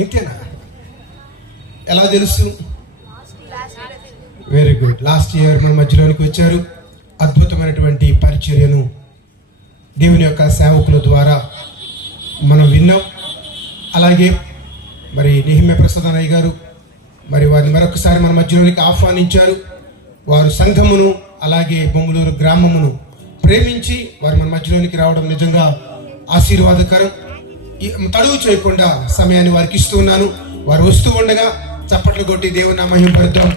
ఇంతేనా? ఎలా తెలుసు? Very good. లాస్ట్ ఇయర్ మన మధ్యలోనికి వచ్చారు. అద్భుతమైనటువంటి పరిచర్యను దేవుని యొక్క సేవకుల ద్వారా మనం విన్నాం. అలాగే మరి నెహెమ్యా ప్రసాద్ అన్నయ్య గారు మరి వారిని మరొకసారి మన మధ్యలోనికి ఆహ్వానించారు. వారు సంఘమును అలాగే బొమ్మలూరు గ్రామమును ప్రేమించి వారు మన మధ్యలోనికి రావడం నిజంగా ఆశీర్వాదకరం. తడువు చేయకుండా సమయాన్ని వారికి ఇస్తూ ఉన్నాను. వారు వస్తూ ఉండగా చప్పట్లు కొట్టి దేవుని మహిమపరుద్దాం.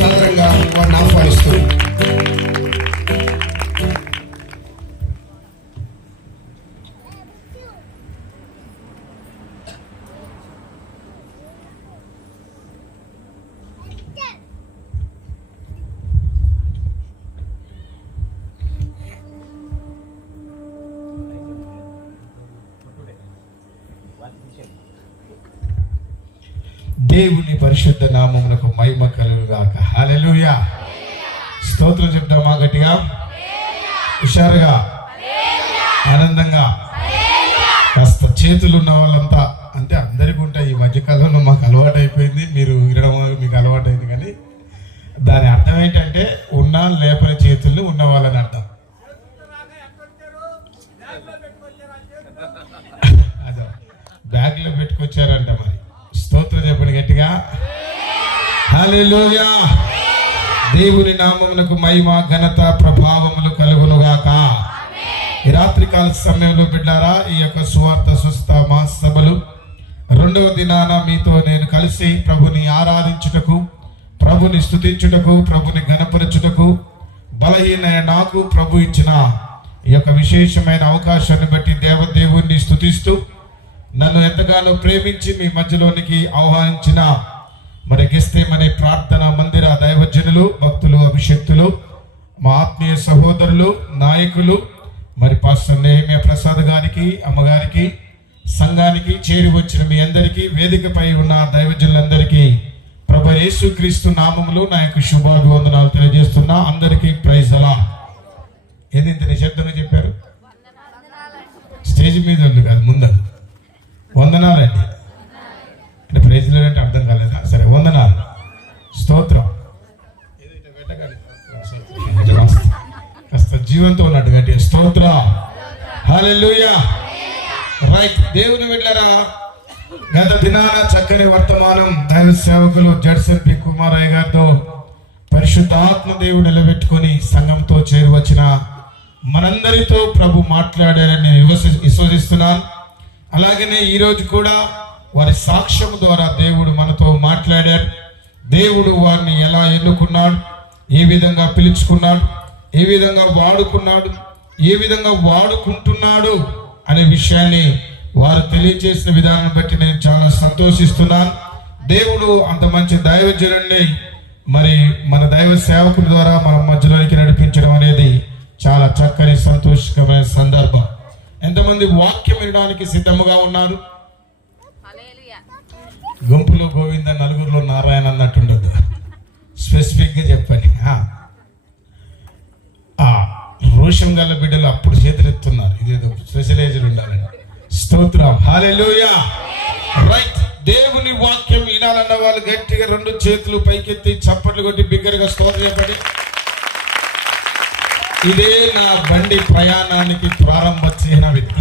సాధారణంగా వారిని ఆహ్వానిస్తున్నాను. దేవుని పరిశుద్ధ నామమునకు మహిమ కలుగుగాక. హల్లెలూయా. స్తోత్రం చెప్తామా గట్టిగా, హుషారుగా, ఆనందంగా. కాస్త చేతులు ఉన్న వాళ్ళంతా, అంటే అందరికీ ఉంటాయి. ఈ మధ్యకాలంలో మాకు అలవాటు అయిపోయింది, మీరు వినడం మీకు అలవాటు అయింది. కానీ దాని అర్థం ఏంటంటే ఉన్న లేపని చేతుల్ని ఉన్న వాళ్ళని అర్థం. అదే బ్యాగ్లో పెట్టుకొచ్చారంట. మరి స్తోత్రం చెప్పండి గట్టిగా. హల్లెలూయా. దేవుని నామమునకు మహిమ ఘనత ప్రభావములు కలుగునుగాక. ఈ రాత్రికాల సమయంలో బిడ్డారా, ఈ యొక్క సువార్త స్వస్థ మహాసభలు 2వ దినాన మీతో నేను కలిసి ప్రభుని ఆరాధించుటకు, ప్రభుని స్తుతించుటకు, ప్రభుని ఘనపరచుటకు బలహీనైన నాకు ప్రభు ఇచ్చిన ఈ యొక్క విశేషమైన అవకాశాన్ని బట్టి దేవదేవుణ్ణి స్తుతిస్తూ, నన్ను ఎంతగానో ప్రేమించి మీ మధ్యలోనికి ఆహ్వానించిన మరి గెస్తేమనే ప్రార్థన మందిర దైవజనులు, భక్తులు, అభిషక్తులు, మా ఆత్మీయ సహోదరులు, నాయకులు, మరి పాస్టర్ నెహెమ్యా ప్రసాద్ గారికి, అమ్మగారికి, సంఘానికి చేరి వచ్చిన మీ అందరికీ, వేదికపై ఉన్న దైవజనులందరికీ ప్రభు యేసుక్రీస్తు నామములో నా యొక్క శుభాభివందనాలు తెలియజేస్తున్నా. అందరికీ ప్రైజ్ అలా. ఏది ఇంత నిశ్శబ్దంగా చెప్పారు? స్టేజ్ మీద ఉంది కాదు, ముందు వందనాలండి. అంటే ప్రైజ్లో అంటే అర్థం కాలేదా? సరే, వందనాలు, స్తోత్రం. కాస్త జీవంతో ఉన్నట్టు గట్టి స్తోత్రం. హల్లెలూయా. రైట్. దేవుని బిడ్డలారా, గత దినాన చక్కని వర్తమానం దైవ సేవకులు జడ్సన్ పి కుమారయ్య గారితో పరిశుద్ధాత్మ దేవుడు నిలబెట్టుకొని సంఘంతో చేరువచ్చిన మనందరితో ప్రభు మాట్లాడారని విశ్వసిస్తున్నాను. అలాగనే ఈరోజు కూడా వారి సాక్ష్యం ద్వారా దేవుడు మనతో మాట్లాడారు. దేవుడు వారిని ఎలా ఎన్నుకున్నాడు, ఏ విధంగా పిలుచుకున్నాడు, ఏ విధంగా వాడుకున్నాడు, ఏ విధంగా వాడుకుంటున్నాడు అనే విషయాన్ని వారు తెలియజేసిన విధానం బట్టి నేను చాలా సంతోషిస్తున్నాను. దేవుడు అంత మంచి దైవజనుడిని మరి మన దైవ సేవకుల ద్వారా మన మధ్యలోనికి నడిపించడం అనేది చాలా చక్కని సంతోషకరమైన సందర్భం. ఎంతమంది వాక్యం వినడానికి సిద్ధముగా ఉన్నారు? గుంపులో గోవింద, నలుగురిలో నారాయణ అన్నట్టుండదు. స్పెసిఫిక్ గా చెప్పండి. రోషం గల బిడ్డలు అప్పుడు చేతులు ఎత్తున్నారు. ఇదేదో స్పెషలైజ్డ్ ఉండాలని. స్తోత్రం. హల్లెలూయా. రైట్. దేవుని వాక్యం వినాలన్న వాళ్ళు గట్టిగా 2 చేతులు పైకెత్తి చప్పట్లు కొట్టి బిగ్గరగా స్తోత్రం చెప్పండి. ఇదే నా బండి ప్రయాణానికి ప్రారంభ చిహ్నం. ఇది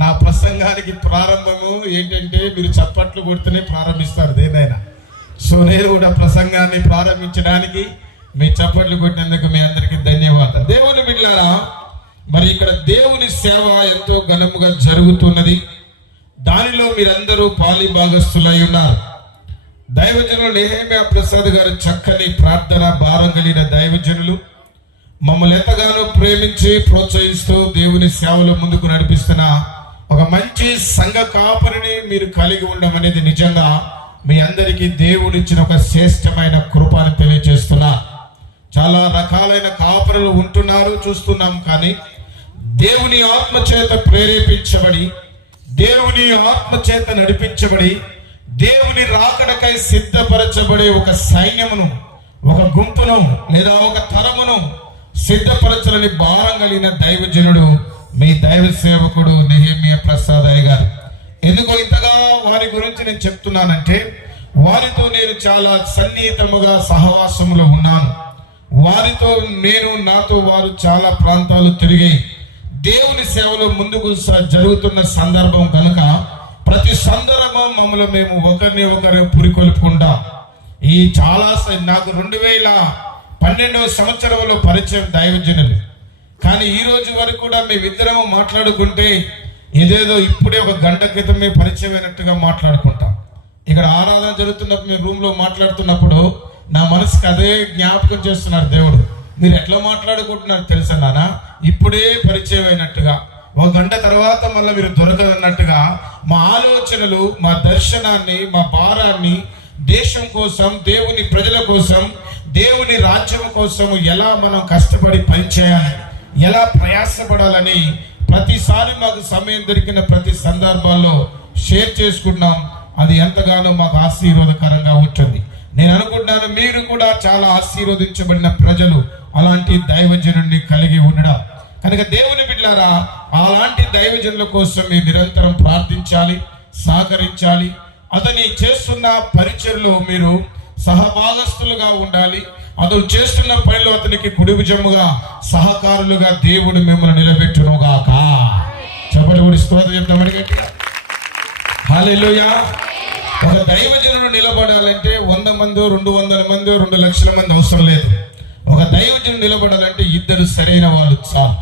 నా ప్రసంగానికి ప్రారంభము ఏంటంటే మీరు చప్పట్లు కొడితేనే ప్రారంభిస్తారు దేనైనా. సో నేను కూడా ప్రసంగాన్ని ప్రారంభించడానికి మీ చప్పట్లు కొట్టినందుకు మీ అందరికీ ధన్యవాదాలు. దేవుని బిడ్డలారా, మరి ఇక్కడ దేవుని సేవ ఎంతో ఘనముగా జరుగుతున్నది. దానిలో మీరందరూ పాలి భాగస్థులై ఉన్నారు. దైవజనులు నెహెమ్యా ప్రసాద్ గారు చక్కని ప్రార్థన భారం కలిగిన దైవజనులు, మమ్మల్ని ఎంతగానో ప్రేమించి ప్రోత్సహిస్తూ దేవుని సేవలో ముందుకు నడిపిస్తున్న ఒక మంచి సంఘ కాపరిని మీరు కలిగి ఉండడం అనేది నిజంగా మీ అందరికీ దేవుడిచ్చిన ఒక శ్రేష్టమైన కృపను తెలియజేస్తున్నా. చాలా రకాలైన కాపరులు ఉంటున్నారు, చూస్తున్నాం. కానీ దేవుని ఆత్మ చేత ప్రేరేపించబడి, దేవుని ఆత్మ చేత నడిపించబడి, దేవుని రాకడకై సిద్ధపరచబడే ఒక సైన్యమును, ఒక గుంపును లేదా ఒక తరమును సిద్ధపరచాలని భారం కలిగిన దైవజనుడు మీ దైవ సేవకుడు నెహెమ్యా ప్రసాద్ గారు. ఎందుకో ఇంతగా వారి గురించి నేను చెప్తున్నానంటే, వారితో నేను చాలా సన్నిహితముగా సహవాసంలో ఉన్నాను. వారితో నాతో వారు చాలా ప్రాంతాలు తిరిగాయి. దేవుని సేవలో ముందుకు జరుగుతున్న సందర్భం కనుక ప్రతి సందర్భం మమ్మల్ని మేము ఒకరిని ఒకరు పురికొల్పుకుంటా. ఈ చాలా నాకు 2012వ సంవత్సరంలో పరిచయం దైవజనులు. కానీ ఈ రోజు వరకు కూడా మేమిద్దరము మాట్లాడుకుంటే ఏదేదో ఇప్పుడే ఒక గంట క్రితమే పరిచయం అయినట్టుగా మాట్లాడుకుంటాం. ఇక్కడ ఆరాధన జరుగుతున్నప్పుడు మేము రూమ్లో మాట్లాడుతున్నప్పుడు నా మనసుకు అదే జ్ఞాపకం చేస్తున్నారు దేవుడు. మీరు ఎట్లా మాట్లాడుకుంటున్నారు తెలుసా నాన్న, ఇప్పుడే పరిచయం అయినట్టుగా, ఒక గంట తర్వాత మళ్ళీ మీరు దొరకదన్నట్టుగా మా ఆలోచనలు, మా దర్శనాన్ని, మా భారాన్ని దేశం కోసం, దేవుని ప్రజల కోసం, దేవుని రాజ్యం కోసం ఎలా మనం కష్టపడి పనిచేయాలి, ఎలా ప్రయాసపడాలని ప్రతిసారి మాకు సమయం దొరికిన ప్రతి సందర్భాల్లో షేర్ చేసుకుంటున్నాం. అది ఎంతగానో మాకు ఆశీర్వాదకరంగా ఉంటుంది. నేను అనుకుంటున్నాను మీరు కూడా చాలా ఆశీర్వదించబడిన ప్రజలు అలాంటి దైవజనుడిని కలిగి ఉండడం కనుక దేవుని బిడ్డలారా, అలాంటి దైవజనుల కోసం మీరు నిరంతరం ప్రార్థించాలి, సహకరించాలి. అతని చేస్తున్న పరిచర్లో మీరు సహభాగస్తులుగా ఉండాలి. అతను చేస్తున్న పనిలో అతనికి కుడిభుజముగా సహకారులుగా దేవుడు మిమ్మల్ని నిలబెట్టునుగాక. చెప్పండి, కూడా స్తోత్రం చెప్తామని గట్టిగా. హల్లెలూయా. ఒక దైవజనుడు నిలబడాలంటే 100 మందో 200 మందో 2 లక్షల మంది అవసరం లేదు. ఒక దైవజనుడు నిలబడాలంటే ఇద్దరు సరైన వాళ్ళు చాలు.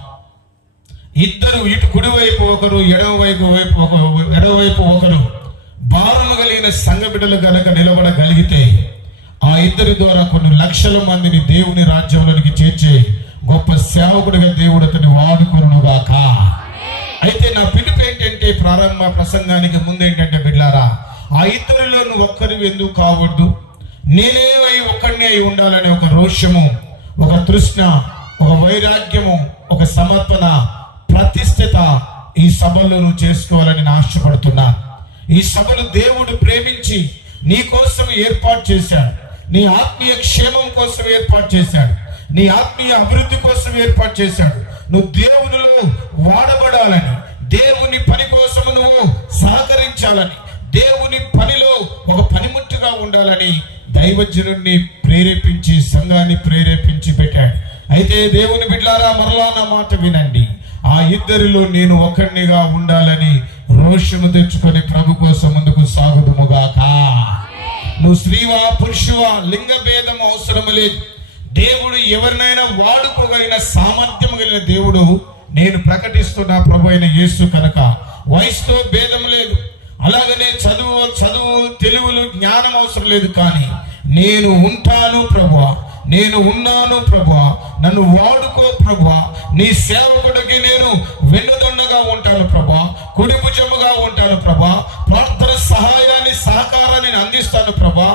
ఇద్దరు, ఇటు కుడివైపు ఒకరు, ఎడవైపు ఒకరు భారము కలిగిన సంఘ బిడ్డలు గనక నిలబడగలిగితే ఆ ఇద్దరి ద్వారా కొన్ని లక్షల మందిని దేవుని రాజ్యంలోనికి చేర్చే గొప్ప సేవకుడిగా దేవుడు అతన్ని వాడుకొనుగాక. అయితే నా పిలుపు ఏంటంటే, ప్రారంభ ప్రసంగానికి ముందేంటంటే బిడ్లారా, ఆ ఇద్దరిలో నువ్వు ఒక్కరి ఎందుకు కావద్దు, నేనే ఒక్కడిని అయి ఉండాలనే ఒక రోషము, ఒక తృష్ణ, ఒక వైరాగ్యము, ఒక సమర్పణ, ప్రతిష్ఠిత ఈ సభలో నువ్వు చేసుకోవాలని నేను ఆశపడుతున్నా. ఈ సభలు దేవుడు ప్రేమించి నీ కోసం ఏర్పాటు చేశాడు. నీ ఆత్మీయ క్షేమం కోసం ఏర్పాటు చేశాడు. నీ ఆత్మీయ అభివృద్ధి కోసం ఏర్పాటు చేశాడు. నువ్వు దేవునిలో వాడబడాలని, దేవుని పని కోసం నువ్వు సహకరించాలని, దేవుని పనిలో ఒక పనిముట్టుగా ఉండాలని దైవజనుడిని ప్రేరేపించి, సంఘాన్ని ప్రేరేపించి పెట్టాడు. అయితే దేవుని బిడ్డలారా, మరలా నా మాట వినండి. ఆ ఇద్దరిలో నేను ఒకరినిగా ఉండాలని రోషము తెచ్చుకొని ప్రభు కోసం ముందుకు సాగుదుముగాక. నువ్వు స్త్రీవా పురుషువా లింగ భేదం అవసరం లేదు. దేవుడు ఎవరినైనా వాడుకోగలిగిన సామర్థ్యం కలిగిన దేవుడు. నేను ప్రకటిస్తున్న ప్రభు అయిన యేసు కనుక వయసుతో భేదం లేదు. అలాగనే చదువు తెలుగులు జ్ఞానం అవసరం లేదు. కానీ నేను ఉంటాను ప్రభువా, నేను ఉన్నాను ప్రభువా, నన్ను వాడుకో ప్రభువా, నీ సేవకుడికి నేను వెన్నుదొండగా ఉంటాను ప్రభా, కుడి భుజముగా ఉంటాను ప్రభా, ప్రార్థన సహాయాన్ని సహకారాన్ని అందిస్తాను ప్రభా,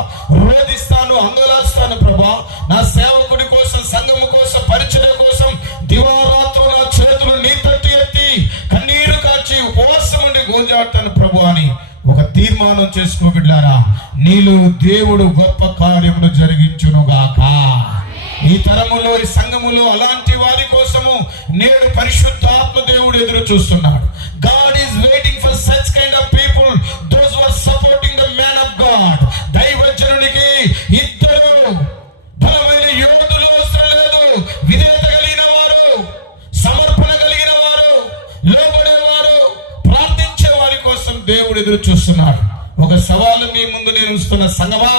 రోధిస్తాను, అంగలాస్తాను ప్రభా. నా సేవకుడి కోసం, సంఘము కోసం, పరిచయం కోసం దివారాత్రులు నా చేతులు నీ తట్టు ఎత్తి కన్నీరు కాచి ఉపవాసం ఉండి గోంజాడతాను ప్రభు అని ఒక తీర్మానం చేసుకోబిడ్డారా. నీలో దేవుడు గొప్ప కార్యములు జరిగించునుగాక. ఈ తరములో, ఈ సంఘములో అలాంటి వారి కోసము నేడు పరిశుద్ధాత్మ దేవుడు ఎదురు చూస్తున్నాడు. God is waiting for such kind of people, those who are supporting the man of God. దైవజనునికి ఇద్దరు బలమైన యోధులు అవసరం లేదు. విధేయత కలిగిన వారు, సమర్పణ కలిగిన వారు, లోబడేవారు, ప్రార్థించే వారి కోసం దేవుడు ఎదురు చూస్తున్నాడు. ఒక సవాలు మీ ముందు నేను ఉంచుతున్న సంగమా,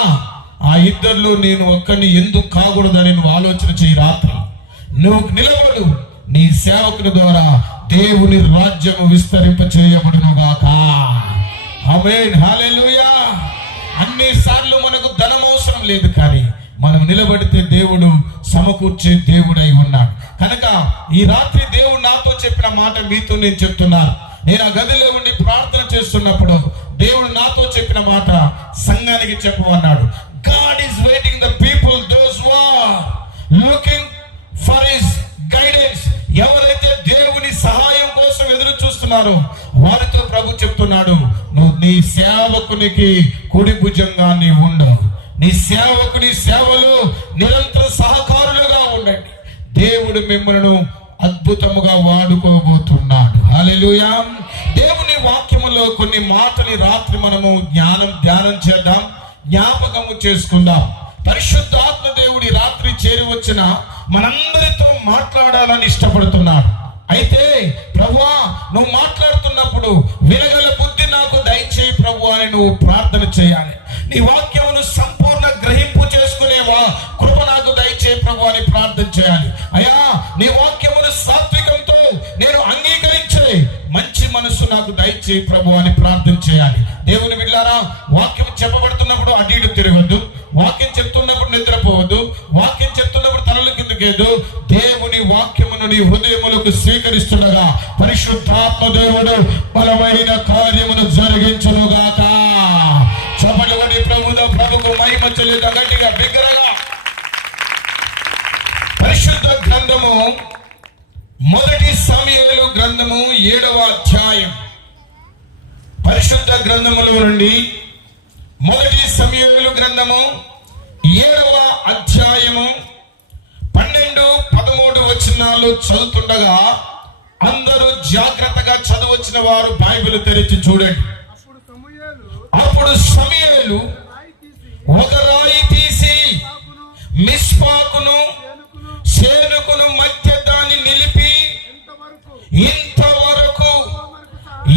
ఆ ఇద్దరిలో నేను ఒక్కడిని ఎందుకు కాకూడదని నువ్వు ఆలోచన చేయి. రాత్రి నువ్వు నిలబడు. నీ సేవకుని ద్వారా దేవుని రాజ్యము విస్తరింప చేయబడునుగాక. ఆమేన్, హల్లెలూయా. అన్ని సార్లు మనకు ధనం అవసరం లేదు, కానీ మనం నిలబడితే దేవుడు సమకూర్చే దేవుడై ఉన్నాడు. కనుక ఈ రాత్రి దేవుడు నాతో చెప్పిన మాట మీతో నేను చెప్తున్నాను. నేను ఆ గదిలో ఉండి ప్రార్థన చేస్తున్నప్పుడు దేవుడు నాతో చెప్పిన మాట సంఘానికి చెప్పమన్నాడు. God is waiting the people, those who are looking for his guidance. ఎవరైతే దేవుని సహాయం కోసం ఎదురు చూస్తున్నారో వారితో ప్రభు చెప్తున్నాడు, నువ్వు నీ సేవకునికి కుడి భుజంగా నీ ఉండు. నీ సేవకుని సేవలు నిరంతర సహకారులుగా ఉండండి. దేవుడు మిమ్మల్ని అద్భుతముగా వాడుకోబోతున్నాడు. హల్లెలూయా. దేవుని వాక్యములో కొన్ని మాటలు రాత్రి మనము ధ్యానం చేద్దాం, జ్ఞాపకము చేసుకుందాం. పరిశుద్ధాత్మ దేవుడి రాత్రి చేరి వచ్చిన మనందరితో మాట్లాడాలని ఇష్టపడుతున్నాడు. అయితే ప్రభువా, నువ్వు మాట్లాడుతున్నప్పుడు వినగల బుద్ధి నాకు దయచేయి ప్రభు అని నువ్వు ప్రార్థన చేయాలి. నీ వాక్యమును సంపూర్ణ గ్రహింపు చేసుకునేవా కృప నాకు దయచేయి ప్రభు అని ప్రార్థన చేయాలి. అయ్యా, నీ వాక్యమును సాత్వికంతో నేను అంగీకరించే మంచి మనసు నాకు దయచేయి ప్రభు అని ప్రార్థన చేయాలి. దేవుని బిడ్డలారా, వాక్యం చెప్పబడుతున్నప్పుడు అటు ఇటు తిరగద్దు, వాక్యం చెప్తున్నప్పుడు నిద్రపోవద్దు, వాక్యం చెప్తున్నప్పుడు తలలు కిందకేదు. దేవుని వాక్యమును నీ హృదయములకు స్వీకరిస్తుండగా పరిశుద్ధాత్మ దేవుడు బలమైన కార్యమును జరిగించునుగాక. చపలుగని ప్రభుకు మహిమ చెల్లిద్దాం గట్టిగా బిగ్గరగా. పరిశుద్ధ గ్రంథము మొదటి సమూయేలు గ్రంథము 7వ అధ్యాయం. పరిశుద్ధ గ్రంథములో నుండి మొదటి సమూయేలు గ్రంథము 7వ అధ్యాయము 12-13 వచనాలు చదువుతుండగా అందరూ జాగ్రత్తగా చదవచ్చిన వారు బైబిల్ తెరిచి చూడండి. అప్పుడు సమూయేలు ఒక రాయి తీసి మిస్పాకును షేనుకును మధ్య దాన్ని నిలిపి, ఇంతవరకు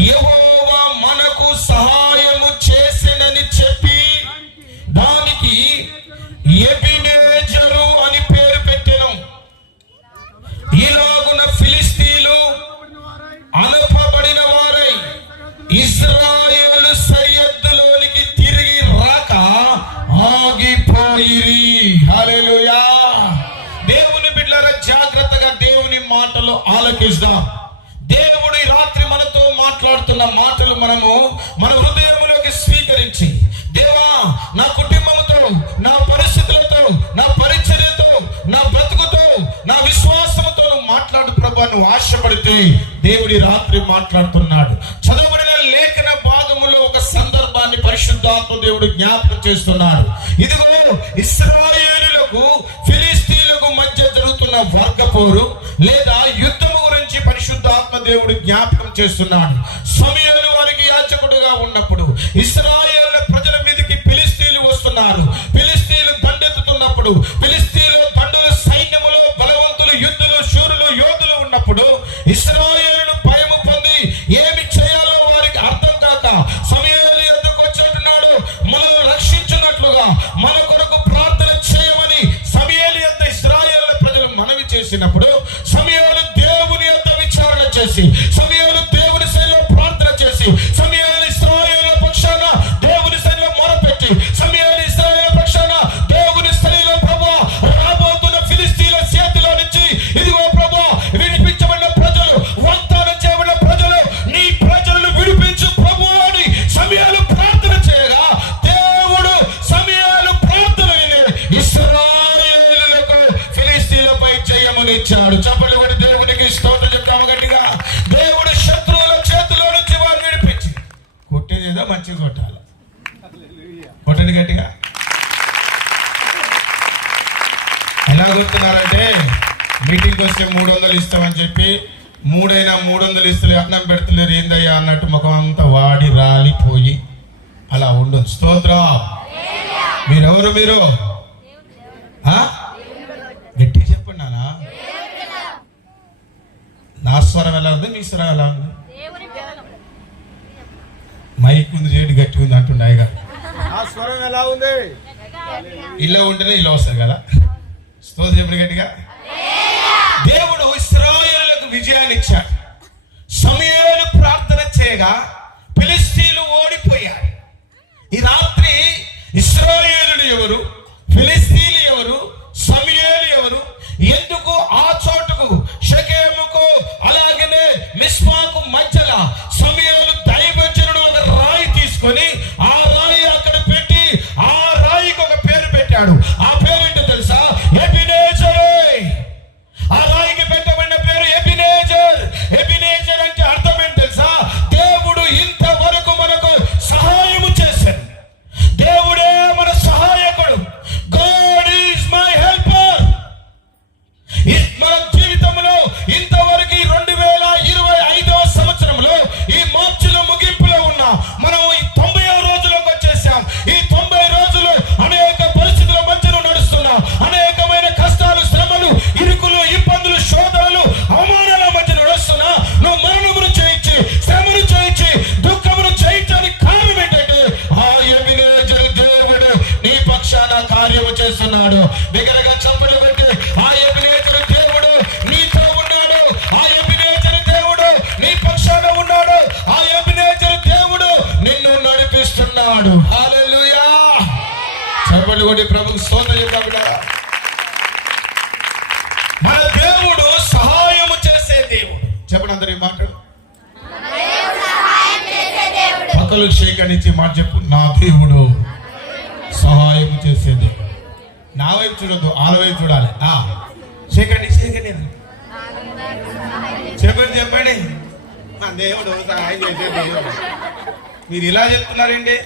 యెహోవా మనకు సహాయము చేసెనని చెప్పి దానికి ఎబెనేజరు అని పేరు పెట్టెను. ఇలాగున ఫిలిష్తీయులు అనపబడిన వారై ఇశ్రాయేలు సరిహద్దులోనికి తిరిగి రాక ఆగిపోయిరి. హల్లెలూయా. దేవుని బిడ్డలారా, జాగ్రత్తగా దేవుని మాటలు ఆలకిస్తాం. దేవుడు ఈ రాత్రి మనతో మాట్లాడుతున్న మాటలు మనము మన హృదయంలోకి స్వీకరించి, దేవా, నా కుటుంబంతో, నా పరిస్థితులతో, నా పరిచర్యతో, నా బ్రతుకుతో, నా విశ్వాసంతో మాట్లాడు ప్రభు నువ్వు ఆశపడితే దేవుడి రాత్రి మాట్లాడుతున్నాడు. చదవబడిన లేఖన భాగములో ఒక సందర్భాన్ని పరిశుద్ధాత్మ దేవుడు జ్ఞాపకం చేస్తున్నాడు. ఇదిగో, ఇశ్రాయేలులకు ఫిలిష్తీయులకు మధ్య జరుగుతున్న వర్గపోరు లేదా యుద్ధము గురించి పరిశుద్ధాత్మ దేవుడు జ్ఞాపకం చేస్తున్నాడు. సమూయేలు వారికి యాజకుడుగా ఉన్నప్పుడు ఇశ్రాయేలు ప్రజల మీదకి ఫిలిష్తీయులు వస్తున్నారు. ఫిలిష్తీయులు దండెత్తుతున్నప్పుడు, ఫిలిష్తీయులు దండుల సైన్యములో బలవంతులు, యుద్ధులు, శూరులు, యోధులు ఉన్నప్పుడు ఇశ్రాయేలును భయము పొంది ఏమి చేయాలో వారికి అర్థం కాక సమూయేలు ఎదురుకు వచ్చేటున్నాడు. మనల్ని రక్షించినట్లుగా మన కొరకు ప్రార్థన చేయమని సమూయేలు యొద్ద ఇశ్రాయేలు ప్రజలు మనవి చేసినప్పుడు సమూయేలు దేవుని యొద్ద విచారణ చేసి, సమూయేలు దేవుని సన్నిధిలో ప్రార్థన చేసి, సమూయేలు ఇశ్రాయేలు పక్షాన దేవుని సన్నిధిలో మొరపెట్టి, సమూయేలు ఇశ్రాయేలు పక్షాన దేవుని సన్నిధిలో ప్రభువా, రాబోతున్న ఫిలిష్తీయుల చేతిలో నుంచి ఇదిగో ప్రభువా, విడిపించబడిన ప్రజలు, వాగ్దానం చేయబడిన ప్రజలు, నీ ప్రజలను విడిపించు ప్రభువా అని సమూయేలు ప్రార్థన చేయగా దేవుడు సమూయేలు ప్రార్థన విని ఇశ్రాయేలులకు ఫిలిష్తీయులపై జయమునిచ్చాడు. చప్పట్లు కొట్టి దేవునికి స్తోత్రం చెప్తాము గట్టిగా. దేవుడు శత్రువుల చేతిలో నుంచి వారు విడిపించి, కొట్టేదేదో మంచిగా కొట్టాలి, కొట్టండి గట్టిగా. ఎలా కొడుతున్నారంటే, మీటింగ్కి వస్తే 300 ఇస్తామని చెప్పి 300 ఇస్తలే, అన్నం పెడతలేరు ఏందయ్యా అన్నట్టు ముఖం అంతా వాడి రాలిపోయి అలా ఉండదు. స్తోత్రం. మీరెవరు? మీరు గట్టిగా చెప్పండి నాన్న. నా స్వరం ఎలా ఉంది, మీ స్వరం ఎలా ఉంది? మైక్ ఉంది, రేటు గట్టి ఉంది అంటుండే అయ్యగా. ఆ స్వరం ఎలా ఉంది? ఇలా ఉంటేనే ఇలా వస్తుంది కదా. స్తోత్రం చెప్పండి గట్టిగా. దేవుడు ఇశ్రాయేలులకు విజయాన్ని ఇచ్చాడు. సమూయేలు ప్రార్థన చేయగా ఫిలిష్తీయులు ఓడిపోయారు. ఈ రాత్రి ఇశ్రాయేలులు ఎవరు, ఫిలిష్తీయులు ఎవరు, సమూయేలు ఎవరు, ఎందుకు ఆ చోటుకు షెకెముకు అలాగనే మిస్పాకు మధ్యలో సమూయేలు దైవజనుడు ఒక రాయి తీసుకొని ఆ రాయి అక్కడ పెట్టి ఆ రాయికి ఒక పేరు పెట్టాడు. ఆ పేరు ఏంటో తెలుసా? ఎబెనేజర్. ఆ రాయికి పెట్టబడిన పేరు ఎబెనేజర్. ఎబెనేజర్ అంటే అర్థం ఏంటి తెలుసా? దేవుడు ఇంతవరకు మనకు సహాయము చేశాడు. దేవుడే మన సహాయకుడు. God is my helper. మన జీవితంలో ఇంతవరకు 2025వ సంవత్సరంలో ఈ మార్చి నడిపిస్తున్నాడు. దగ్గరగా చప్పట్లు కొట్టి, ఆ ఎబినేజరు దేవుడు నీతో ఉన్నాడు, ఆ ఎబినేజరు దేవుడు నీ పక్షాన ఉన్నాడు, ఆ ఎబినేజరు దేవుడు నిన్ను నడిపిస్తున్నాడు. హల్లెలూయా. చప్పట్లు కొట్టి ప్రభుకు స్తోత్రం చెప్తాం. మన దేవుడు సహాయము చేసే దేవుడు. చెప్పండి అందరి మాట్లాడు. పక్కలు సేకరించి మాట చెప్పు. నా దేవుడు సహాయం చేసే దేవుడు. నా వైపు చూడద్దు, వాళ్ళ వైపు చూడాలి. సేకండి చెప్పండి చెప్పండి. నా దేవుడు సహాయం చేసే దేవుడు. మీరు ఇలా చెప్తున్నారండి.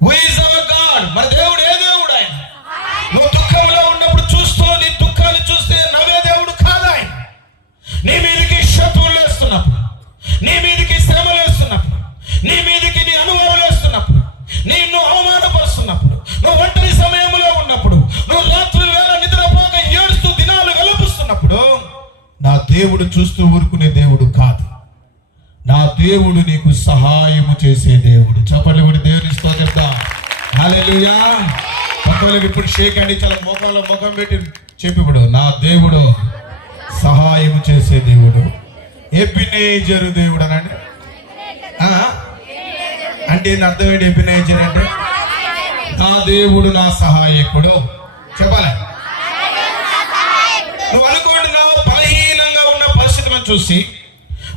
Who is our God? మన దేవుడు ఏ దేవుడు? ఆయన నువ్వు దుఃఖంలో ఉన్నప్పుడు చూస్తూ నీ దుఃఖాన్ని చూస్తే నవ్వే దేవుడు కాదు ఆయన. నీ మీదకి శత్రువులు వేస్తున్నప్పుడు, నీ మీదకి శ్రమలు వేస్తున్నప్పుడు, నీ మీదకి నీ అనుభవాలు వేస్తున్నప్పుడు, నిన్ను అవమానపరుస్తున్నప్పుడు, నువ్వు ఒంటరి సమయంలో ఉన్నప్పుడు, నువ్వు రాత్రుల వేళ నిద్రపోక ఏడుస్తూ దినాలు వెలుపుస్తున్నప్పుడు, నా దేవుడు చూస్తూ ఊరుకునే దేవుడు కాదు. నా దేవుడు నీకు సహాయము చేసే దేవుడు. చప్పట్లు కూడా దేవుని స్తోత్రం. హల్లెలూయా. పక్కలకి ఇప్పుడు షేక్ అండి, చాలా మోకాల్లో ముఖం పెట్టి చెప్పిప్పుడు, నా దేవుడు సహాయం చేసే దేవుడు. ఎబినేజరు దేవుడు అనండి. అంటే అర్థం ఏంటి? ఎబినేజర్ అంటే నా దేవుడు నా సహాయకుడు. చెప్పాలి. నువ్వు అనుకుంటున్నావు బలహీనంగా ఉన్న పరిస్థితులను చూసి,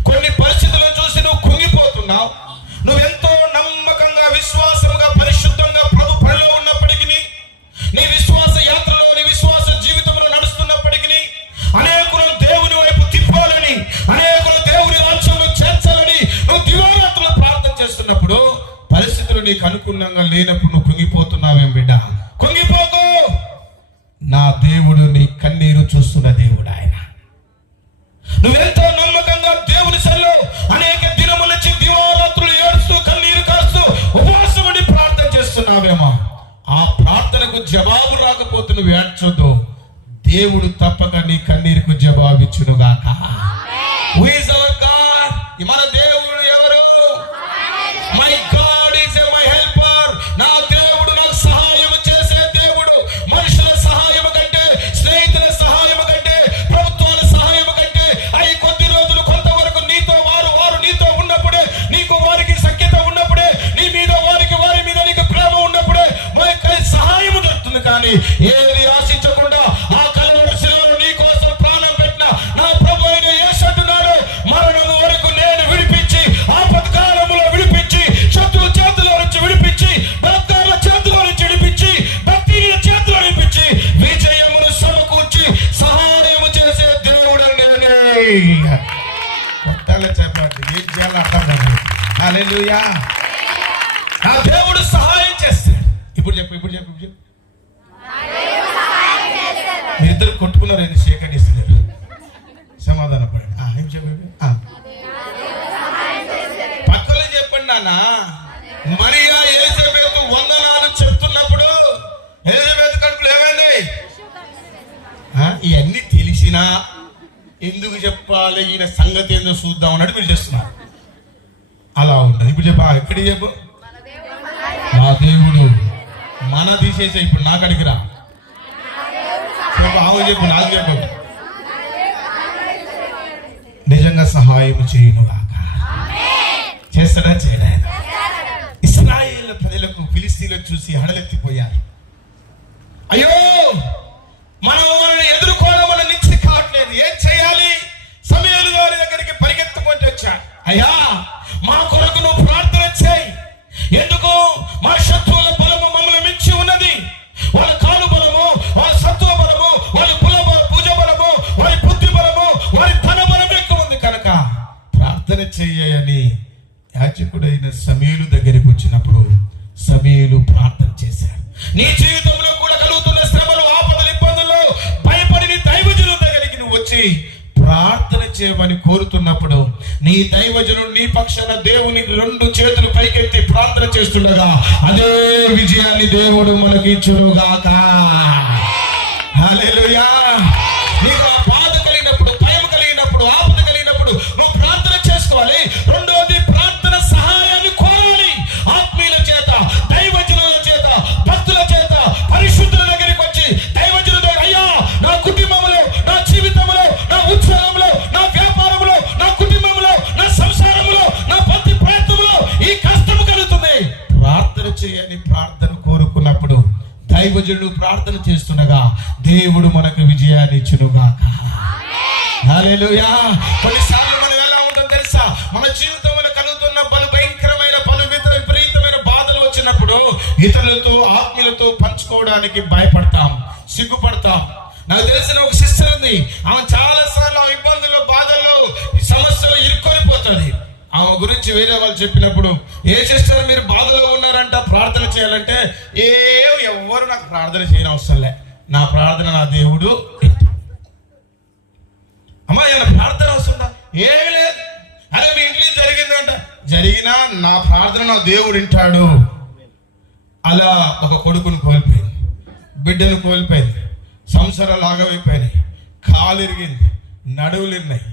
కొన్ని పరిస్థితులను చూసి నువ్వు కుంగిపోతున్నావు. నువ్వెంతో నమ్మకంగా విశ్వాసముగా పరిశుద్ధంగా ప్రభు పనిలో ఉన్నప్పటికీ, నీ విశ్వాస యాత్రలో నీ విశ్వాస జీవితంలో నడుస్తున్నప్పటికీ, అనేకులు దేవుని వైపు తిప్పాలని, అనేకులు దేవుని రాజ్యంలో చేర్చాలని నువ్వు దివారాత్రులు ప్రార్థన చేస్తున్నప్పుడు పరిస్థితులు నీకు అనుకూలంగా లేనప్పుడు నువ్వు కుంగిపోతున్నావేం బిడ్డ? కుంగిపోకు. నా దేవుడు నీ కన్నీరు చూస్తున్న దేవుడు ఆయన. నువ్వెంతో నమ్మకంగా దేవుని సన్నిధిలో అనేక దినముల నుంచి దివారాత్రులు ఏడుస్తూ కన్నీరు కాస్తూ ఉపవాసం ఉండి ప్రార్థన చేస్తున్నావేమో, ఆ ప్రార్థనకు జవాబు రాకపోతే నువ్వు ఏడ్చొద్దు. దేవుడు తప్పక నీ కన్నీరుకు జవాబిచ్చునుగాక. Who is our God? మన దేవుడు ఎవరు? My God is my helper. నా దేవుడు నాకు సహాయం చేసే దేవుడు. మనుషుల సహాయం కంటే, స్నేహితుల సహాయం కంటే, ప్రభుత్వాల సహాయం కంటే, అవి కొద్ది రోజులు కొంతవరకు నీతో వారు నీతో ఉన్నప్పుడే, నీకు వారికి సఖ్యత ఉన్నప్పుడే, నీ మీద వారి మీద నీకు ప్రేమ ఉన్నప్పుడే మనకి సహాయం దొరుకుతుంది. కానీ ఏది ఆశించకుండా ఆ కలువరి శిలువలో నీ కోసం ప్రాణం పెట్టిన నా ప్రభు అయిన యేసు అంటున్నాడు, మరణము వరకు నేను విడిపించి, ఆపత్కాలములో విడిపించి, శత్రువు చేతిలో నుంచి విడిపించి, బలత్కారుల చేతిలో నుంచి విడిపించి, భక్తిహీనుల చేతిలో విడిపించి, విజయమును సమకూర్చి సహాయము చేసే దేవుడు నేనే. చెప్పండి, ఏం చేయాలో అర్థం కాదు. హల్లెలూయా. నా దేవుడు సహాయం చేస్తాడు. ఇప్పుడు చెప్పు. మీరిద్దరు కొట్టుకున్నారు, ఏంటి సేకరిస్తున్నారు? సమాధాన పడండి. ఏం చెప్పండి? పక్కన చెప్పండి నాన్న. మరియా ఎలిజబెత్ వందనాలు చెప్తున్నప్పుడు ఎలిజబెత్ కడుపులో ఏమైంది? ఇవన్నీ తెలిసినా ఎందుకు చెప్పాలి, ఈయన సంగతి ఏందో చూద్దాం అన్నట్టు మీరు చేస్తున్నారు. అలా ఉండదు. ఇప్పుడు ఎక్కడికి చెప్పు. నా దేవుడు మన తీసేసే. ఇప్పుడు నాకు అడిగిరా చెప్పు, నాకు చెప్పు. నిజంగా సహాయం చేయనుగాక. చేస్తాడా చేయడా? ఇశ్రాయేలు ప్రజలకు ఫిలిస్తీన్లను చూసి హడలెత్తిపోయారు. అయ్యో, మనం వాళ్ళని ఎదుర్కోవడం వల్ల నిశ్చిత కావట్లేదు, ఏం చేయాలి? సమూయేలు గారి దగ్గరికి పరిగెత్తుకుంటూ వచ్చాడు. అయ్యా, మా కొరకు నువ్వు ప్రార్థన చేయి. ఎందుకు? మా శత్రువుల బలము మమ్మల్ని మించి ఉన్నది. వాళ్ళ కాలు బలము, వాళ్ళ సత్వ బలము, వాళ్ళ భుజ బలము, వాళ్ళ బుద్ధి బలము, వాళ్ళ ధన బలం ఎక్కువ ఉంది కనుక ప్రార్థన చేయని యాజకుడైన సమూయేలు దగ్గరికి వచ్చినప్పుడు సమూయేలు ప్రార్థన చేశారు. నీ జీవితంలో కూడా కలుగుతున్న శ్రమలు, ఆపదలు, ఇబ్బందుల్లో భయపడి దైవజనుల దగ్గరికి నువ్వు వచ్చి ప్రార్థన చేయమని కోరుతున్నప్పుడు నీ దైవజనుడు నీ పక్షాన దేవునికి 2 చేతులు పైకెత్తి ప్రార్థన చేస్తుండగా అదే విజయాన్ని దేవుడు మనకి ఇచ్చునుగాక. హల్లెలూయా. నీకు ఆ బాధ కలిగినప్పుడు, భయం కలిగినప్పుడు, ఆపద కలిగినప్పుడు నువ్వు ప్రార్థన చేసుకోవాలి. రెండోది, ప్రార్థన సహాయాన్ని కోరాలి. ఆత్మీయుల చేత, దైవజనుల చేత, భక్తుల చేత, చేయని ప్రార్థన కోరుకున్నప్పుడు దైవజనుడు ప్రార్థన చేస్తుండగా దేవుడు మనకు విజయాన్ని ఇచ్చునుగాక. హల్లెలూయా. కొన్నిసార్లు మనం ఎలా ఉంటుందో తెలుసా? మన జీవితంలో కలుగుతున్న పలు భయంకరమైన విపరీతమైన బాధలు వచ్చినప్పుడు ఇతరులతో ఆత్మీయులతో పంచుకోవడానికి భయపడతాం, సిగ్గుపడతాం. నాకు తెలిసిన ఒక సిస్టర్ ఉంది. ఆమె చాలా సార్లు ఇబ్బందులు, బాధల్లో, సమస్యలు ఇరుక్కొనిపోతుంది. ఆమె గురించి వేరే వాళ్ళు చెప్పినప్పుడు, ఏ సిస్టర్ మీరు బాధలో ఉన్నారంట, ప్రార్థన చేయాలంటే ఎవరు నాకు ప్రార్థన చేయని అవసరం లే, నా ప్రార్థన నా దేవుడు. అమ్మా ఇలా ప్రార్థన వస్తుందా? ఏమి లేదు. అదే మీ ఇంట్లో జరిగిందంట, జరిగినా నా ప్రార్థన నా దేవుడు వింటాడు. అలా ఒక కొడుకుని కోల్పోయింది, బిడ్డను కోల్పోయింది, సంసారాలు ఆగమైపోయినాయి, కాలు ఇరిగింది, నడువులు ఇరినాయి,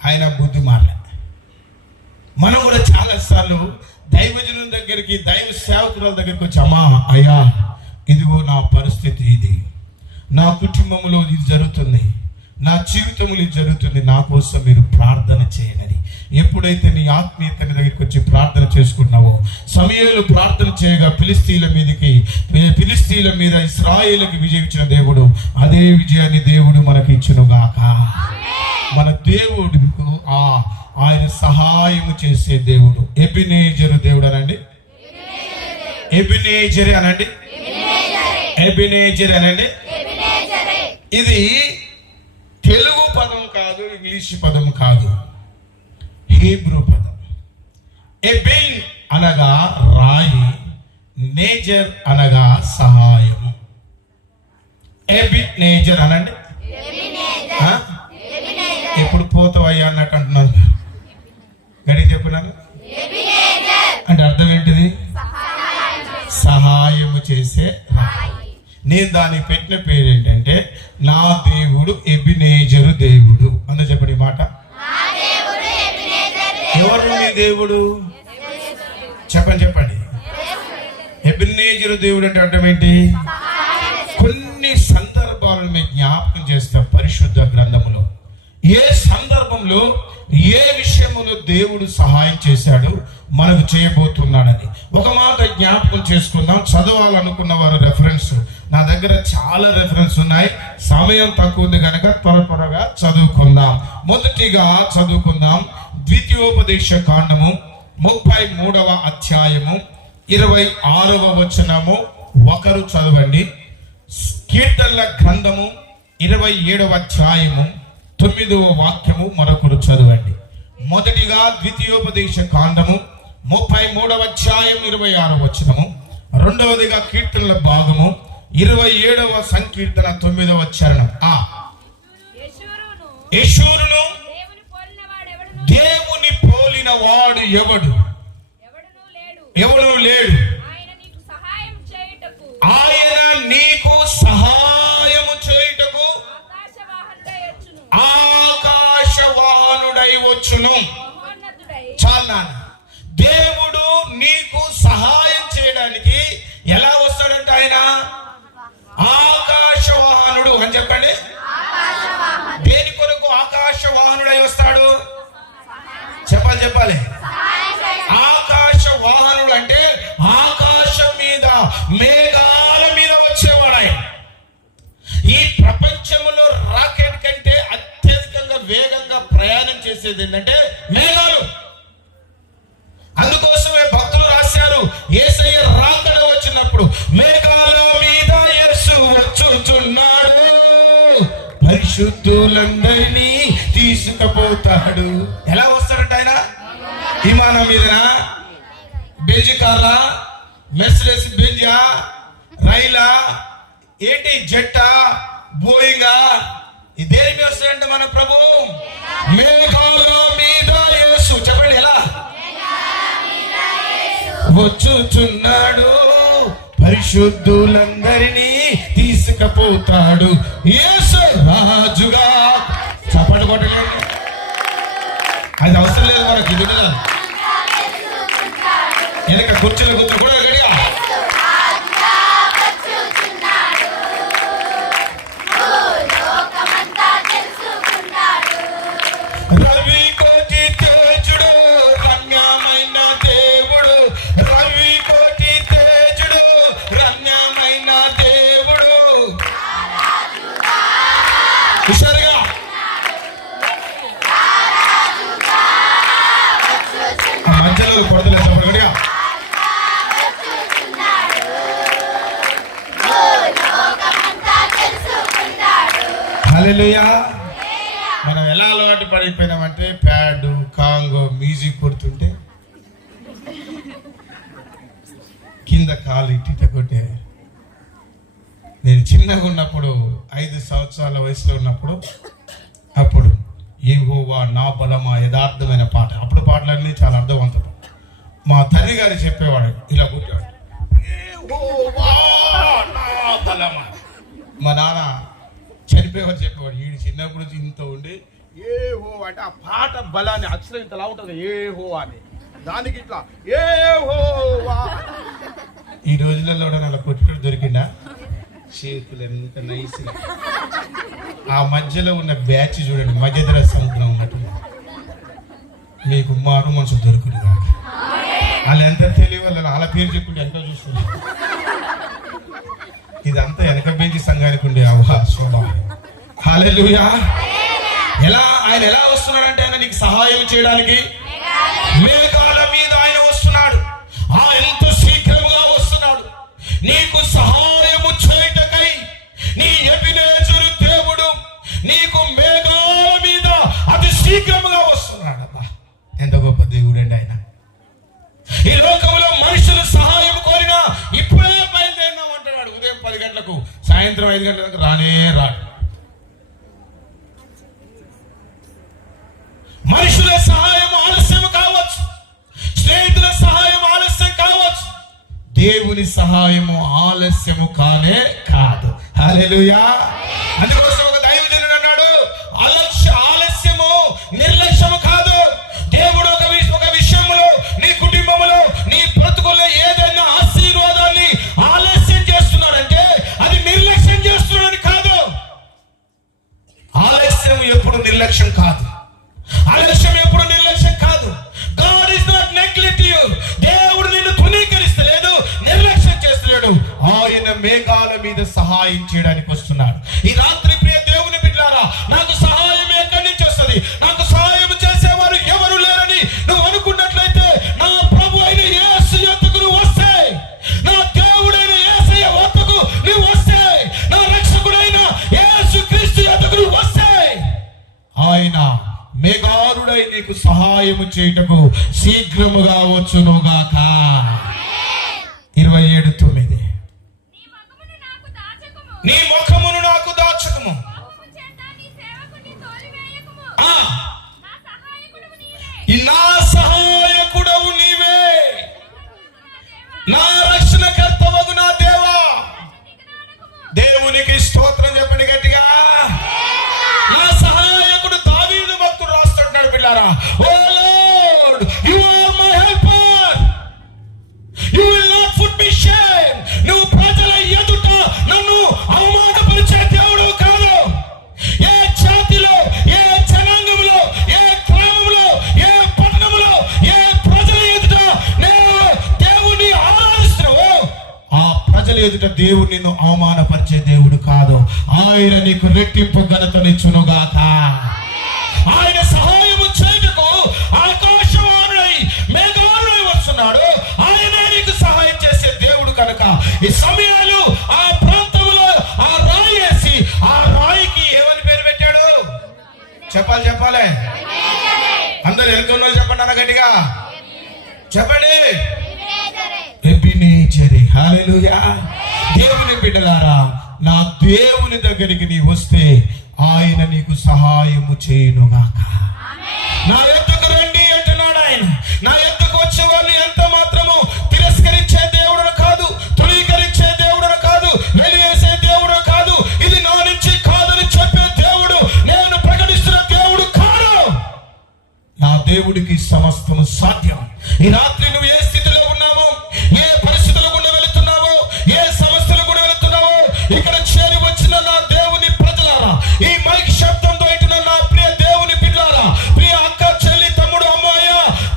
ఆయన బుద్ధి మారలే. మనం కూడా చాలాసార్లు దైవజనుల దగ్గరికి, దైవ సేవకుల దగ్గరికి వచ్చి, అమ్మా అయ్యా ఇదిగో నా పరిస్థితి ఇది, నా కుటుంబంలో ఇది జరుగుతుంది, నా జీవితంలో ఇది జరుగుతుంది, నా కోసం మీరు ప్రార్థన చేయనని. ఎప్పుడైతే నీ ఆత్మీయత దగ్గరికి వచ్చి ప్రార్థన చేసుకుంటున్నావో, సమయంలో ప్రార్థన చేయగా ఫిలిస్తీన్ల మీద ఇశ్రాయేలుకి విజయం ఇచ్చిన దేవుడు అదే విజయాన్ని దేవుడు మనకి ఇచ్చునుగాక. మన దేవుడు ఆయన సహాయము చేసే దేవుడు. ఎబినేజరు దేవుడు అనండి, ఎబినేజరే అనండి, ఎబినేజర్ అనండి. ఇది తెలుగు పదం కాదు, ఇంగ్లీష్ పదం కాదు, హీబ్రూ పదం. ఎబిన్ అనగా రాయి, నేజర్ అనగా సహాయము. ఎబినేజర్ అనండి. ఎప్పుడు పోతావయ్యా అన్నట్టు అంటున్నారు, గడి చెప్పినాను అంటే అర్థం ఏంటిది? సహాయము చేసే రాయి. నేను దానికి పెట్టిన పేరు ఏంటంటే, నా దేవుడు ఎబినేజరు దేవుడు. అందరూ చెప్పండి మాట. ఎవరు నీ దేవుడు? చెప్పండి. ఎబినేజరు దేవుడు అంటే అర్థం ఏంటి? కొన్ని సందర్భాలను మేము జ్ఞాపకం చేస్తాం పరిశుద్ధ గ్రంథములో. ఏ సందర్భంలో ఏ విషయంలో దేవుడు సహాయం చేశాడు, మనకు చేయబోతున్నాడని ఒక మాట జ్ఞాపకం చేసుకుందాం. చదవాలనుకున్న వారు రెఫరెన్స్, నా దగ్గర చాలా రెఫరెన్స్ ఉన్నాయి, సమయం తక్కువ ఉంది కనుక త్వరగా చదువుకుందాం. మొదటిగా చదువుకుందాం ద్వితీయోపదేశ కాండము 33వ అధ్యాయము 26వ వచనము. ఒకరు చదవండి. కీర్తనల గ్రంథము 27వ అధ్యాయము 9వ వాక్యము మరొకరు చదవండి. మొదటిగా ద్వితీయోపదేశ కాండము 33వ అధ్యాయం 26వ వచనము. రెండవదిగా కీర్తనల భాగము 27వ సంకీర్తన 9వ చరణం. యెషూరును దేవుని పోలిన వాడు ఎవడు లేడు. ఆయన నీకు సహాయము చేయుటకు ఆకాశవాహనుడై వచ్చును. చాలా దేవుడు నీకు సహాయం చేయడానికి ఎలా వస్తాడంటే ఆయన ఆకాశవాహనుడు అని చెప్పండి. దేని కొరకు ఆకాశవాహనుడై వస్తాడు? చెప్పాలి. ఆకాశవాహనుడు అంటే ఆకాశం మీద, మేఘాల మీద వచ్చేవాడు ఆయన. ఈ ప్రపంచంలో రాకెట్ కంటే అత్యధికంగా వేగంగా ప్రయాణం చేసేది ఏంటంటే మేఘాలు. అందుకోసమే భక్తులు రాశారు, యేసయ్య రాకడ వచ్చినప్పుడు మేఘాల మీద యేసు వచ్చుచున్నాడు, పరిశుద్ధులందరినీ తీసుకుపోతాడు. ఎలా వస్తాడంట ఆయన? విమానం మీదనా, బెంజ్ కార్లా, మెర్సిడెస్ బెంజా, రైలా, ఏంటి జెట్టా, బోయింగా, ఇదేమి వస్తాడంటే మన ప్రభు మేఘాల మీద యేసు. చెప్పండి ఎలా వచ్చుచున్నాడు, పరిశుద్ధులందరినీ తీసుకుపోతాడు. యేసు రాజుగా. చప్పట్లు కొట్టలేదు, అది అవసరం లేదు మనకి. ఇది కదా వెనక కుర్చీలో కూర్చో కూడా గడిగా రవి కోటి తేజుడు, రమ్యమైన దేవుడు, రవి కోటి తేజుడు, గట్టిగా. హల్లెలూయా. మనం ఎలా అలవాటు పడిపోయినామంటే ప్యాడ్ కాంగో మ్యూజిక్ కొడుతుంటే కింద కాలు ఇట్ట కొట్టే. నేను చిన్నగా ఉన్నప్పుడు 5 సంవత్సరాల వయసులో ఉన్నప్పుడు అప్పుడు యెహోవా నా బలమా యథార్థమైన పాట, అప్పుడు పాటలన్నీ చాలా అర్థవంతం. మా తండ్రి గారు చెప్పేవాడు, ఇలా కొట్టేవాడు, యెహోవా నా బలమా. మా నాన్న చనిపోయేవాడు చెప్పేవాడు, వీడు చిన్నప్పుడు ఇంత ఉండి ఏ హో అంటే ఆ పాట బలాన్ని అక్షరం ఇంతలా ఉంటుంది, ఏ హో అని, దానికి ఇట్లా ఏ హో. ఈ రోజులలో అలా కొట్టుడు దొరికిందా? చేతులు ఎంత నైస్. ఆ మధ్యలో ఉన్న బ్యాచ్ చూడండి, మధ్యధర సముద్రం ఉన్నట్టు. మీకు మారు మనసు దొరుకుతుంది కాక. వాళ్ళు ఎంత తెలివి వాళ్ళు వాళ్ళ పేరు చెప్పుకుంటే ఎంత చూస్తుంది. ఇదంతా వెనక బెంచి సంఘానికి ఉండే స్వభావం. హల్లెలూయా. ఆయన ఎలా వస్తున్నాడంటే ఆయన నీకు సహాయం చేయడానికి మేఘాల మీద ఆయన వస్తున్నాడు. ఎంత శీఘ్రముగా వస్తున్నాడు నీకు సహాయము చేయటకై. నీ ఎబినేజరు దేవుడు నీకు మేఘాల మీద అతి శీఘ్రముగా వస్తున్నాడు. అబ్బా ఎంత గొప్ప దేవుడు అండి ఆయన. ఈ లోకంలో మనుషులు సహాయం కోరినా ఇప్పుడే బయలుదేరినాం అంటున్నాడు. ఉదయం 10 గంటలకు సాయంత్రం 5 గంటలకు రానే రాడు. మనుషుల సహాయం ఆలస్యం కావచ్చు, స్నేహితుల సహాయం ఆలస్యం కావచ్చు, దేవుని సహాయము ఆలస్యము కానే కాదు. హల్లెలూయా. అందుకోసం ఒక దైవజనుడు అన్నాడు, ఆలస్యము నిర్లక్ష్యము కాదు. దేవుడు ఒక విషయంలో నీ కుటుంబంలో నీ బ్రతుకుల్లో ఏదైనా ఆశీర్వాదాన్ని ఆలస్యం చేస్తున్నాడంటే అది నిర్లక్ష్యం చేస్తున్నాడని కాదు. ఆలస్యం ఎప్పుడు నిర్లక్ష్యం కాదు. ఆలస్యం ఎప్పుడు నిర్లక్ష్యం కాదు. God is not neglect you. దేవుడు నిన్ను తృణీకరిస్తలేడు, నిర్లక్ష్యం చేస్తలేడు. ఆయన మేఘాల మీద సహాయం చేయడానికి వస్తున్నాడు. ఈ రాత్రి ప్రియ దేవుని బిడ్డలారా, నాకు సహాయం ఎక్కడి నుంచి వస్తుంది, నాకు సహాయం చేసేవారు ఎవరు లేరని నువ్వు అనుకున్నట్లయితే నా ప్రభు అయిన యేసు యొద్దకు నువ్వు వస్తే, నా దేవుడైన యేసయ్య వద్దకు నువ్వు వస్తే, నా రక్షకుడైన యేసు క్రీస్తు యొద్దకు నువ్వు వస్తే, ఆయన మేఘారుడై నీకు సహాయము చేయుటకు శీఘ్రముగా వచ్చునుగాక. 27:9 నీ ముఖమును నాకు దాచకము, నా సహాయకుడవు నీవే, నా రక్షణకర్తవగు నా దేవా. దేవునికి స్తోత్రం చెప్పండి గట్టిగా. నా సహాయకుడు దావీదు భక్తుడు రాస్తున్నాడు పిల్లారా, O Lord you are my helper, you will not put me shame. నువ్వు ప్రజల ఎదుట నన్ను అవమానపరిచే దేవుడు కాదు. ఏ జాతిలో, ఏ జనాంగంలో, ఏ గ్రామంలో, ఏ పట్టణంలో, ఏ ప్రజల ఎదుట నేను దేవుని ఆరాధిస్తున్నావో ఆ ప్రజల ఎదుట దేవుడు నిన్ను అవమానపరిచే దేవుడు కాదు. ఆయన నీకు రెట్టింపు ఘనతనిచ్చునుగాక. ఆయన సహాయము చేయుటకు ఆకాశవాణుడై మేఘారుడై వస్తున్నాడు. ఆయనే నీకు సహాయం చేసే దేవుడు కనుక ఈ సమయాలు ఆ ప్రాంతంలో ఆ రాయి వేసి, ఆ రాయికి ఏమని పేరు పెట్టాడు? చెప్పాలి అందరు వెళ్తున్నా చెప్పండి అన్న గట్టిగా చెప్పండి. ఎబినేజరే. హల్లెలూయా. దేవుని బిడ్డలారా, నా దేవుని దగ్గరికి నీ వస్తే ఆయన నీకు సహాయము చేయునుగాక. నా యొద్దకు రండి అంటున్నాడు ఆయన. నా యొద్దకు వచ్చే వాళ్ళు ఎంత మాత్రము తిరస్కరించే దేవుడు కాదు, తృణీకరించే దేవుడు కాదు, వెలివేసే దేవుడు కాదు. ఇది నా నుంచి కాదని చెప్పే దేవుడు, నేను ప్రకటిస్తున్న దేవుడు కాదు. నా దేవుడికి సమస్తము సాధ్యం. ఈ రాత్రి నువ్వు ఏ స్థితిలో ఉన్నావో, ఏ పరిస్థితుల గుండా వెళుతున్నావో, ఏ సమస్యలు కూడా వెళుతున్నావో, ఇక్కడ చేరి వచ్చిన నా దేవుని ప్రజలారా, ఈ మైక్ శబ్దంతో ఇటున్న నా ప్రియ దేవుని పిల్లారా, ప్రియ అక్క చెల్లి తమ్ముడు అమ్మాయ,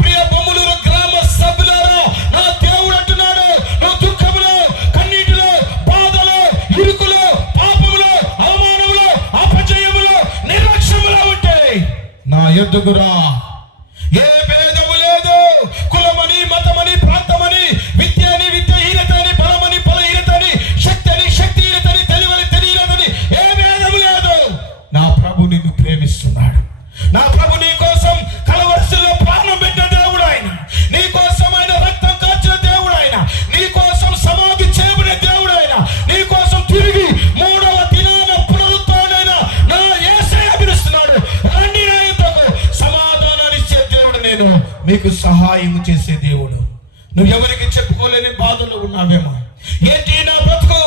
ప్రియ బొమ్మలూరు గ్రామ సభ్యులారా, నా దేవుడు అంటున్నాడు, నువ్వు దుఃఖములో, కన్నీటిలో, బాధలో, ఇరుకులో, పాపములో, అవమానములో, అపజయములో, నిర్లక్ష్యములో ఉంటే నా యొద్దకు రా. ఏ భేదము లేదు, కులమని మతమని నీకు సహాయం చేసే దేవుడు. నువ్వు ఎవరికి చెప్పుకోలేని బాధలు ఉన్నావేమో. ఏంటి నా బ్రతుకు,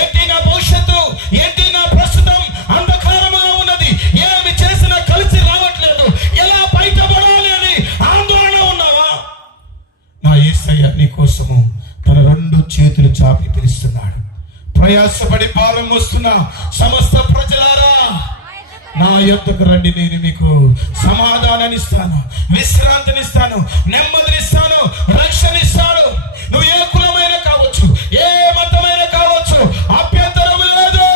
ఏంటి నా భవిష్యత్తు, ఏంటి నా ప్రస్తుతం అంధకారముగా ఉన్నది, ఏమి చేసినా కలిసి రావట్లేదు, ఎలా బయటపడాలి అని ఆందోళన ఉన్నావా? నా యేసయ్య నీ కోసము తన 2 చేతులు చాపి పిలుస్తున్నాడు. ప్రయాసపడి భారం వస్తున్న సమస్త ప్రజలారా, నా యొద్దకు రండి, నేను మీకు సమాధానాన్ని ఇస్తాను, విశ్రాంతినిస్తాను, నెమ్మదినిస్తాను, రక్షణిస్తాను. నువ్వు ఏ కులమైన కావచ్చు, ఏ మతమైన కావచ్చు, అభ్యంతరం లేదు.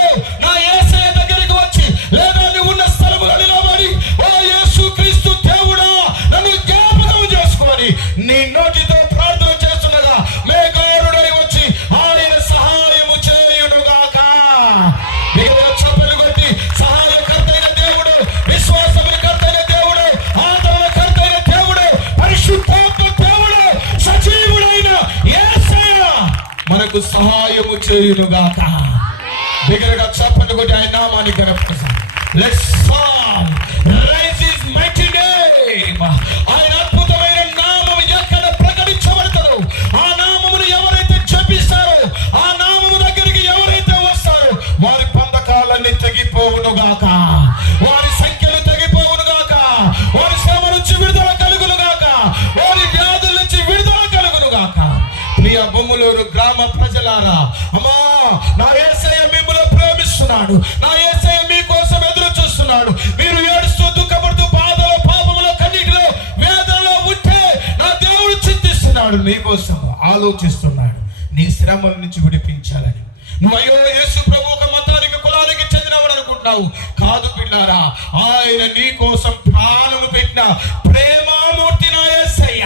నా యేసయ్య దగ్గరికి వచ్చి, లేదా నువ్వు ఉన్న స్థలములో నిలబడి, ఓ యేసుక్రీస్తు దేవుడా నన్ను జ్ఞాపకం చేసుకొని నీ నోటితో ప్రార్థన చేస్తుండగా మేఘారుడై వచ్చి ఆయన సహాయము చేయునుగాక. చప్పలు కొట్టి, సహాయకర్తైన దేవుడు, విశ్వాసకర్తైన దేవుడు, ఆదరణకర్తైన దేవుడు, పరిశుద్ధాత్మ దేవుడు, సజీవుడైన యేసయ్య మనకు సహాయము చేయునుగాక. బిగ్గరగా చప్పలు కొట్టి ఆయన నామాన్ని గణపరచాలి. Let's song raise his mighty name. ఆయన అద్భుతమైన నామం ఎక్కడ ప్రకటించబడతారో, ఆ నామమును ఎవరైతే జపిస్తారో, ఆ నామము దగ్గరికి ఎవరైతే వస్తారో వారి బంధకాలన్నీ తెగిపోవునుగాక, వారి సంఖ్యలు తెగిపోవునుగాక, వారి శ్రమ నుంచి విడుదల కలుగునుగాక, వారి వ్యాధుల నుంచి విడుదల కలుగునుగాక. ప్రియ బొమ్మలూరు గ్రామ ప్రజలారా, అమ్మా, నా యేసయ్య మిమ్మల్ని ప్రేమిస్తున్నాడు. నా యేసయ్య మీకోసం ఎదురు చూస్తున్నాడు. మీరు ఏడుస్తూ, దుఃఖపడుతూ, బాధలో, పాపములో, కన్నీటిలో, వేదనలో ఉంటే నా దేవుడు చింతిస్తున్నాడు, నీకోసం ఆలోచిస్తున్నాడు, నీ శ్రమల నుంచి విడిపించాలని. నువ్వు అయ్యో యేసు ప్రభు ఒక మతానికి, కులానికి చెందినవాడు అనుకుంటున్నావు. కాదు పిల్లారా, ఆయన నీ కోసం ప్రాణము పెట్టిన ప్రేమామూర్తి నా యేసయ్య,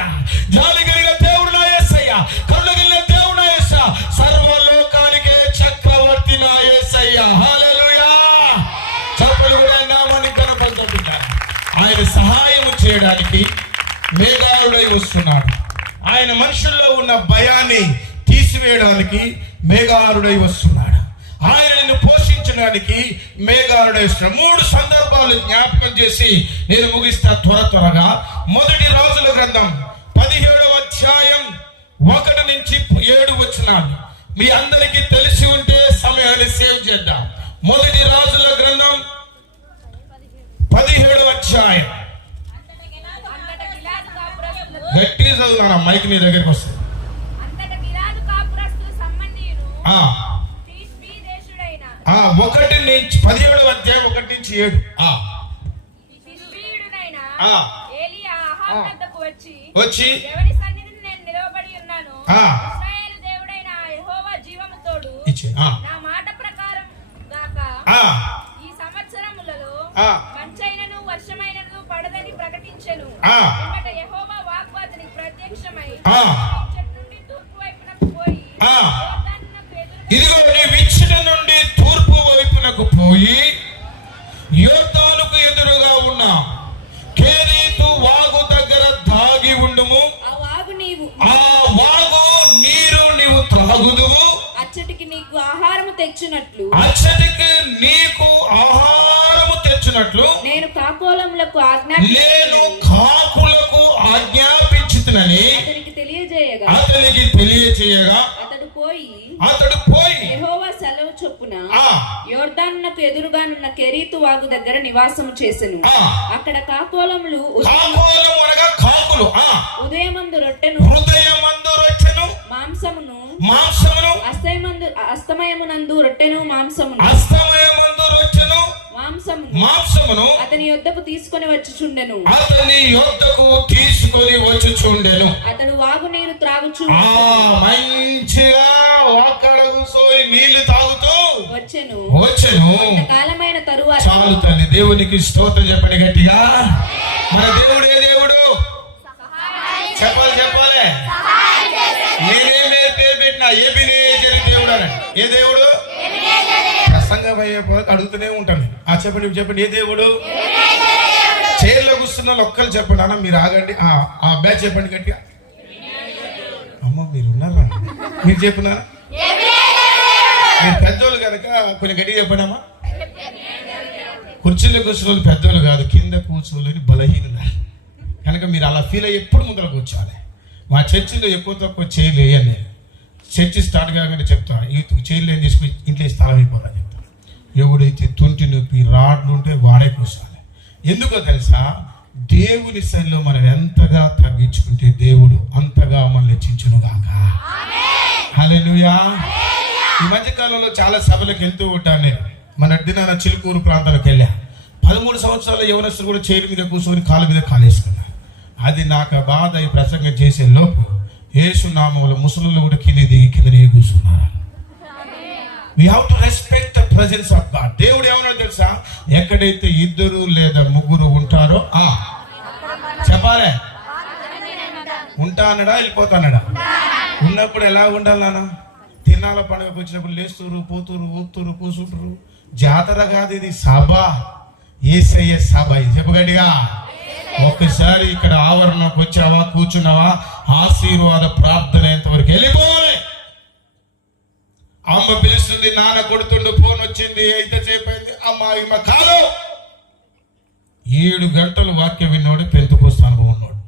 జాలి కలిగిన దేవుడు నా యేసయ్య, కరుణ కలిగిన దేవుడు నా యేసయ్య, సర్వలోకానికే చక్రవర్తి నా యేసయ్య. హల్లెలూయా. చప్పలు కూడా నామాన్ని కనపడుతుంటారు. ఆయన సహాయం చేయడానికి మేఘారుడై వస్తున్నాడు. ఆయన మనుషుల్లో ఉన్న భయాన్ని తీసివేయడానికి మేఘారుడై వస్తున్నాడు. ఆయన నిన్ను పోషించడానికి మేఘారుడై వస్తున్నాడు. 3 సందర్భాలు జ్ఞాపకం చేసి నేను ముగిస్తా త్వరగా. 1 రాజుల గ్రంథం 17వ అధ్యాయం 1 నుంచి 7 వచనాలు. మీ అందరికీ తెలిసి ఉంటే సమయాన్ని సేవ్ చేద్దాం. 1 రాజుల గ్రంథం 17వ అధ్యాయం. గట్టిగా చదువుతాను, మైక్ నీ దగ్గరికి వస్తుంది. 1 నుంచి 17వ అధ్యాయం 1 నుంచి 7. వచ్చి ఎవరి సన్నిధిని నేను నిలవబడి ఉన్నాను, ఇశ్రాయేలు దేవుడైన యెహోవా జీవము తోడు, నా మాట ప్రకారం గాక ఈ సంవత్సరములలో మంచైనను వర్షమైనను పడదని ప్రకటించెను. వెంబట యెహోవా వాక్కు అతనికి ప్రత్యక్షమై చెట్టు నుండి తూర్పు వైపునకు పోయి ఇదిగో నీవు ఇచ్చిన నుండి తూర్పు వైపునకు పోయి యోర్దానుకు ఎదురుగా ఉన్న కెరీతు వాగు దగ్గర దాగి ఉండుము. ఆ వాగు నీరు నీవు త్రాగుదువు. అచ్చటికి నీకు ఆహారము తెచ్చినట్లు, అచ్చటికి నీకు ఆహారము తెచ్చినట్లు నేను కాకులకు ఆజ్ఞాపించుతునని అతనికి తెలియజేయగా అతడు పోయి యెహోవా సెలవు చొప్పున యోర్దానునకు ఎదురుగానున్న కెరీతు వాగు దగ్గర నివాసము చేసెను. అక్కడ కాకోలములు ఉదయమందు రొట్టెను మాంసమును అస్తమయమునందు రొట్టెను మాంసమును అతని యొద్దకు తీసుకొని వచ్చుచుండెను. అతడు వాగు నీరు త్రాగుచు మంచిగా నీళ్లు తాగుతూ వచ్చెను. కాలమైన తరువాత చాలు తల్లి, దేవునికి స్తోత్రం చెప్పండి గట్టిగా. మన దేవుడు ఏ దేవుడు చెప్పాలి. నేనే పేరు పెట్టినా ఎబినేజర్ దేవుడు అని. ఏ దేవుడు? ప్రసంగం అయ్యేపోతే అడుగుతూనే ఉంటాను. చెప్పండి ఏ దేవుడు? చైర్లో కూర్చున్న ఒక్కరు చెప్పండి. అన్న మీరు ఆగండి, ఆ బ్యాచ్ చెప్పండి గట్టిగా. అమ్మ మీరు ఉన్నారా? మీరు చెప్పినా? మీరు పెద్దోళ్ళు కనుక కొన్ని గట్టిగా చెప్పండి అమ్మా. కుర్చీలో కూర్చున్న పెద్దోళ్ళు కాదు, కింద కూర్చోలేని బలహీనులు కనుక మీరు అలా ఫీల్ అయ్యి ఎప్పుడు ముందర కూర్చోాలి. మా చర్చిలో ఎక్కువ తక్కువ చైర్లు వేయని, చర్చి స్టార్ట్ కాగానే చెప్తాను, ఈ చైర్లు ఏం తీసుకుని ఇంట్లో స్థలం అయిపోవాలని చెప్తాను. ఎవడైతే తొంటి నొప్పి రాడ్లు ఉంటే వాడే కూర్చోాలి. ఎందుకో తెలుసా, దేవుని శైలిలో మనం ఎంతగా తగ్గించుకుంటే దేవుడు అంతగా మనల్ని హెచ్చించును గాక. హల్లెలూయా. ఈ మధ్య కాలంలో చాలా సభలకు వెళ్తూ ఉంటాను నేను. మన దినాన చిలుకూరు ప్రాంతాలకు వెళ్ళా. 13 సంవత్సరాల యవనస్తులు కూడా చైర్ మీద కూర్చొని కాళ్ళ మీద కాలేసుకున్నారు. అది నాకు బాధ. ఈ ప్రసంగం చేసే లోపు యేసు నామములో ముసలులు కూడా కిందనే కూర్చున్నారు. We have to respect the presence of God. దేవుడు ఏమన్నా తెలుసా, ఎక్కడైతే 2 లేదా 3 ఉంటారో చెప్పాలే, ఉంటానడా వెళ్ళిపోతానడా. ఉన్నప్పుడు ఎలా ఉండాలి నాన్న? తిరునాళ్ళ పండుగకు వచ్చినప్పుడు లేస్తురు, పోతురు, ఊపుతురు, కూర్చుంటారు. జాతర కాదు ఇది, సభ. యేసయ్య సభ. చెప్పగడిగా ఒక్కసారి ఇక్కడ ఆవరణకు వచ్చావా, కూర్చున్నావా, ఆశీర్వాద ప్రార్థన ఎంతవరకు వెళ్ళిపోవాలి. అమ్మ పిలుస్తుంది, నాన్న కొడుతుండు, ఫోన్ వచ్చింది, ఎంతసేపు అయింది, అమ్మ ఇమ్మ కాదు. 7 గంటలు వాక్యం విన్నోడు పెంతుకోస్తు అనుభవం ఉన్నాడు.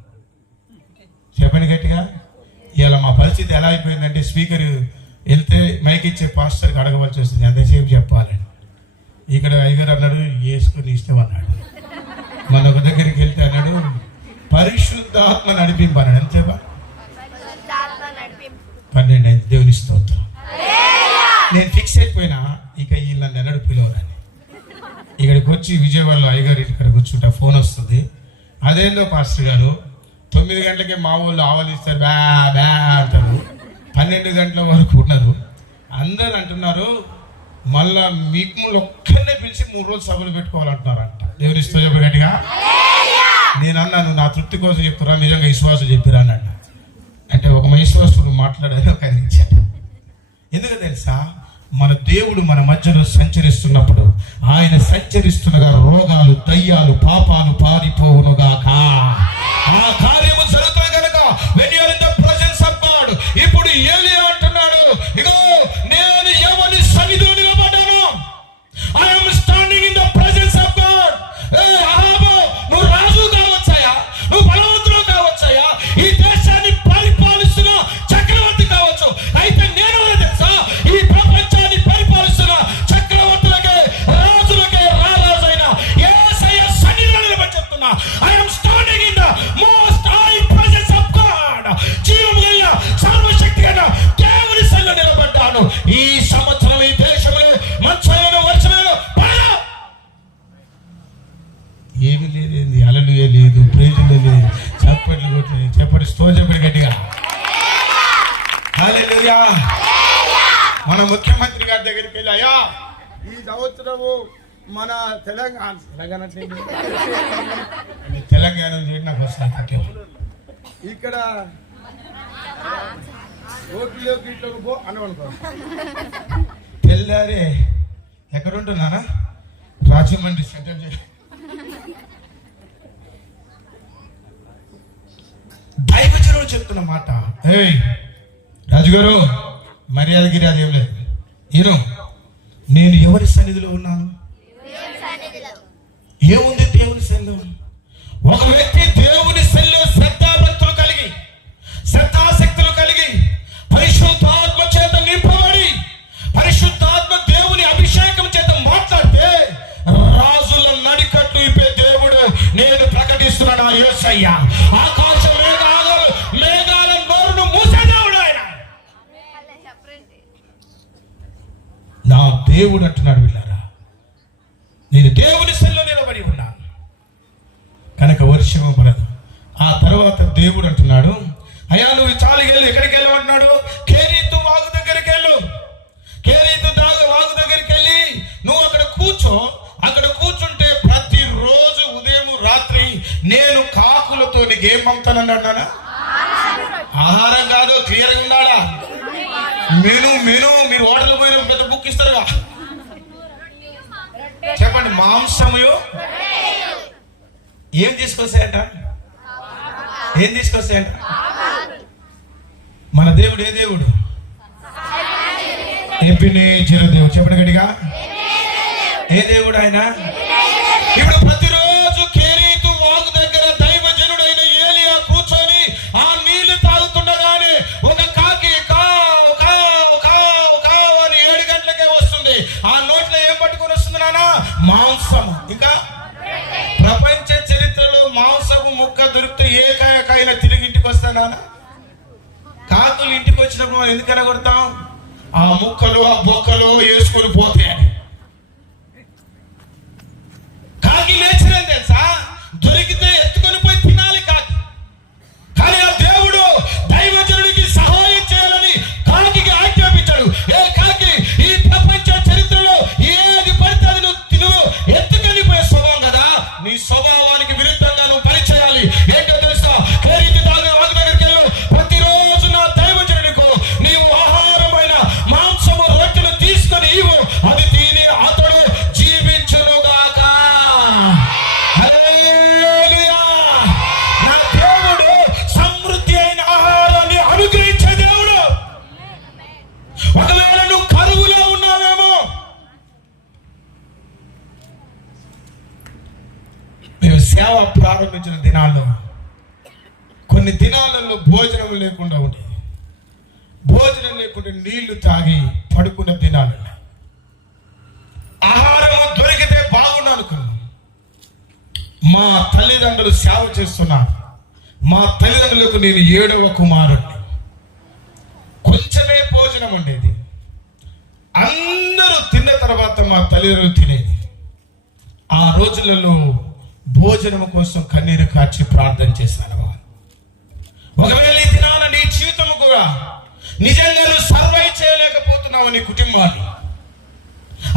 చెప్పండి గట్టిగా. ఇలా మా పరిస్థితి ఎలా అయిపోయిందంటే, స్పీకర్ వెళ్తే మైక్ ఇచ్చే పాస్టర్కి అడగవలసి వస్తుంది, ఎంతసేపు చెప్పాలని. ఇక్కడ అయ్యగారు అన్నాడు, వేసుకుని ఇష్టం అన్నాడు. మన ఒక దగ్గరికి వెళ్తే అన్నాడు, పరిశుద్ధాత్మ నడిపింపు అన్నాడు. ఎంతసేపా? 12 అయింది. దేవుని స్తోత్రం. నేను ఫిక్స్ అయిపోయినా ఇక వీళ్ళ నెలడు పిలవరని. ఇక్కడికి వచ్చి విజయవాడలో అయ్యగారు ఇక్కడ కూర్చుంటా, ఫోన్ వస్తుంది. అదేందో పాస్టర్ గారు 9 గంటలకే మా ఊళ్ళో ఆవలిస్తారు, బ్యా బ్యా అంటారు. 12 గంటల వరకు ఉన్నారు. అందరు అంటున్నారు, మళ్ళా మీకు ఒక్కరినే పిలిచి 3 రోజులు సభలు పెట్టుకోవాలంటున్నారంట. దేవుని స్తోత్రం గట్టిగా. నేను అన్నాను, నా తృప్తి కోసం చెప్తారా, నిజంగా విశ్వాసం చెప్పిరా అన్నాడు. అంటే ఒక విశ్వాసుడు మాట్లాడారు, ఒక ఆయన ఇచ్చాడు. ఎందుకు తెలుసా, మన దేవుడు మన మధ్యలో సంచరిస్తున్నప్పుడు ఆయన సంచరిస్తున్నగా రోగాలు, దయ్యాలు, పాపాలు పారిపోవునుగాక. ఆ కార్యము జరుగుతాయి కనుక when you are in the presence of God. ఇప్పుడు ఏలియా అంటున్నాడు, ఇగో నేను ఎవరి సన్నిధిలో నిలబడ్డాను. I am standing in the presence of God. అహాబు, నువ్వు రాజు కావచ్చాయా, నువ్వు బలవంతుడు కావచ్చాయా, ఈ దేశాన్ని పరిపాలిస్తున్న చక్రవర్తి కావచ్చు. అయితే నేను తెలుసా, ఈ ప్రపంచాన్ని పరిపాలిస్తున్న చక్రవర్తులకే, రాజులకే రాజైన యేసయ్య సన్నిధిలో నిలబడి చెప్తున్నా, I am standing in the most high presence of God. జీవము గల సర్వశక్తి గల దేవుని సన్నిధిలో నిలబడ్డాను. ఈ సంవత్సరం ఈ దేశంలో మంచైన వర్షమైన ఏమి లేదు, హల్లెలూయా లేదు, ప్రైజులు లేదు, చప్పట్లు కొట్టలేదు, చెప్పండి స్తోత్రం గట్టిగా. హల్లెలూయా. మన ముఖ్యమంత్రి గారి దగ్గరికి వెళ్ళి, అయ్యా ఈ సంవత్సరము మన తెలంగాణ నాకు వస్తాను ఇక్కడ ఓట్లోకి ఇట్లోకి పో అనవనుకో. తెల్లారే ఎక్కడ ఉంటున్నానా, రాజమండ్రి సెంటర్. దైవజనుడు చెప్తున్న మాట, ఏయ్ రాజుగారు, మర్యాదగిరి అది ఏం లేదు. నేను ఎవరి సన్నిధిలో ఉన్నాను? ఏముంది దేవుని సన్నిధిలో? ఒక వ్యక్తి దేవుని సన్నిధిలో శ్రద్ధాభక్తులు కలిగి, శ్రద్ధాశక్తులు కలిగి, పరిశుద్ధాత్మ చేత నింపబడి, పరిశుద్ధాత్మ దేవుని అభిషేకం చేత మాట్లాడితే రాజుల నడికట్టు ఇప్పే దేవుడు నేను ప్రకటిస్తున్నాను. యేసయ్య ఆకాశ మేఘాల నోరును మూసేదేవుడు ఆయన. నా దేవుడు అంటున్నాడు, వీళ్ళారా నేను దేవుని సన్నిధిలో నిలబడి ఉన్నాను కనుక వర్షం పడదు. ఆ తర్వాత దేవుడు అంటున్నాడు, అయ్యా నువ్వు చాలు వెళ్ళు. ఎక్కడికి వెళ్ళమంటున్నాడు? కేరీతు వాగు దగ్గరికి వెళ్ళు. కేరీతు వాగు దగ్గరికి వెళ్ళి నువ్వు అక్కడ కూర్చో. అక్కడ కూర్చుంటే ప్రతిరోజు ఉదయం రాత్రి నేను కాకులతో నీకేం పంపుతానన్నాడు. ఆహారం కాదు, క్లియర్గా ఉండాలా. మెను మీరు హోటల్ పోయిన పెద్ద బుక్ ఇస్తారుగా, చెప్పండి. మాంసముయు ఏం తీసుకొస్తాయంట? ఏం తీసుకొస్తాయంట? మన దేవుడు ఏ దేవుడు? ఎబెనేజరు దేవుడు. చెప్పండి గట్టిగా, ఏ దేవుడు ఆయన? ఇప్పుడు ప్రతిరోజు కేరీతు వాగు దగ్గర దైవజనుడైన నాన్న? కాకులు ఇంటికి వచ్చినప్పుడు మనం ఎందుకైనా కొడతాం? ఆ ముక్కలు ఆ బొక్కలు వేసుకొని పోతాయని. కాకి నేచర్ ఏం తెలుసా? దొరికితే ఎత్తుకొని పోయి తినాలి కాకి. కానీ ఆ దేవుడు దైవజనుడికి సహాయం చేయాలని కాకి ఆజ్ఞాపించాడు. ఏ కాకి, ఈ ప్రపంచ చరిత్రలో ఏది పడితే అది నువ్వు ఎత్తుకొని పోయే స్వభావం కదా, నీ స్వభావానికి విరుద్ధంగా నువ్వు పని చేయాలి. ఏంటో తెలుసా? దగ్గరికి వెళ్ళు, ప్రతిరోజు నా దైవజనుడికి నీవు ఆహారమైన మాంసము రొట్టెలు తీసుకొని ఇవ్వు, అది తిని అతడు జీవించునుగాక. హల్లెలూయా. నా దేవుడు సమృద్ధి అయిన ఆహారాన్ని అనుగ్రహించే దేవుడు. ఒకవేళ నువ్వు కరువులో ఉన్నావేమో, మేము సేవ ప్రారంభించిన దినాల్లో కొన్ని దినాలలో భోజనం లేకుండా ఉండేది. భోజనం లేకుండా నీళ్లు తాగి పడుకున్న దినాలు. ఆహారం దొరికితే బాగుండు అనుకున్నాం. మా తల్లిదండ్రులు సేవ చేస్తున్నారు. మా తల్లిదండ్రులకు నేను 7వ కుమారుడిని. కొంచెమే భోజనం ఉండేది. అందరూ తిన్న తర్వాత మా తల్లిదండ్రులు తినేది. ఆ రోజులలో భోజనం కోసం కన్నీరు కార్చి ప్రార్థన చేశాను. ఒకవేళ ఈ దినాన నీ జీవితము కూడా నిజంగా నువ్వు సర్వైవ్ చేయలేకపోతున్నావు నీ కుటుంబాన్ని.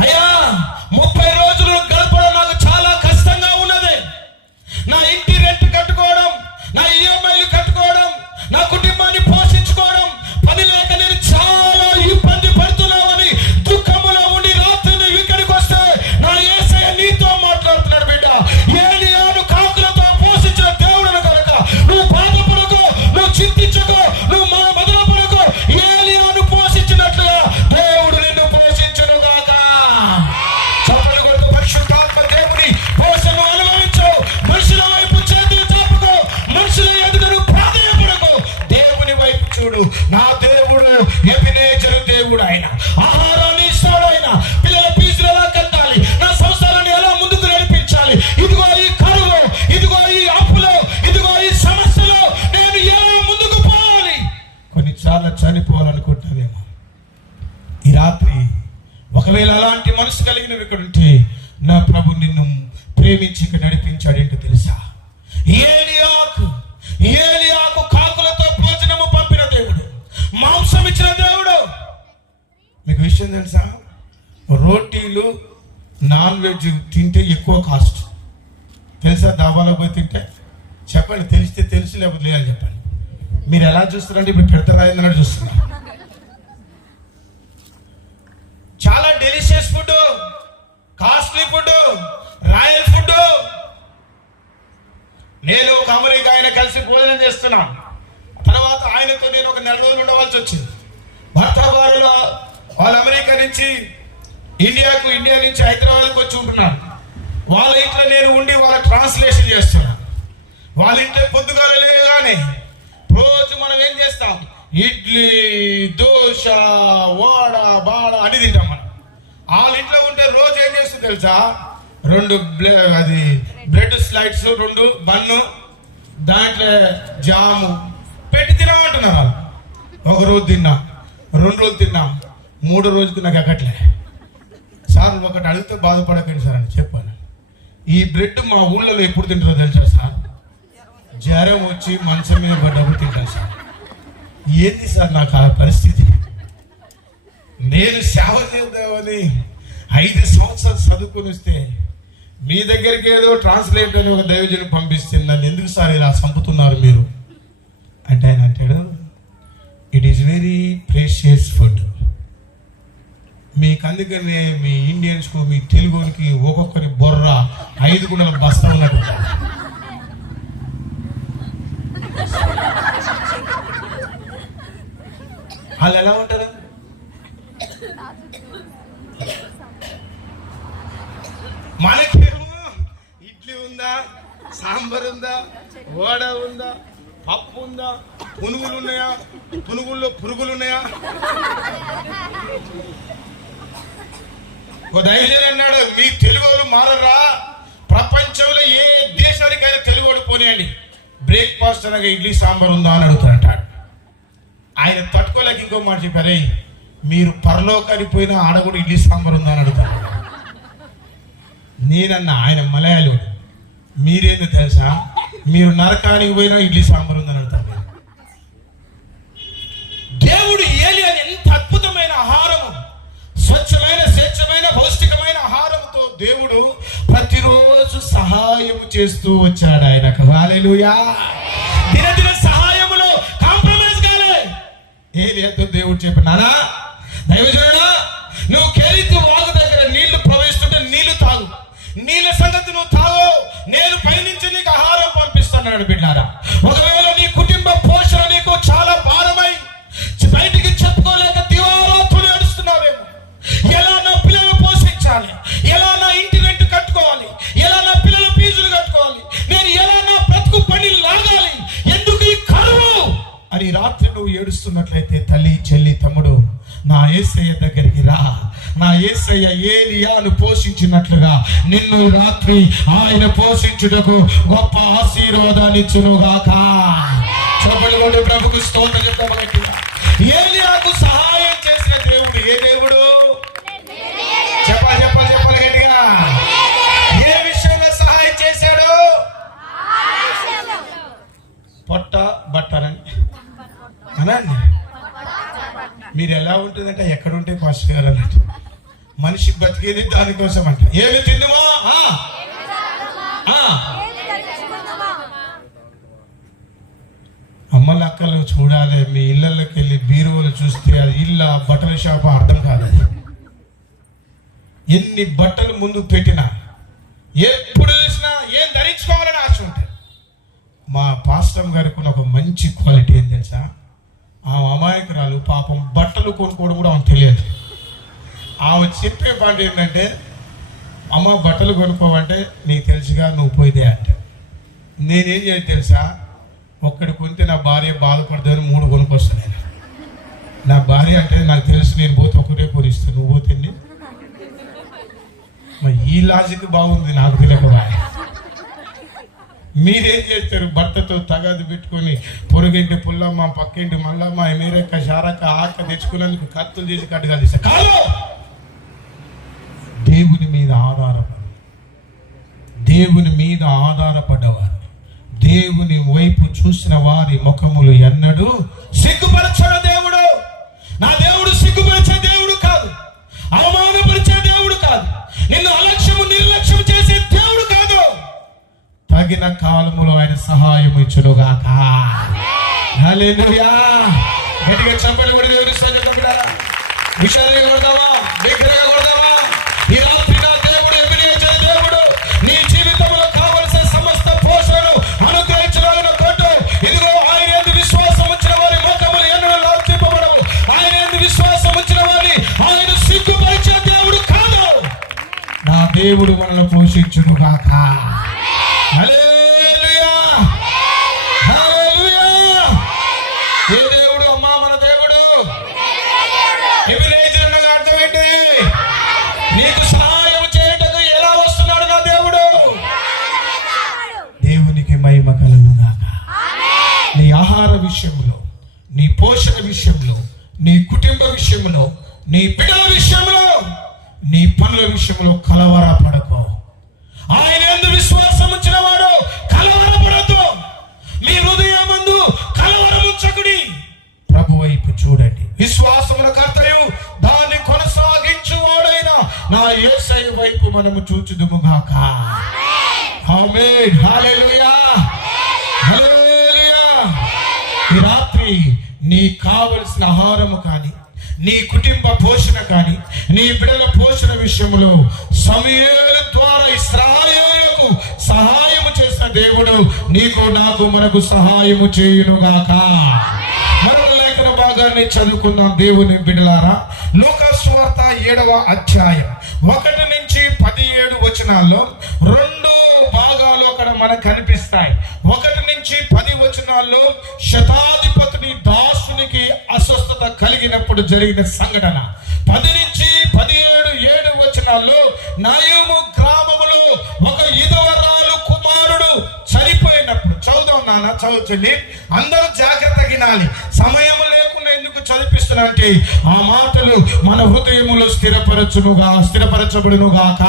అయ్యా, 30 రోజులు గడపడం నాకు చాలా కష్టంగా ఉన్నది. నా ఇంటి రెంట్ కట్టుకోవడం, నా ఈఎంఐలు కట్టుకోవడం, నా కుటుంబాన్ని పోషించుకోవడం, పని లేక నేను చాలా ఇబ్బంది పడుతున్నామని దుఃఖములో ఉండి రాత్రి నువ్వు ఇక్కడికి వస్తే నా యేసయ్య నీతో మాట్లాడుతున్నాడు. బిడ్డ, ఏలియాను కాకులతో పోషించిన దేవుడు కనుక నువ్వు బాధపడకు, నువ్వు చింతించకు, నువ్వు మదనపడకు. ఏలియాను పోషించినట్లుగా దేవుడు నిన్ను పోషించును గాక. చప్పట్లు కొడుతూ పరిశుద్ధాత్మ దేవుని పోషణ అనుభవించు. మనుషుల వైపు చేతులు చాపుకో, మనుషుల ఎదురు ప్రాధేయపడకు, దేవుని వైపు చూడు. నా దేవుడు ఎబినేజరు దేవుడు. ఆయన ఆహారాన్ని ఇస్తాడు. ఆయన పిల్లల ఫీజులు ఎలా కట్టాలి, నా సంసారాన్ని ఎలా ముందుకు నడిపించాలి, ఇదిగో ఈ కరువు, ఇదిగో ఈ అప్పులు, ఇదిగో ఈ సమస్యలు నేను ఎలా ముందుకు పోవాలి. కొన్నిసార్లు చనిపోవాలనుకుంటావేమో. ఈ రాత్రి ఒకవేళ అలాంటి మనసు కలిగినవి ఇక్కడ ఉంటే, నా ప్రభు నిన్ను ప్రేమించి నడిపించాడేంటో తెలుసా? ఏలియాకు కాకులతో భోజనము పంపిన దేవుడు, మాంసం ఇచ్చిన దేవుడు. మీకు విషయం తెలుసా? రోటీలు నాన్ వెజ్ తింటే ఎక్కువ కాస్ట్ తెలుసా? దాబాలో పోయి తింటే చెప్పండి. తెలిస్తే తెలుసు, లేకపోతే లేదని చెప్పండి. మీరు ఎలా చూస్తారంటే ఇప్పుడు పెడతారాయిందన్నట్టు చూస్తున్నారు. చాలా delicious food, costly food, royal food. నేను ఒక అమెరికా ఆయన కలిసి భోజనం చేస్తున్నా. తర్వాత ఆయనతో నేను ఒక 4 రోజులు ఉండవలసి వచ్చింది. భర్త భార్యలు వాళ్ళు అమెరికా నుంచి ఇండియాకు, ఇండియా నుంచి హైదరాబాద్కి వచ్చి ఉంటున్నారు. వాళ్ళ ఇంట్లో నేను ఉండి వాళ్ళ ట్రాన్స్లేషన్ చేస్తున్నాను. వాళ్ళ ఇంట్లో పొద్దుగా లేగానే రోజు మనం ఏం చేస్తాం? ఇడ్లీ, దోశ, వాడ, బాడ అని తింటాం మనం. వాళ్ళ ఇంట్లో ఉంటే రోజు ఏం చేస్తుంది తెలుసా? 2 బ్రెడ్ స్లైడ్స్, 2 బన్ను, దాంట్లో జాము పెట్టి తినమంటున్నారు వాళ్ళు. ఒక రోజు తిన్నా, 2 రోజులు తిన్నాం, 3వ రోజుకి నాకు ఎక్కట్లే. సార్ ఒకటి అడిగితే బాధపడకండి సార్ అని చెప్పాను. ఈ బ్రెడ్ మా ఊళ్ళలో ఎప్పుడు తింటారో తెలుసా సార్? జ్వరం వచ్చి మంచం మీద పడ్డప్పుడు తింటాను సార్. ఏంటి సార్ నాకు ఆ పరిస్థితి? నేను సేవ చేద్దామని 5 సంవత్సరాలు చదువుకొని వస్తే మీ దగ్గరికి ఏదో ట్రాన్స్లేట్ అని ఒక దైవజనుని పంపిస్తే నన్ను ఎందుకు సార్ ఇలా చంపుతున్నారు మీరు అంటే, ఆయన అంటాడు, it is very precious food. మీకు అందుకనే మీ ఇండియన్స్కు, మీ తెలుగుకి ఒక్కొక్కరి బొర్ర 5 గుండెల బస్తా ఉన్నట్టు. వాళ్ళు ఎలా ఉంటారు? మనకేమో ఇడ్లీ ఉందా, సాంబార్ ఉందా, వడ ఉందా, పప్పు ఉందా, పునుగులు ఉన్నాయా, పునుగుల్లో పురుగులు ఉన్నాయా? ఒక దైవజనుడు అన్నాడు, మీ తెలుగు వాళ్ళు మారరా, ప్రపంచంలో ఏ దేశానికైనా తెలుగు పోనీయండి, బ్రేక్ఫాస్ట్ అనగా ఇడ్లీ సాంబార్ ఉందా అని అడుగుతాడంటాడు. ఆయన తట్టుకోలేక ఇంకో మాట చెప్పారే, మీరు పరలోకానికి పోయినా ఆడ కూడా ఇడ్లీ సాంబార్ ఉందా అని అడుగుతాడు. నేనన్నా, ఆయన మలయాళుడు, మీరేందో తెలుసా, మీరు నరకానికి పోయినా ఇడ్లీ సాంబార్ ఉందని అడుగుతాడు. దేవుడు ఏలియాని ఎంత అద్భుతమైన ఆహారము, స్వచ్ఛమైన స్వేచ్ఛమైన పౌష్టికమైన ఆహారంతో దేవుడు ప్రతిరోజు సహాయం చేస్తూ వచ్చాడు ఆయనకు. హల్లెలూయా. దినదిన సహాయములో కాంప్రమైజ్ కాలే. ఏలియాతో దేవుడు చెప్పాడు, నానా దైవజనుడా, నువ్వు కెరీతు వాగు దగ్గర నీళ్లు ప్రవహిస్తుంటే నీళ్లు తాగు, నీళ్ళ సంగతి నువ్వు తాగు, నేను పైనుంచి నీకు ఆహారం పంపిస్తున్నాను. బిడ్డారా, ఒకవేళ నీ కుటుంబ పోషణ నీకు చాలా భారమై బయటికి చెప్పుకోలేక దివారాత్రులు ఏడుస్తున్నావేమో, ఎలా నా పిల్లలు పోషించాలి, ఎలా నా ఇంటి రెంట్ కట్టుకోవాలి, ఎలా నా పిల్లల ఫీజులు కట్టుకోవాలి, నేను ఎలా నా బ్రతుకు పని లాగాలి, ఎందుకు ఈ కరువు అని రాత్రి నువ్వు ఏడుస్తున్నట్లయితే, తల్లి చెల్లి తమ్ముడు, నా యేసయ్య దగ్గరికి రా. నా యేసయ్య ఏలియాను పోషించినట్లుగా నిన్ను రాత్రి ఆయన పోషించుటకు గొప్ప ఆశీర్వాదాన్ని ఇచ్చునుగాక. చెప్పండి, ప్రభుకు స్తోత్రం చెప్తాం. ఏలియాకు సహాయం చేసిన దేవుడు ఏ దేవుడు? చెప్పాలి చెప్పాలి చెప్పాలి గట్టిగా. ఏ విషయంలో సహాయం చేశాడు? పొట్ట బట్టరని అనండి. మీరు ఎలా ఉంటుందంటే, ఎక్కడుంటే పాస్టర్ గారు అన్నట్టు, మనిషి బతికేది దానికోసం అంట. ఏమి తిందుమా, అమ్మలక్కలు చూడాలి. మీ ఇళ్ళకి వెళ్ళి బీరువులు చూస్తే అది ఇళ్ళ బట్టల షాప్ అర్థం కాదు. ఎన్ని బట్టలు ముందు పెట్టినా, ఎప్పుడు చూసినా ఏం ధరించుకోవాలని ఆశ ఉంటుంది. మా పాస్టర్ గారికి ఒక మంచి క్వాలిటీ ఏం తెలుసా, ఆ అమాయకురాలు పాపం బట్టలు కొనుక్కోవడం కూడా ఆమె తెలియదు. ఆమె చెప్పే పాట ఏంటంటే, అమ్మ బట్టలు కొనుక్కోవంటే, నీకు తెలుసుగా నువ్వు పోయితే అంటే. నేనేం చేయాలి తెలుసా, ఒక్కడి కొంటే నా భార్య బాధపడదని 3 కొనుక్కొస్తాను నేను. నా భార్య అంటే నాకు తెలుసు, నేను పోతే ఒకటే కొనిస్తాను, నువ్వు పోతే మరి ఈ లాజిక్ బాగుంది, నాకు తెలియక. మీరేం చేస్తారు, భర్తతో తగాదు పెట్టుకొని పొరుగింటి పుల్లమ్మ, పక్కింటి మల్లమ్మ, మీరెక్క షారక్క ఆక్క తెచ్చుకున్నందుకు కత్తులు చేసి కట్టుగా తీసా కాదు. దేవుని మీద ఆధారపడు, దేవుని మీద ఆధారపడ్డవారు, దేవుని వైపు చూసిన వారి ముఖములు ఎన్నడూ సిగ్గుపరచడు దేవుడు. నా దేవుడు సిగ్గుపరిచే దేవుడు కాదు, అవమానపరిచే దేవుడు కాదు, నిన్ను అలక్ష్యము నిర్లక్ష్యం చేసే దేవుడు కాదు. తగిన కాలములో ఆయన సహాయం ఇచ్చునుగాక. హల్లెలూయా. గట్టిగా చప్పట్లు కొట్టి దేవుని స్తోత్రం. విషయాలు కొడదామా, దగ్గరగా కొడదామా. ఈ రాత్రి నా దేవుడు ఎమిలియే దేవుడు నీ జీవితంలో కావలసిన సమస్త పోషణను అనుగ్రహించడానికి కొట్టు. ఇదిగో ఆయన యందు విశ్వాసం ఉంచిన వారి ముఖములు ఎన్నడూ లాంఛింపబడవు. ఆయన యందు విశ్వాసం ఉంచిన వారిని ఆయన సిగ్గుపరిచే దేవుడు కాదు. నా దేవుడు మనల్ని పోషించునుగాక. హల్లెలూయా, హల్లెలూయా. ఏ దేవుడు అమ్మా? మన దేవుడు ఎబినేజర్ అన్నది అర్థం ఏంటి? నీకు సహాయం చేయటకు ఎలా వస్తున్నాడు నా దేవుడు? దేవునికి మహిమ కలుగుగాక. నీ ఆహార విషయంలో, నీ పోషణ విషయంలో, నీ కుటుంబ విషయంలో, నీ బిడ్డల విషయంలో, నీ పనుల విషయంలో కలవరపడకో. ఆయన యందు విశ్వాసం ఉంచిన వాడు కలవరపడద్దు. మీ హృదయమందు కలవరముంచకుడి. ప్రభు వైపు చూడండి. విశ్వాసముల కర్తయు దాన్ని కొనసాగించువాడైన నా యేసయ్య వైపు మనము చూచుదుముగాక. ఆమేన్. హల్లెలూయా, హల్లెలూయా. ఈ రాత్రి నీ కావలసిన ఆహారము కానీ, నీ కుటుంబ పోషణ కానీ, నీ బిడ్డల పోషణ విషయంలో సమూయేలు ద్వారా ఇశ్రాయేలుకు సహాయము చేసిన దేవుడు నీకు నాకు మనకు సహాయము చేయునుగాక. మరొక లేఖన భాగాన్ని చదువుకున్నాం దేవుని బిడ్డలారా. లూకా సువార్త 7వ అధ్యాయం 1 నుంచి 17 వచనాల్లో 2 భాగాలు అక్కడ మనకు కనిపిస్తాయి. 1 నుంచి 10 వచనాల్లో శతాధిపతిని దాసునికి అస్వస్థత కలిగినప్పుడు జరిగిన సంఘటన. 10 నుంచి 17 వచనాల్లో నాయోము గ్రామములో ఒక విధవరాలు కుమారుడు చనిపోయినప్పుడు. చదువుదాం నాన్న, చదువుతుంది. అందరూ జాగ్రత్తగా వినాలి. సమయం లేకుండా ఎందుకు చదివిస్తున్నా అంటే ఆ మాటలు మన హృదయములో స్థిరపరచబడునుగాక.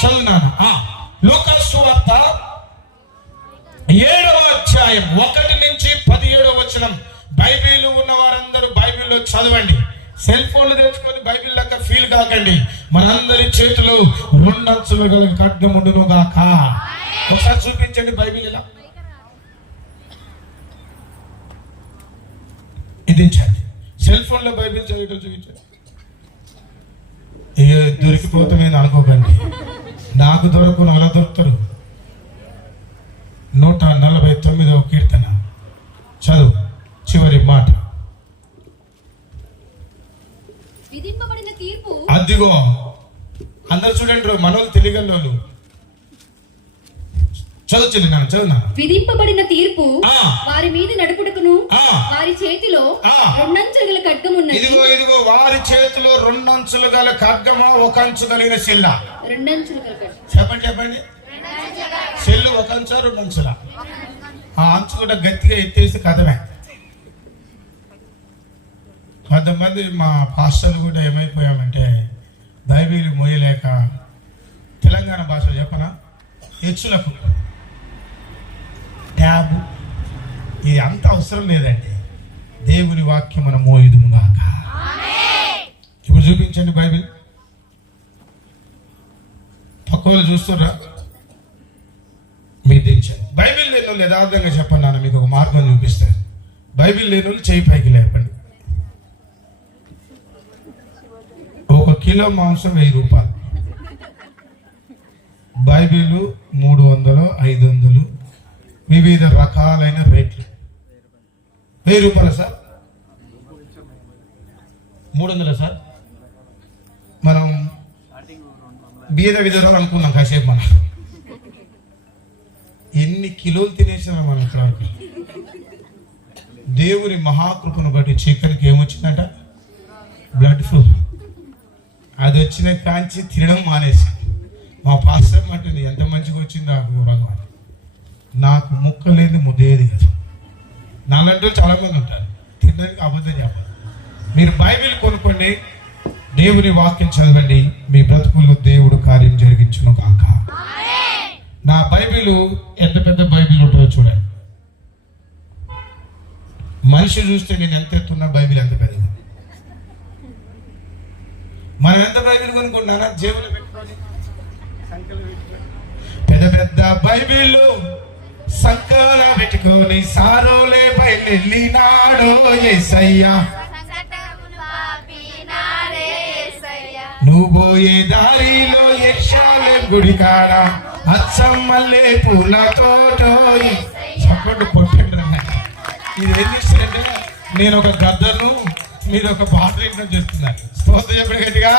చదువునాను. లూకా సువార్త 7వ అధ్యాయం 1 నుంచి 17వ వచనం. బైబిల్ ఉన్న వారందరూ బైబిల్లో చదవండి. సెల్ ఫోన్లు తెచ్చుకొని బైబిల్ లెక్క ఫీల్ కాకండి. మనందరి చేతిలో 2 అంచులు గల ఖడ్గం ఉండును గాక. ఒకసారి చూపించండి బైబిల్ ఇలా. ఇది సెల్ ఫోన్ లో బైబిల్ చదివితో చూపించండి. దొరికిపోతామేది అనుకోకండి. నాకు దొరకను అలా దొరుకుతారు. 149వ కీర్తన చదువు చివరి మాట. విధింపబడిన తీర్పు. అదిగో అందరు చూడండి, మనోళ్ళు తెలియగలరు. చదువునా. విధింపబడిన తీర్పు వారి మీద నడుపుటకును వారి చేతిలో 2 అంచులు గల ఖడ్గం ఉన్నది. ఇదిగో వారి చేతిలో 2 అంచులు గల ఖడ్గము, 1 అంచు కలిగిన సెల్ల. 2 అంచులు గల ఖడ్గం. చెప్పండి. సెల్లు 1 అంచు 2 అంచుల. ఆ అంచు కూడా గట్టిగా ఎత్తేసి కథమే. కొంతమంది మా పాస్టర్లు కూడా ఏమైపోయామంటే బైబిల్ మోయలేక తెలంగాణ భాషలో చెప్పనా హెచ్చులకు ట్యాబు ఇది అంత అవసరం లేదండి. దేవుని వాక్యం మనం మోయుదుగాక. ఇప్పుడు చూపించండి బైబిల్. పక్క వాళ్ళు చూస్తుర్రా? మీరు దించండి. బైబిల్ లేని వాళ్ళు యథార్థంగా చెప్పండి. నాన్న మీకు ఒక మార్గం చూపిస్తాను. బైబిల్ లేని వాళ్ళు చేయి పైకి లేపండి. 1 కిలో మాంసం 1000 రూపాయలు. బైబిల్ 300, 500 వివిధ రకాలైన రేట్లు. 1000 రూపాయలు సార్, 300 సార్. మనం బీద విధులు అనుకున్నాం కాసేపు. మనం ఎన్ని కిలోలు తినేసినా మనం ఇక్కడ వరకు. దేవుని మహాకృపను బట్టి చికెన్కి ఏమొచ్చిందంట? Blood flu. అది వచ్చిన కాంచి తినడం మానేసి మా పాస్టర్ అంటుంది ఎంత మంచిగా వచ్చింది ఆ కూరగా. నాకు ముక్క లేదు ముద్దేది కదా. నాలంటూ చాలా మంది ఉంటారు తినడానికి అబద్ధం చెప్పాలి. మీరు బైబిల్ కొనుక్కోండి, దేవుని వాక్యం చదవండి, మీ బ్రతుకుల్లో దేవుడు కార్యం జరిగించును కాక. నా బైబిల్ ఎంత పెద్ద బైబిల్ ఉంటుందో చూడండి. మనిషి చూస్తే నేను ఎంత ఎత్తున్నా బైబిల్ ఎంత పెద్దది. మనం ఎంత బైబిల్ కొనుక్కున్నానా జేబులో పెట్టుకొని పెద్ద పెద్ద బైబిల్ సంకల పెట్టుకొని సారోలే బయలునాడో యేసయ్యా. నువ్వు పోయే దారిలో యెరూషలేము గుడి కాడ అచ్చమ్మల్లే పూల తోటో. చెప్పండి కొట్టండి. ఇది ఏం చేస్తారంటే నేను ఒక గద్దను, మీరు ఒక పాటలు ఇంట్లో చేస్తున్నారు. స్తోత్రం చెప్పండి గట్టిగా.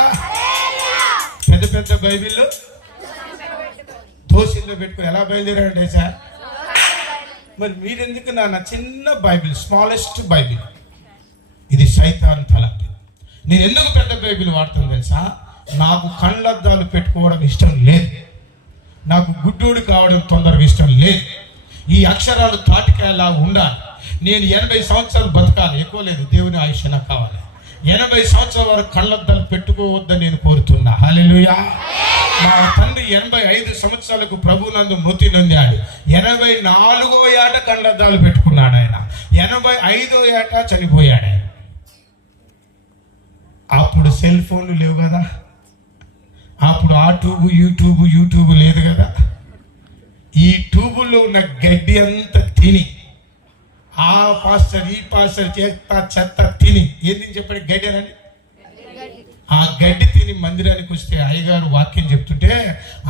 పెద్ద పెద్ద బైబిల్ దోషిలో పెట్టుకుని ఎలా బయలుదేరారంటే సార్. మరి మీరెందుకు నా చిన్న బైబిల్, స్మాలెస్ట్ బైబిల్, ఇది సైతాన్ తలంపు. నేను ఎందుకు పెద్ద బైబిల్ వాడుతాను తెలుసా? నాకు కళ్ళద్దాలు పెట్టుకోవడం ఇష్టం లేదు. నాకు గుడ్డోడు కావడం తొందరగా ఇష్టం లేదు. ఈ అక్షరాలు తాటికాయలా ఉండాలి. నేను 80 సంవత్సరాలు బతకాలి, ఎక్కువ లేదు. దేవుని ఆయుష్ నాకు కావాలి. 80 సంవత్సరాల వరకు కళ్ళద్దాలు పెట్టుకోవద్దని నేను కోరుతున్నా. హల్లెలూయా. మా తండ్రి 85 సంవత్సరాలకు ప్రభునందు మృతి నొందాడు. 84వ ఏట కళ్ళద్దాలు పెట్టుకున్నాడు ఆయన. 85వ ఏట చనిపోయాడు ఆయన. అప్పుడు సెల్ ఫోన్లు లేవు కదా, అప్పుడు ఆ ట్యూబ్ యూట్యూబ్ లేదు కదా. ఈ ట్యూబుల్లో ఉన్న గడ్డి అంతా తిని ఆ పాస్టర్ ఈ పాస్టర్ చెత్త తిని ఏంది చెప్పండి గడ్డి అని. ఆ గడ్డి తిని మందిరానికి వస్తే అయ్యగారు వాక్యం చెప్తుంటే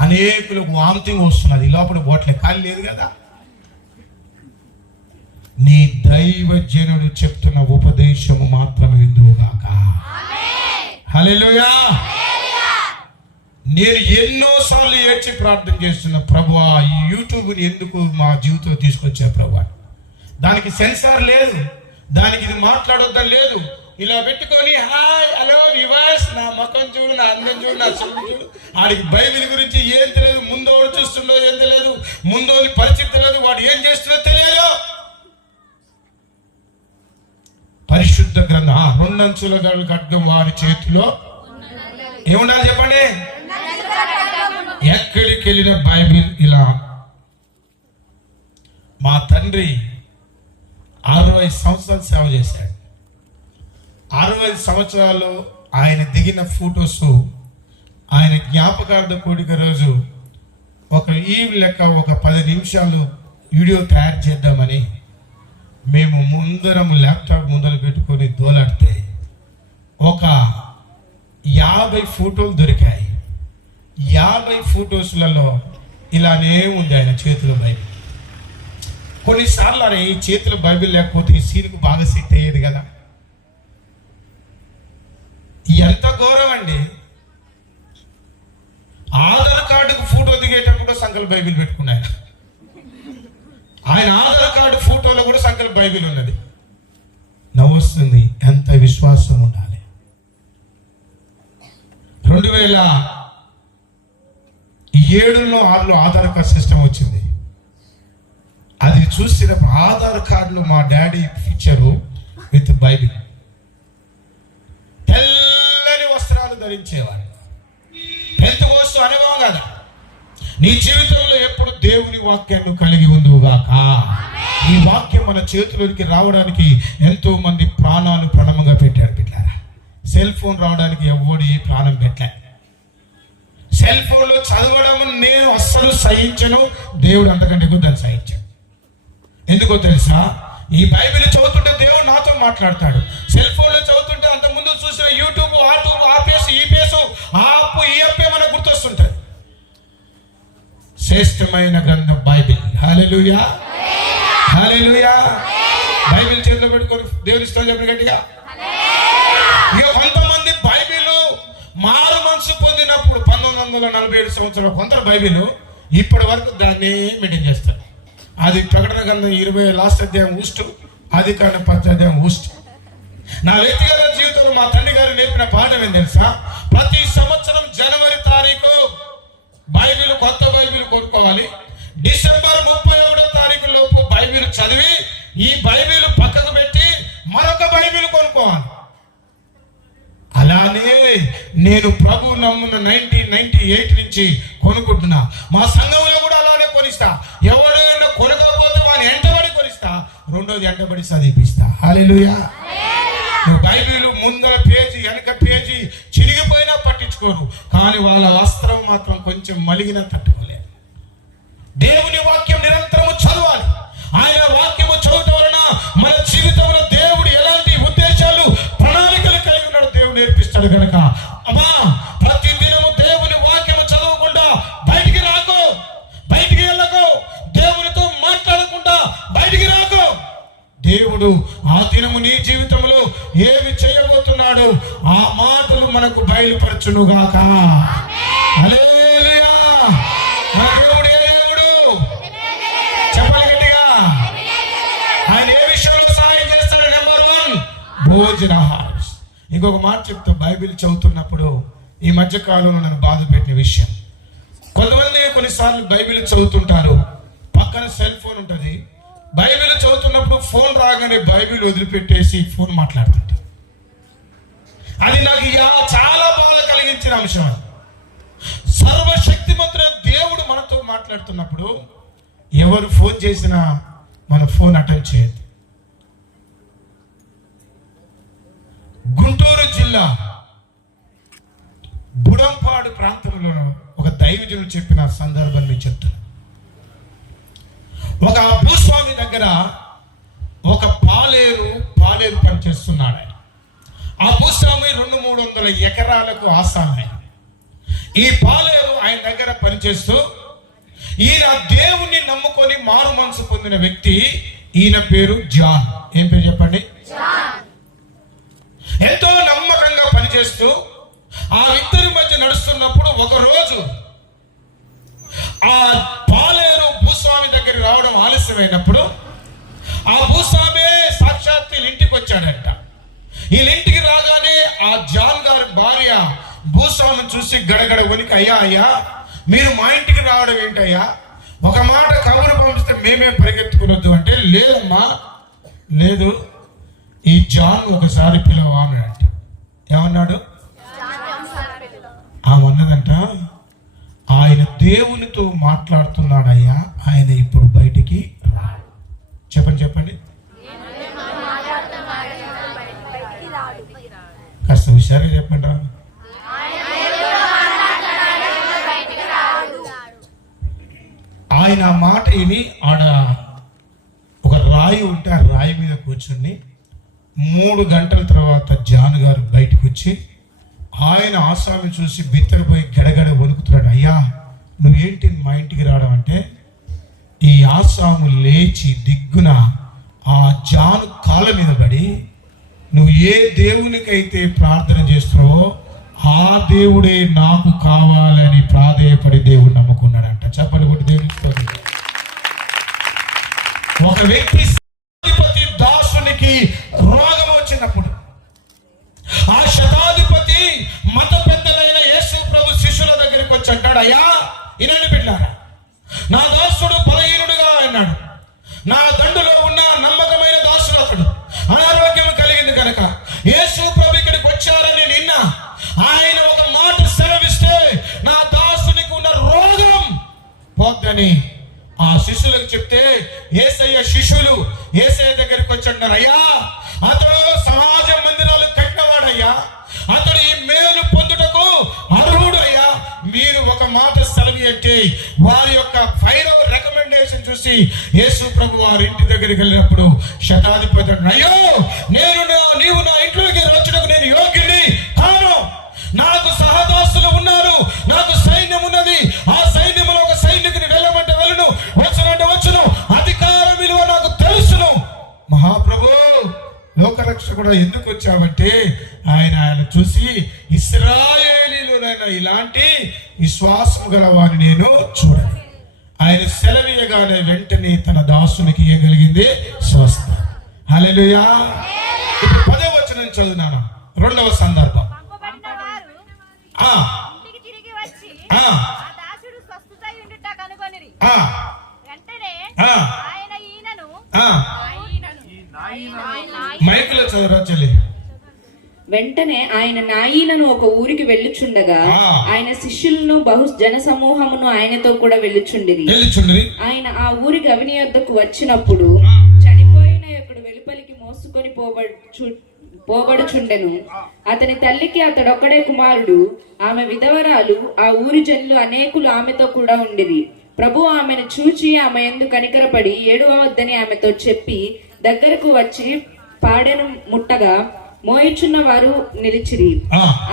అనేకులకు వామిటింగ్ వస్తున్నది. లోపల బోట్లే ఖాళీ లేదు కదా. నీ దైవజనుడు చెప్తున్న ఉపదేశము మాత్రమే విందువుగాక. హల్లెలూయా. నేను ఎన్నోసార్లు ఏడ్చి ప్రార్థన చేస్తున్న ప్రభువా, ఈ యూట్యూబ్ని ఎందుకు మా జీవితంలో తీసుకొచ్చా ప్రభువా? దానికి సెన్సార్ లేదు, దానికి ఇది మాట్లాడొద్దని లేదు. ఇలా పెట్టుకొని హాయ్ హలో వివాస్, నా ముఖం చూడు, నా అందం చూడు, నా చూడు చూడు. ఆడికి బైబిల్ గురించి ఏం తెలియదు, ముందోడు చూస్తుండో ఏం తెలియదు, ముందోని పరిస్థితి తెలియదు, వాడు ఏం చేస్తుందో తెలియదు. పరిశుద్ధ గ్రంథం 2 అంచుల ఖడ్గం వారి చేతిలో ఏముండాలి చెప్పండి. ఎక్కడికి వెళ్ళిన బైబిల్ ఇలా. మా తండ్రి 65 సంవత్సరాలు సేవ చేశాడు. 65 సంవత్సరాలు ఆయన దిగిన ఫొటోస్, ఆయన జ్ఞాపకార్థ కూడిక రోజు ఒక లెక్క ఒక 10 నిమిషాలు వీడియో తయారు చేద్దామని మేము ముందరం ల్యాప్టాప్ ముందర పెట్టుకొని దోలాడితే ఒక 50 ఫోటోలు దొరికాయి. 50 ఫొటోస్లలో ఇలానే ఉంది ఆయన చేతిలో బైబిల్. కొన్నిసార్లు ఆయన ఈ చేతిలో బైబిల్ లేకపోతే ఈ సీన్కు బాగా సెట్ అయ్యేది కదా. ఎంత గౌరవం అండి. ఆధార్ కార్డుకు ఫోటో దిగేటప్పుడు సంకల్ బైబిల్ పెట్టుకున్నాయన. ఆయన ఆధార్ కార్డు ఫోటోలో కూడా సంకల్ బైబిల్ ఉన్నది. నవ్వొస్తుంది. ఎంత విశ్వాసం ఉండాలి. 2007లో 6లో ఆధార్ కార్డు సిస్టమ్ వచ్చింది. అది చూసినప్పుడు ఆధార్ కార్డులో మా డాడీ పిక్చరు విత్ బైబిల్, తెల్లని వస్త్రాలు ధరించేవాడు. పెంతెకోస్తు అనుభవం కదా. నీ జీవితంలో ఎప్పుడు దేవుని వాక్యాన్ని కలిగి ఉందిగాక. ఈ వాక్యం మన చేతిలోకి రావడానికి ఎంతో మంది ప్రాణాలు ప్రణమంగా పెట్టారు బిడ్డారా. సెల్ ఫోన్ రావడానికి ఎవడు ఏ ప్రాణం పెట్టలే. సెల్ ఫోన్లో చదవడం నేను అస్సలు సహించను. దేవుడు అంతకంటే ఎక్కువ దాన్ని సహించాను. ఎందుకో తెలుసా? ఈ బైబిల్ చదువుతుంటే దేవుడు నాతో మాట్లాడతాడు. సెల్ ఫోన్లో చదువుతుంటే అంత ముందు చూసిన యూట్యూబ్ ఆపేసి ఈ పేసు ఆ అప్పు ఈ అప్పే మనకు గుర్తొస్తుంటది. శ్రేష్టమైన గ్రంథం బైబిల్. హల్లెలూయా, హల్లెలూయా. బైబిల్ చేతిలో పెట్టుకొని దేవుని ఇష్టం చెప్పండి గట్టిగా. ఇక కొంతమంది బైబిల్ మారు మనసు పొందినప్పుడు 1947 సంవత్సరాలు కొందరు బైబిల్ ఇప్పటి వరకు దాన్ని మెయింటైన్ చేస్తారు. అది ప్రకటన గ్రంథం 20 లాస్ట్ అధ్యాయం ఊస్ట్, ఆది కాండం 10 అధ్యాయం ఊస్ట్. నా వ్యక్తిగత జీవితంలో మా తండ్రి గారు నేర్పిన పాఠం ఏం తెలుసా? ప్రతి సంవత్సరం జనవరి తారీఖు బైబిల్, కొత్త బైబిల్ కొనుక్కోవాలి. డిసెంబర్ 31వ తారీఖు లోపు బైబిల్ చదివి ఈ బైబిల్ పక్కకు పెట్టి మరొక బైబిల్ కొనుక్కోవాలి. అలానే నేను ప్రభు నమ్మున 1998 నుంచి కొనుక్కుంటున్నా. మా సంఘంలో కూడా అలానే కొనిస్తా. ఎవడైనా కొనకపోతే వాని ఎంటబడి కొనిస్తా, రెండోది ఎంటబడి చదివిపిస్తా. హల్లెలూయా. బైబిల్ ముందర పేజీ వెనక పేజీ చిరిగిపోయినా పట్టించుకోరు, కానీ వాళ్ళ వస్త్రం మాత్రం కొంచెం మలిగిన తట్టుకోలేదు. దేవుని వాక్యం నిరంతరము చదవాలి. ఆయన వాక్యము చదవటం వలన మన జీవితంలో దేవుడు ఎలాంటి ఉద్దేశాలు ప్రణాళికలు కలిగి ఉన్నాడు దేవుడు నేర్పిస్తాడు కనుక అమ్మా, ప్రతి దినము దేవుని వాక్యము చదవకుండా బయటికి రాకు, బయటికి వెళ్ళకు, దేవునితో మాట్లాడకుండా బయటికి రాకు. దేవుడు ఆ దినము నీ జీవితంలో ఏమి చేయబోతున్నాడు ఆ మాటలు మనకు బయలుపరచునుగాక. హల్లెలూయా. మన దేవుడు ఏ దేవుడు? చెప్పాలి గట్టిగా. ఆయన ఏ విషయంలో సహాయం చేస్తాడు? నెంబర్ 1 భోజనాహారం. ఇంకొక మాట చెప్తూ, బైబిల్ చదువుతున్నప్పుడు ఈ మధ్య కాలంలో నన్ను బాధ పెట్టిన విషయం, కొంతమంది కొన్నిసార్లు బైబిల్ చదువుతుంటారు, పక్కన సెల్ ఫోన్ ఉంటుంది. బైబిల్ చదువుతున్నప్పుడు ఫోన్ రాగానే బైబిల్ వదిలిపెట్టేసి ఫోన్ మాట్లాడుతుంటారు. అది నాకు చాలా బాధ కలిగించిన అంశం. సర్వశక్తిమంతుడైన దేవుడు మనతో మాట్లాడుతున్నప్పుడు ఎవరు ఫోన్ చేసినా మన ఫోన్ అటెండ్ చేయదు. గుంటూరు జిల్లా బుడంపాడు ప్రాంతంలో ఒక దైవజనుడు చెప్పిన సందర్భం మీకు చెప్తాను. ఒక భూస్వామి దగ్గర ఒక పాలేరు పని చేస్తున్నాడు. ఆయన ఆ భూస్వామి 200-300 ఎకరాలకు ఆసామి. ఈ పాలేరు ఆయన దగ్గర పనిచేస్తూ ఈయన దేవుణ్ణి నమ్ముకొని మారు మనసు పొందిన వ్యక్తి. ఈయన పేరు జాన్. ఏం పేరు చెప్పండి? ఎంతో నమ్మకంగా పనిచేస్తూ ఆ ఇద్దరి మధ్య నడుస్తున్నప్పుడు ఒక రోజు ఆ పాలేరు భూస్వామి దగ్గరికి రావడం ఆలస్యమైనప్పుడు ఆ భూస్వామి సాక్షాత్తు ఇంటికి వచ్చాడంట. వీళ్ళ ఇంటికి రాగానే ఆ జాన్ గారి భార్య భూస్వామిని చూసి గడగడ వణికి, అయ్యా అయ్యా మీరు మా ఇంటికి రావడం ఏంటయ్యా, ఒక మాట కబురు పంపిస్తే మేమే పరిగెత్తుకునొద్దు అంటే, లేదమ్మా లేదు, ఈ జాన్ ఒకసారి పిలవా అన్నాడంట. ఏమన్నాడు? ఆమెన్నదంట, ఆయన దేవునితో మాట్లాడుతున్నాడయ్యా, ఆయన ఇప్పుడు బయటికి రాడు. చెప్పండి చెప్పండి, కాస్త హుషారుగా చెప్పండి రా. ఆయన మాట విని ఆడ ఒక రాయి ఉంటే ఆ రాయి మీద కూర్చుని 3 గంటల తర్వాత జాన్ గారు బయటకు వచ్చి ఆయన ఆసామి చూసి బిత్తరపోయి గడగడ వణుకుతున్నాడు. అయ్యా నువ్వేంటి మా ఇంటికి రావడం అంటే, ఈ ఆసాము లేచి దిగ్గున ఆ జాను కాళ్ళ మీద పడి, నువ్వు ఏ దేవునికైతే ప్రార్థన చేస్తున్నావో ఆ దేవుడే నాకు కావాలని ప్రాధేయపడి దేవుడు నమ్ముకున్నాడంట. చెప్పండి కొట్టి దేవుడికి. ఒక వ్యక్తి శతాధిపతి దాసునికి రోగం వచ్చినప్పుడు ఆ శతాధిపతి మత పెద్దలైన యేసు ప్రభు శిష్యుల దగ్గరికి వచ్చి అంటాడు, అయ్యా ఇనండి బిడ్డారా, నా దాసుడు బలహీనుడుగా అన్నాడు, నా దండులో ఉన్న నమ్మకమైన దాసుడు అతడు, అనారోగ్యం కలిగింది కనుక యేసు ప్రభు ఇక్కడికి వచ్చారని నిన్న ఆయన ఒక మాట సెలవిస్తే నా దాసునికి ఉన్న రోగం పోద్దని ఆ శిష్యులకు చెప్తే, యేసయ్య శిష్యులు యేసయ్య దగ్గరికి వచ్చి అంటారు, అయ్యా అతడు సమాజ మందిరాలు కట్టినవాడయ్యా, అతడు ఈ మేలు పొందుటకు అర్హుడు అయ్యా, మీరు ఒక మాట సెలవి అంటే వారి యొక్క ఫైరవ రికమెండేషన్ చూసి యేసు ప్రభు వారి ఇంటి దగ్గరికి వెళ్ళినప్పుడు శతాధిపతి, అయ్యో నీవు నా ఇంట్లోకి వచ్చుటకు నేను యోగ్యుని కాను, నాకు సహదాసులు ఉన్నారు, నాకు సైన్యం ఉన్నది, ఆ సైన్యంలో ఒక సైనికుని వెళ్ళమంటే వెళ్ళను, వచ్చునంటే వచ్చును, అధికారం విలువ నాకు తెలుసును. మహాప్రభు లోకరక్షకుడు ఎందుకు వచ్చావంటే ఆయన చూసి ఇశ్రాయేలీయులైన ఇలాంటి విశ్వాసం గల వారిని నేను చూడాలి. ఆయన సెలవీయగానే వెంటనే తన దాసునికి ఏం కలిగింది? స్వస్థ. హల్లెలూయా. ఇప్పుడు 10వ వచనం చదువునాను. 2వ సందర్భం. మైకులో చదువురా చెల్లి. వెంటనే ఆయన నాయీనను ఒక ఊరికి వెళ్ళుచుండగా ఆయన శిష్యులను బహు జన సమూహమును ఆయనతో కూడా వెళ్ళుచుండిరి. ఆయన ఆ ఊరికి అవిని యొద్దకు వచ్చినప్పుడు చనిపోయిన ఒకడు వెలుపలికి మోసుకొని పోబడుచుండెను. అతని తల్లికి అతడొక్కడే కుమారుడు, ఆమె విధవరాలు. ఆ ఊరి జనులు అనేకులు ఆమెతో కూడా ఉండిరి. ప్రభు ఆమెను చూచి ఆమె యందు కనికరపడి ఏడవవద్దని ఆమెతో చెప్పి దగ్గరకు వచ్చి పాడెను ముట్టగా మోయిచున్న వారు నిలిచిరి.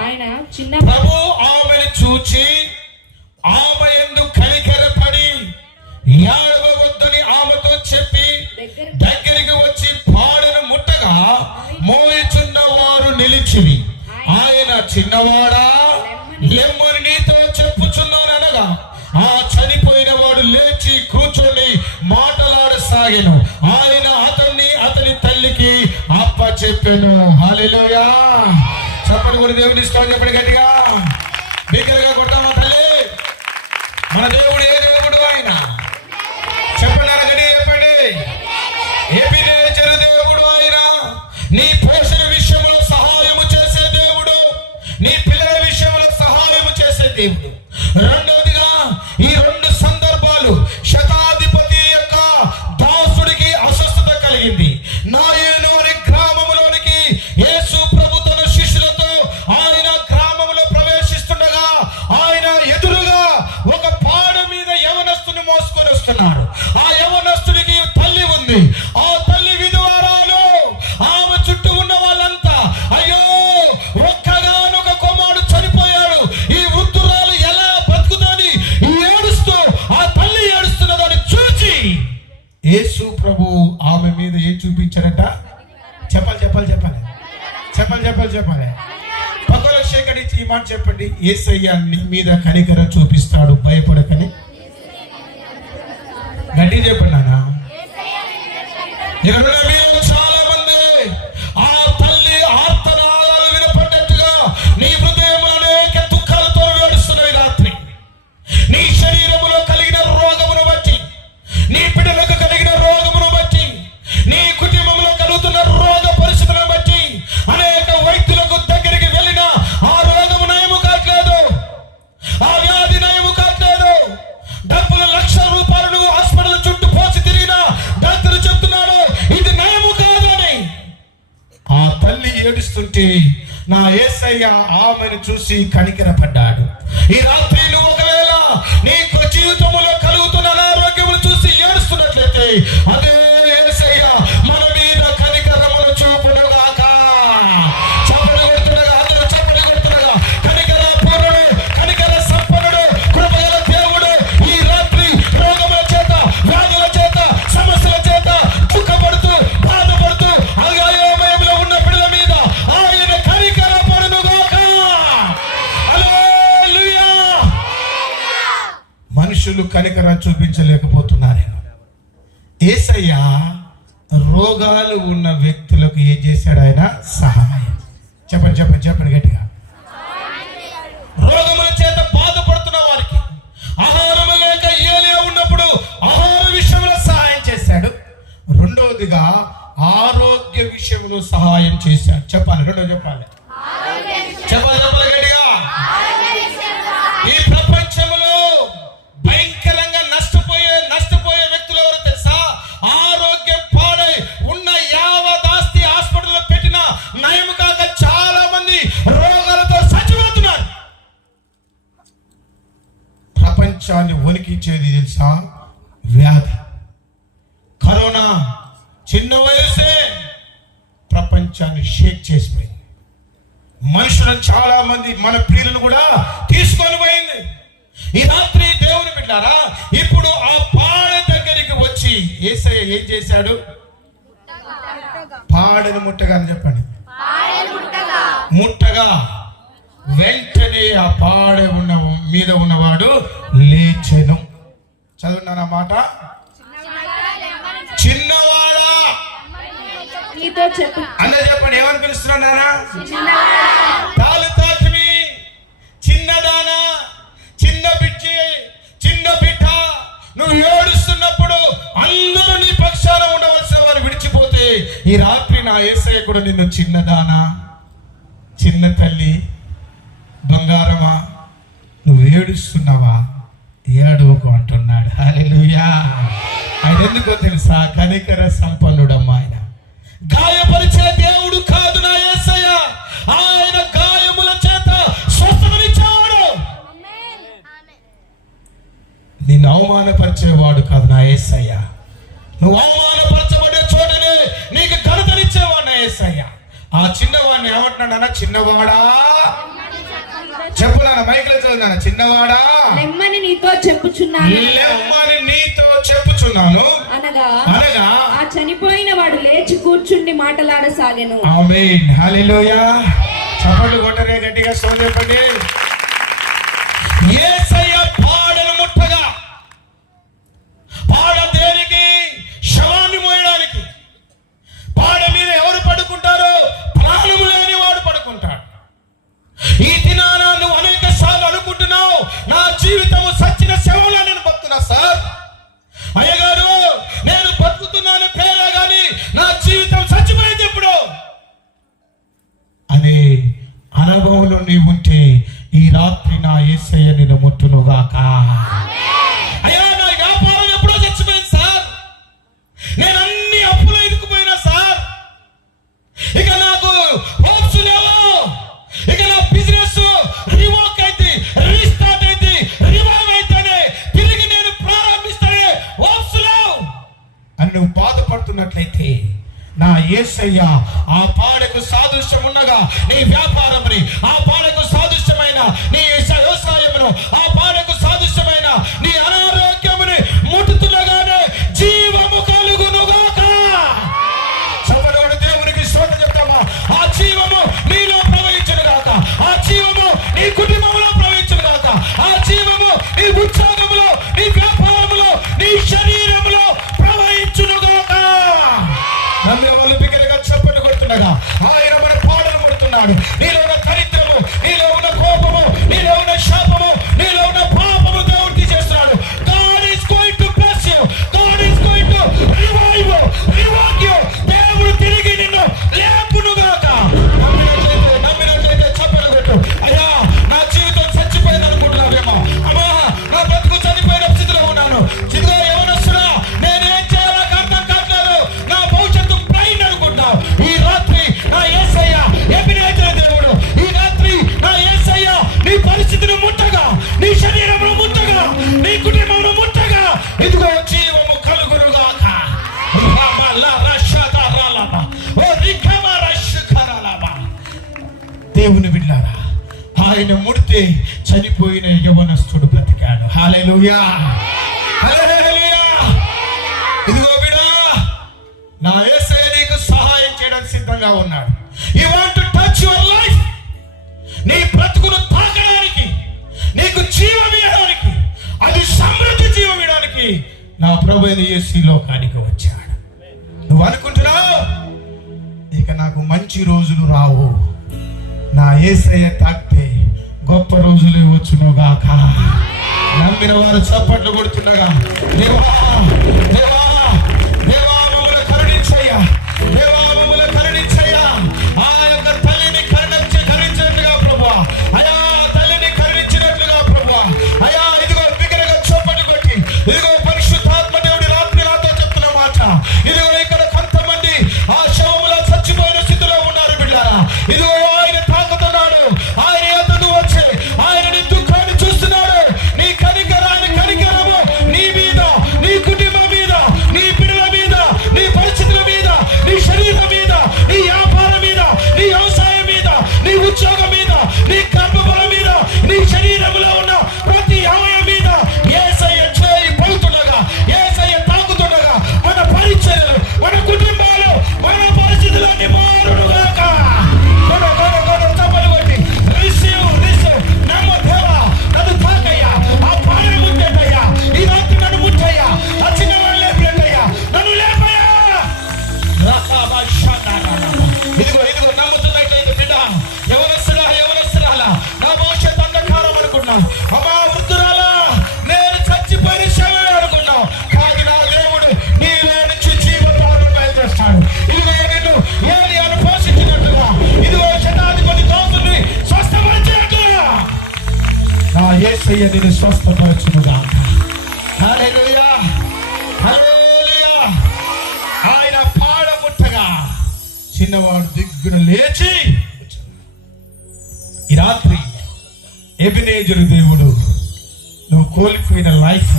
ఆయన చిన్న ప్రభు ఆమెను చూచి ఆమె యందు కనికరపడి ఏడవవద్దని ఆమెతో చెప్పి దగ్గరికి వచ్చి పాడెను ముట్టగా మోయిచున్న వారు నిలిచిరి. ఆయన చిన్నవాడా లెమ్మని నీతో చెప్పుచున్నాననగా ఆ చనిపోయిన వాడు లేచి కూర్చొని మాట్లాడసాగెను. ఆయన అతని తల్లికి అప్పచెప్పెను. హల్లెలూయా. చెప్పండి కూడా దేవుని ఇష్టం. చెప్పండి గట్టిగా బిగ్గరగా కొట్టామా తల్లి. మన దేవుడు ఏ దేవుడు? ఆయన చెప్పండి గట్టిగా చెప్పండి. ఎబినేజరు దేవుడు ఆయన. నీ పోషణ విషయంలో సహాయము చేసే దేవుడు, నీ పిల్లల విషయంలో సహాయము చేసే దేవుడు. రెండవదిగా ఈ 2 సందర్భాలు శతాధిపతి యొక్క దాసుడికి అస్వస్థత కలిగింది. నాయనోని గ్రామంలోనికి యేసు ప్రభు తన శిష్యులతో ఆయన గ్రామంలో ప్రవేశిస్తుండగా ఆయన ఎదురుగా ఒక పాడ మీద యవనస్తుని మోసుకొని వస్తున్నాడు. ఆ యవనస్తుడికి తల్లి ఉంది. ఆ తల్లి విధవరాలు. ఆమె చుట్టూ ఉన్న వాళ్ళంతా అయ్యో ఒక్కగానొక కుమారుడు చనిపోయాడు, ఈ వృద్ధురాలు ఎలా బతుకుతుంది ఏడుస్తూ ఆ తల్లి ఏడుస్తున్నదని చూచి యేసు ప్రభు ఆమె మీద ఏం చూపించారట? చెప్పాలి. పక్కన సేకరించి ఈ మాట చెప్పండి. యేసయ్య నీ మీద కనికరం చూపిస్తాడు, భయపడకని. గట్టి చెప్పండి నాన్న. చాలా మంది ఆ తల్లి ఆర్త నా యేసయ్య ఆమెను చూసి కనికరపడ్డాడు. ఈ రాత్రి నువ్వు ఒకవేళ నీకు జీవితంలో కలుగుతున్న అనారోగ్యములు చూసి ఏడుస్తున్నట్లయితే అదే యేసయ్య మన మీద కనికరములు చూపునుగాక. చప్పలు కొడుతున్నగా, అందరూ చప్పలు కొడుతున్నగా, కనికర పూర్ణుడు, కనికర సంపన్నుడు, కృపగల దేవుడు ఈ రాత్రి రోగముల చేత, వ్యాధుల చేత, సమస్యల చేత దుఃఖపడుతూ, బాధపడుతూ అయోమయంలో ఉన్న బిడ్డల మీద ఆయన కనికర పడునుగాక. హల్లెలూయా. మనుషులు కనికరం చూపించలేకపోతున్నారేమో. యేసయ్య రోగాలు ఉన్న వ్యక్తులకు ఏం చేశాడు? ఆయన సహాయం. చెప్పండి చెప్పండి చెప్పండి గట్టిగా. రోగముల చేత బాధపడుతున్న వారికి, ఆహారం లేక ఏలియా ఉన్నప్పుడు ఆహార విషయంలో సహాయం చేశాడు. రెండవదిగా ఆరోగ్య విషయంలో సహాయం చేశాడు. చెప్పాలి, రెండో చెప్పాలి, చెప్పాలి చెప్పాలి గట్టిగా. ఈ ప్రపంచంలో భయంకరంగా నష్టపోయే వ్యక్తులు ఎవరో తెలుసా? ఆరోగ్యం పాడై ఉన్న యావదాస్తి హాస్పిటల్లో పెట్టిన నయం కాక చాలా మంది రోగాలతో చచ్చిపోతున్నారు. ప్రపంచాన్ని వణికించేది తెలుసా? వ్యాధి. కరోనా చిన్న వయసే ప్రపంచాన్ని షేక్ చేసిపోయింది. మనుషులను చాలా మంది, మన ప్రియులను కూడా తీసుకొని పోయింది. ఈ రాత్రి దేవుని బిడ్డారా, ఇప్పుడు ఆ పాడె దగ్గరికి వచ్చి యేసయ్య ఏం చేశాడు? పాడెను ముట్టగా అని చెప్పండి. ముట్టగా వెంటనే ఆ పాడె మీద ఉన్నవాడు లేచెను. చదువున్నాను ఆ మాట. చిన్నవాడా నీతో చెప్పు అందరూ చెప్పండి, ఏమని పిలుస్తున్నాడు నానా? తాలు తాకిమి, చిన్నదానా, చిన్న బిడ్డి, చిన్న బిడ్డ, నువ్వు ఏడుస్తున్నప్పుడు అందరూ నీ పక్షాన ఉండవలసిన వారు విడిచిపోతే ఈ రాత్రి నా యేసయ్య కూడా నిన్ను చిన్నదానా, చిన్న తల్లి, బంగారమా, నువ్వు ఏడుస్తున్నావా, ఏడవకు అంటున్నాడు. హల్లెలూయా. ఆయన ఎందుకో తెలుసా? కనికర సంపన్నుడమ్మా. ఆయన గాయపరిచే దేవుడు కాదు నా యేసయ్య. ఆయన గాయముల చేత స్వస్థతనిచ్చేవాడు. నిన్ను అవమానపరిచేవాడు కాదు నా యేసయ్య. నువ్వు అవమానపరచబడే చోటనే నీకు ఘనతనిచ్చేవాడు నా యేసయ్య. ఆ చిన్నవాడిని ఏమంటున్నాడన్నా? చిన్నవాడా, చెప్పు నాన్న, మైకులో చదువునా. చిన్నవాడా, లెమ్మని నీతో చెప్పుచున్నాను, లెమ్మని నీతో చెప్పుచున్నాను అనగా అనగా ఆ చనిపోయిన వాడు లేచి కూర్చుండి మాటలాడసాగెను. ఆమేన్. హల్లెలూయా. చప్పట్లు కొట్టరే గట్టిగా, సోదరుపండి. యేసయ్య పాడెను ముట్టగా. పాడ దేనికి? శవాన్ని మోయడానికి. పాడ మీద ఎవరు పడుకుంటారో? ప్రాణము లేని వాడు పడుకుంటాడు. ఈ దినాన నువ్వు అనేక సార్లు అనుకుంటున్నావు, నా జీవితము సచ్చిన శవంలా నేను బతుకున్నా సార్. అయ్యగారు, నేను బతుకుతున్నాను పేరే గాని నా జీవితం చచ్చిపోయింది ఎప్పుడు అనే అనుభవంలో నీవు ఉంటే ఈ రాత్రి నా యేసయ్య నిన్ను ముట్టునుగాక. అయ్యా, నా వ్యాపారం ఎప్పుడో చచ్చిపోయింది సార్. నేను అన్ని అప్పులు ఇరుక్కుపోయినా సార్. ఇక నాకు హోప్స్ లేవు. ఇక నా బిజినెస్ రివోక్ అయితే, రీస్టార్ట్ అయితే, రివైవ్ అయితేనే తిరిగి నేను ప్రారంభిస్తానే హోప్స్ లేవు అని నువ్వు బాధపడుతున్నట్లయితే నా యేసయ్య ఆ పాడకు సాదృశ్యం ఉన్నగా నీ వ్యాపారముని, ఆ పాడకు సాదృశ్యమైన నీ వ్యవసాయమును, ఆ పాడకు సాదృశ్యమైన నీ అనారోగ్యముని ముట్టుతున్నగానే జీవము కలుగునుగాక. సభలోని దేవునికి స్తోత్రం చెప్తామా? ఆ జీవము నీలో ప్రవహించునుగాక. ఆ జీవము నీ కుటుంబంలో ప్రవహించునుగాక. ఆ జీవము నీ ఉద్యోగములో, నీ వ్యాపారములో, నీ శరీరములో ప్రవహించునుగాక. నన్ను బిగ్గరగా చప్పట్లు కొడుతుండగా ఆయన మన పాటలు కొడుతున్నాడు. నీలో ఉన్న దరిద్రము, నీలో ఉన్న కోపము, నీలో ఉన్న శాపము, నీలో ఉన్న పాపము దేవుడు తీసేస్తున్నాడు. God is going to bless you. God is going to revive you, revive you. దేవుడు తిరిగి నిన్ను లేపునుగాక. నమ్మినట్లయితే చప్పట్లు కొట్టు. అయ్యా, నా జీవితం చచ్చిపోయింది అనుకుంటున్నావేమో. అమ్మా, నా బ్రతుకు చనిపోయిన స్థితిలో ఉన్నాను. ఇదిగో ఎవరొస్తున్నా, నేనేం చేయాలో అర్థం కావట్లేదు, నా భవిష్యత్తు బ్లైండ్ అనుకుంటున్నావు. ఈ రాత్రి నా యేసయ్య ఎబినేజర్ దేవుని బిడ్డలారా, ఆయన ముడితే చనిపోయిన యవనస్తుడు బ్రతికాడు. హల్లెలూయా, హల్లెలూయా. ఇదిగో బిడ్డ, నా యేసయ్య నీకు సహాయం చేయడానికి సిద్ధంగా ఉన్నాడు. You want to touch your life. నీ బ్రతుకును తాకడానికి, నీకు జీవం ఇవ్వడానికి, అది సమృద్ధి జీవం ఇవ్వడానికి నా ప్రభువైన యేసు ఈ లోకానికి వచ్చాడు. నువ్వు అనుకుంటున్నావు ఇక నాకు మంచి రోజులు రావు, నా యేసయ్య తాకితే గొప్ప రోజులు వచ్చునుగాక. నమ్మిన వారు చప్పట్లు కొడుతుండగా, దేవా దేవా దేవా మమ్మల్ని కరుణించయ్యా, దేవా మమ్మల్ని కరుణించయ్యా. ఆ యొక్క తల్లిని కరుణించినట్లుగా ప్రభువా, అయా తల్లిని కరుణించినట్లుగా ప్రభువా, అయా ఇదిగో బిగ్గరగా చప్పట్లు కొట్టి, ఇదిగో పరిశుద్ధాత్మ దేవుడి రాత్రి నాతో చెప్తున్న మాట, ఇదిగో ఇక్కడ కొంతమంది ఆ శవములో చచ్చిపోయిన స్థితిలో ఉన్నారు బిడ్డారా. ఇదిగో ఆయన తాకుతున్నాడు, ఆయన యొద్దకు వచ్చి ఆయన నీ దుఃఖాన్ని చూస్తున్నాడు. నీ కనికరము నీ మీద, నీ కుటుంబం మీద, నీ బిడ్డల మీద, నీ పరిస్థితుల మీద, నీ శరీరం మీద, నీ వ్యాపారం మీద, నీ వ్యవసాయం మీద, నీ ఉద్యోగం మీద, నీ గర్భఫలం మీద, నీ శరీరంలో ఉన్న ప్రతి అవయవం మీద యేసయ్య చేయి పడుతుండగా, యేసయ్య తాకుతుండగా మన పరిచర్యలు, మన కుటుంబాలు, మన పరిస్థితులన్నీ మారునుగాక. చప్పలు కొట్టి రిసీవ్ నమ్మ దేవా, నన్ను తాకయ్యా, ఆ భార్య ముట్టయ్యా, ఈ రాత్రి నన్ను ముట్టయ్యా, ఆ చిన్నవాడు లేపయ్యా, నన్ను లేపయ్యా. ఇదిగో ఇదిగో నమ్ముతున్నట్లయితే బిడ్డ, ఎవరొస్తురాలా, నా భవిష్యత్ అంధకారం అనుకున్నావు, అమ్మా వృద్ధురాలా, నేను చచ్చిపోయిన శవమే అనుకున్నావు. కానీ నా దేవుడు నీలో నుంచి జీవతాలను బయలుదేస్తాడు. ఇదిగో నిన్ను ఏలియాను పోషించినట్లుగా, ఇదిగో శతాధిపతి దోసుని స్వస్థపరిచినట్లుగా నా యేసయ్య నిన్ను స్వస్థపరచునుగాక. హల్లెలూయా, హల్లెలూయా. ఆయన పాడముట్టగా చిన్నవాడు దిగ్గున లేచి ఈ రాత్రి ఎబెనేజరు దేవుడు నువ్వు కోల్పోయిన లైఫ్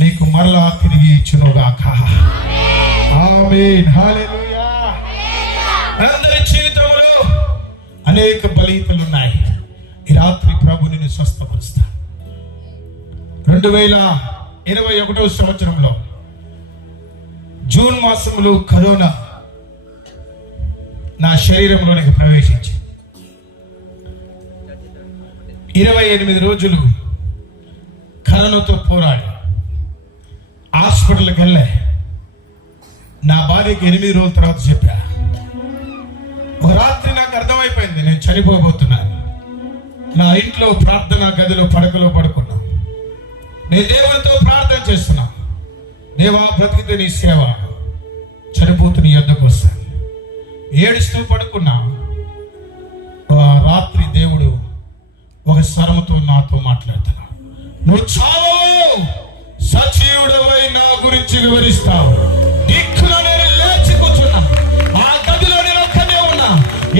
నీకు మరలా తిరిగి ఇచ్చునుగాక. ఆమేన్, హల్లెలూయా. అందరి జీవితంలో అనేక బలితలు ఉన్నాయి. ఈ రాత్రి ప్రభు నిన్ను స్వస్థపరుస్తా. 2021 సంవత్సరంలో జూన్ మాసంలో కరోనా నా శరీరంలోనికి ప్రవేశించి 28 రోజులు కరోనాతో పోరాడి హాస్పిటల్కి వెళ్ళే. నా భార్యకి 8 రోజుల తర్వాత చెప్పా. ఒక రాత్రి నాకు అర్థమైపోయింది నేను చనిపోబోతున్నాను. నా ఇంట్లో ప్రార్థనా గదిలో పడకలో పడుకున్నా. నేను దేవునితో ప్రార్థన చేస్తున్నా, దేవా బ్రతికితే నీ సేవ, చనిపోతూ నీ యొద్దకు వస్తాను. ఏడుస్తూ పడుకున్నా. రాత్రి దేవుడు ఒక స్వరముతో నాతో మాట్లాడుతున్నాడు. నువ్వు చావు, సజీవుడవై నా గురించి వివరిస్తావు. దిక్కులో నేను లేచి కూర్చున్నా. ఆ గదిలో నేను ఒక్కనే ఉన్నా,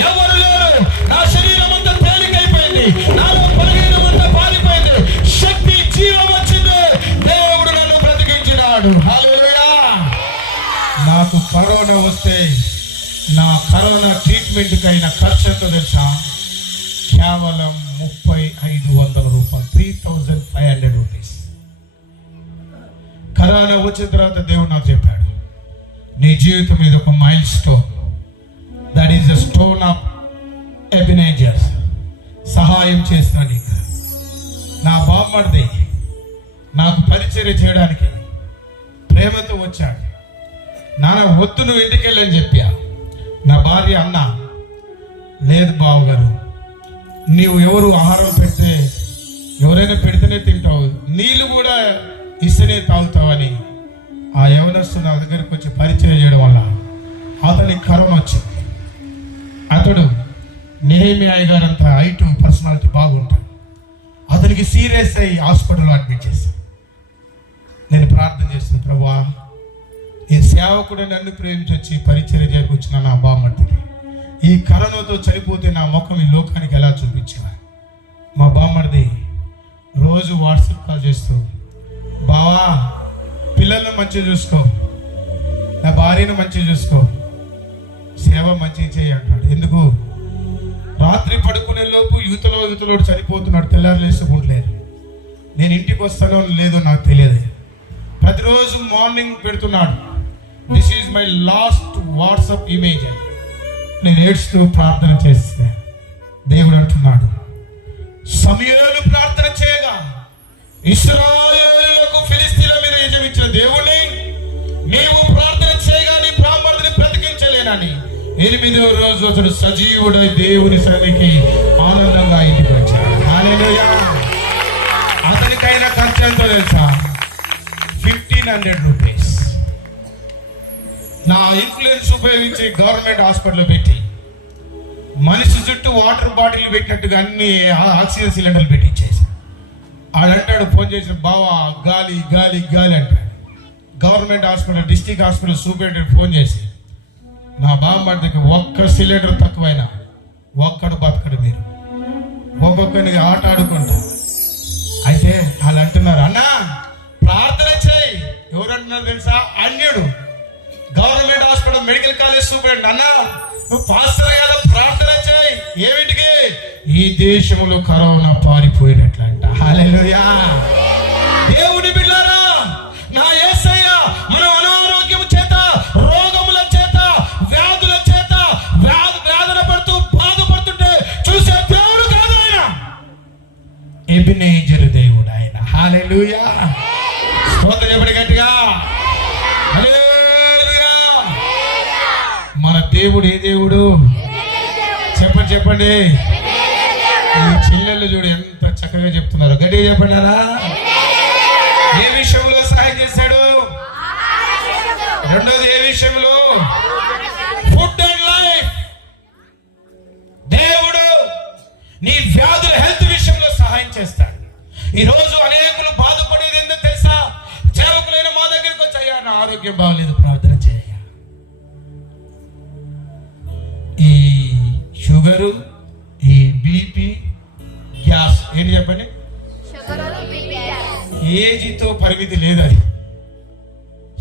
ఎవరు లేరు. నా శరీరం అంతా తేలికైపోయింది, నాలో బలహీనం అంతా పారిపోయింది. శక్తి, జీవం వచ్చింది. దేవుడు నన్ను బ్రతికించినాడు. హల్లెలూయా. నాకు కరోనా వస్తే నా కరోనా ట్రీట్మెంట్కి అయిన ఖర్చు ఎంతో తెలుసా? కేవలం 3500 రూపాయలు, 3500 రూపీస్. కరోనా వచ్చిన తర్వాత దేవుడు నాకు చెప్పాడు, నీ జీవితం మీద ఒక milestone, that is the stone of Ebenezer. సహాయం చేస్తున్నా నీకు. నా బామ్మర్ది నాకు పరిచర్య చేయడానికి ప్రేమతో వచ్చాడు. నాన్న వద్దు, నువ్వు ఇంటికి వెళ్ళని చెప్పా. నా భార్య అన్న, లేదు బావగారు, నీవు ఎవరు ఆహారం పెడితే ఎవరైనా పెడితేనే తింటావు, నీళ్ళు కూడా ఇస్తేనే తాగుతావని ఆ యవనస్తు నా దగ్గరకు వచ్చి పరిచయం చేయడం వల్ల అతనికి కరోనా వచ్చింది. అతడు నెహెమ్యా గారంతా ఐటు పర్సనాలిటీ బాగుంటాడు. అతనికి సీరియస్ అయ్యి హాస్పిటల్లో అడ్మిట్ చేశాను. నేను ప్రార్థన చేస్తాను, ప్రభువా ఈ సేవకుడు నన్ను ప్రేమించి వచ్చి పరిచర్య చేయకొచ్చిన నా బామ్మర్దికి ఈ కరోనాతో చనిపోతే నా ముఖం ఈ లోకానికి ఎలా చూపించా. మా బామ్మర్ది రోజు వాట్సాప్ కాల్ చేస్తూ, బావా పిల్లలను మంచిగా చూసుకో, నా భార్యను మంచిగా చూసుకో, సేవ మంచిగా చేయి అంటాడు. ఎందుకు? రాత్రి పడుకునే లోపు యువతలో చనిపోతున్నాడు. తెల్లారు లేసి ఉండలేరు. నేను ఇంటికి వస్తానో లేదో నాకు తెలియదు. ప్రతిరోజు మార్నింగ్ పెడుతున్నాడు, this is my last WhatsApp image అని. నేను ఏడ్స్తూ ప్రార్థన చేస్తే దేవుడు అంటున్నాడు, సమూయేలు ప్రార్థన చేయగా ఇశ్రాయేలులకు ఫిలిష్తీయుల మీద విజయం ఇచ్చిన దేవుణ్ణి నీవు ప్రార్థన చేయగా నీ బ్రాహ్మణుడిని బ్రతికించలేనని 8వ రోజు అతడు సజీవుడై దేవుని సన్నిధికి ఆనందంగా ఇంటికి వచ్చాడు. హల్లెలూయా. అతనికైనా ఖర్చు ఎంతో తెలుసా? 1500 రూపీస్. నా ఇన్ఫ్లుయెన్స్ ఉపయోగించి గవర్నమెంట్ హాస్పిటల్ పెట్టి మనిషి చుట్టూ వాటర్ బాటిల్ పెట్టినట్టుగా అన్ని ఆక్సిజన్ సిలిండర్లు పెట్టించేసి ఆడంటాడు, ఫోన్ చేసిన బావా గాలి గాలి గాలి అంటాడు. Government hospital district hospital superintendent phone చేసి, నా బామ్మడికి ఒక్క సిలిండర్ తక్కువైనా ఒక్కడు బతకడు, మీరు ఒక్కొక్కడికి ఆట ఆడుకుంటా. అయితే వాళ్ళు అంటున్నారు, అన్నా ప్రార్థన చేయి. ఎవరు అంటున్నారు తెలుసా? అన్యుడు government hospital medical college superintendent. అన్నా నువ్వు పాస్టర్ అయ్యాలో ప్రార్థన చేయి. ఏమిటికి? ఈ దేశంలో కరోనా పారిపోయినట్లంట. హల్లెలూయా. దేవుని బిడ్డలారా, నా యేసయ్య మనం అనారోగ్యం చేత, రోగముల చేత, వ్యాధుల చేత వేదన పడుతూ బాధపడుతుంటే చూసే దేవుడు కాదు ఆయన. ఎబెనేజర్ దేవుడు ఆయన. హల్లెలూయా. స్తోత్రం చెప్పండి గట్టిగా. హల్లెలూయా. మన దేవుడు ఏ దేవుడు? చెప్పండి చెప్పండి. ఈ చిల్లెళ్ళు చూడు ఎంత చక్కగా చెప్తున్నారు. గట్టిగా చెప్పండి. ఏ విషయంలో సహాయం చేశాడు? రెండోది ఏ విషయంలో? Food and life. దేవుడు నీ వ్యాధుల హెల్త్ విషయంలో సహాయం చేస్తాడు. ఈ రోజు అనేకులు బాధపడేది ఏంటో తెలుసా? సేవకులైన మా దగ్గరికి వచ్చాయా, నా ఆరోగ్యం బాగలేదు, ప్రార్థన చేయ. ఈ షుగరు, ఈ బీపీ, గ్యాస్ ఏంటి చెప్పండి? ఏజితో పరిమితి లేదు. అది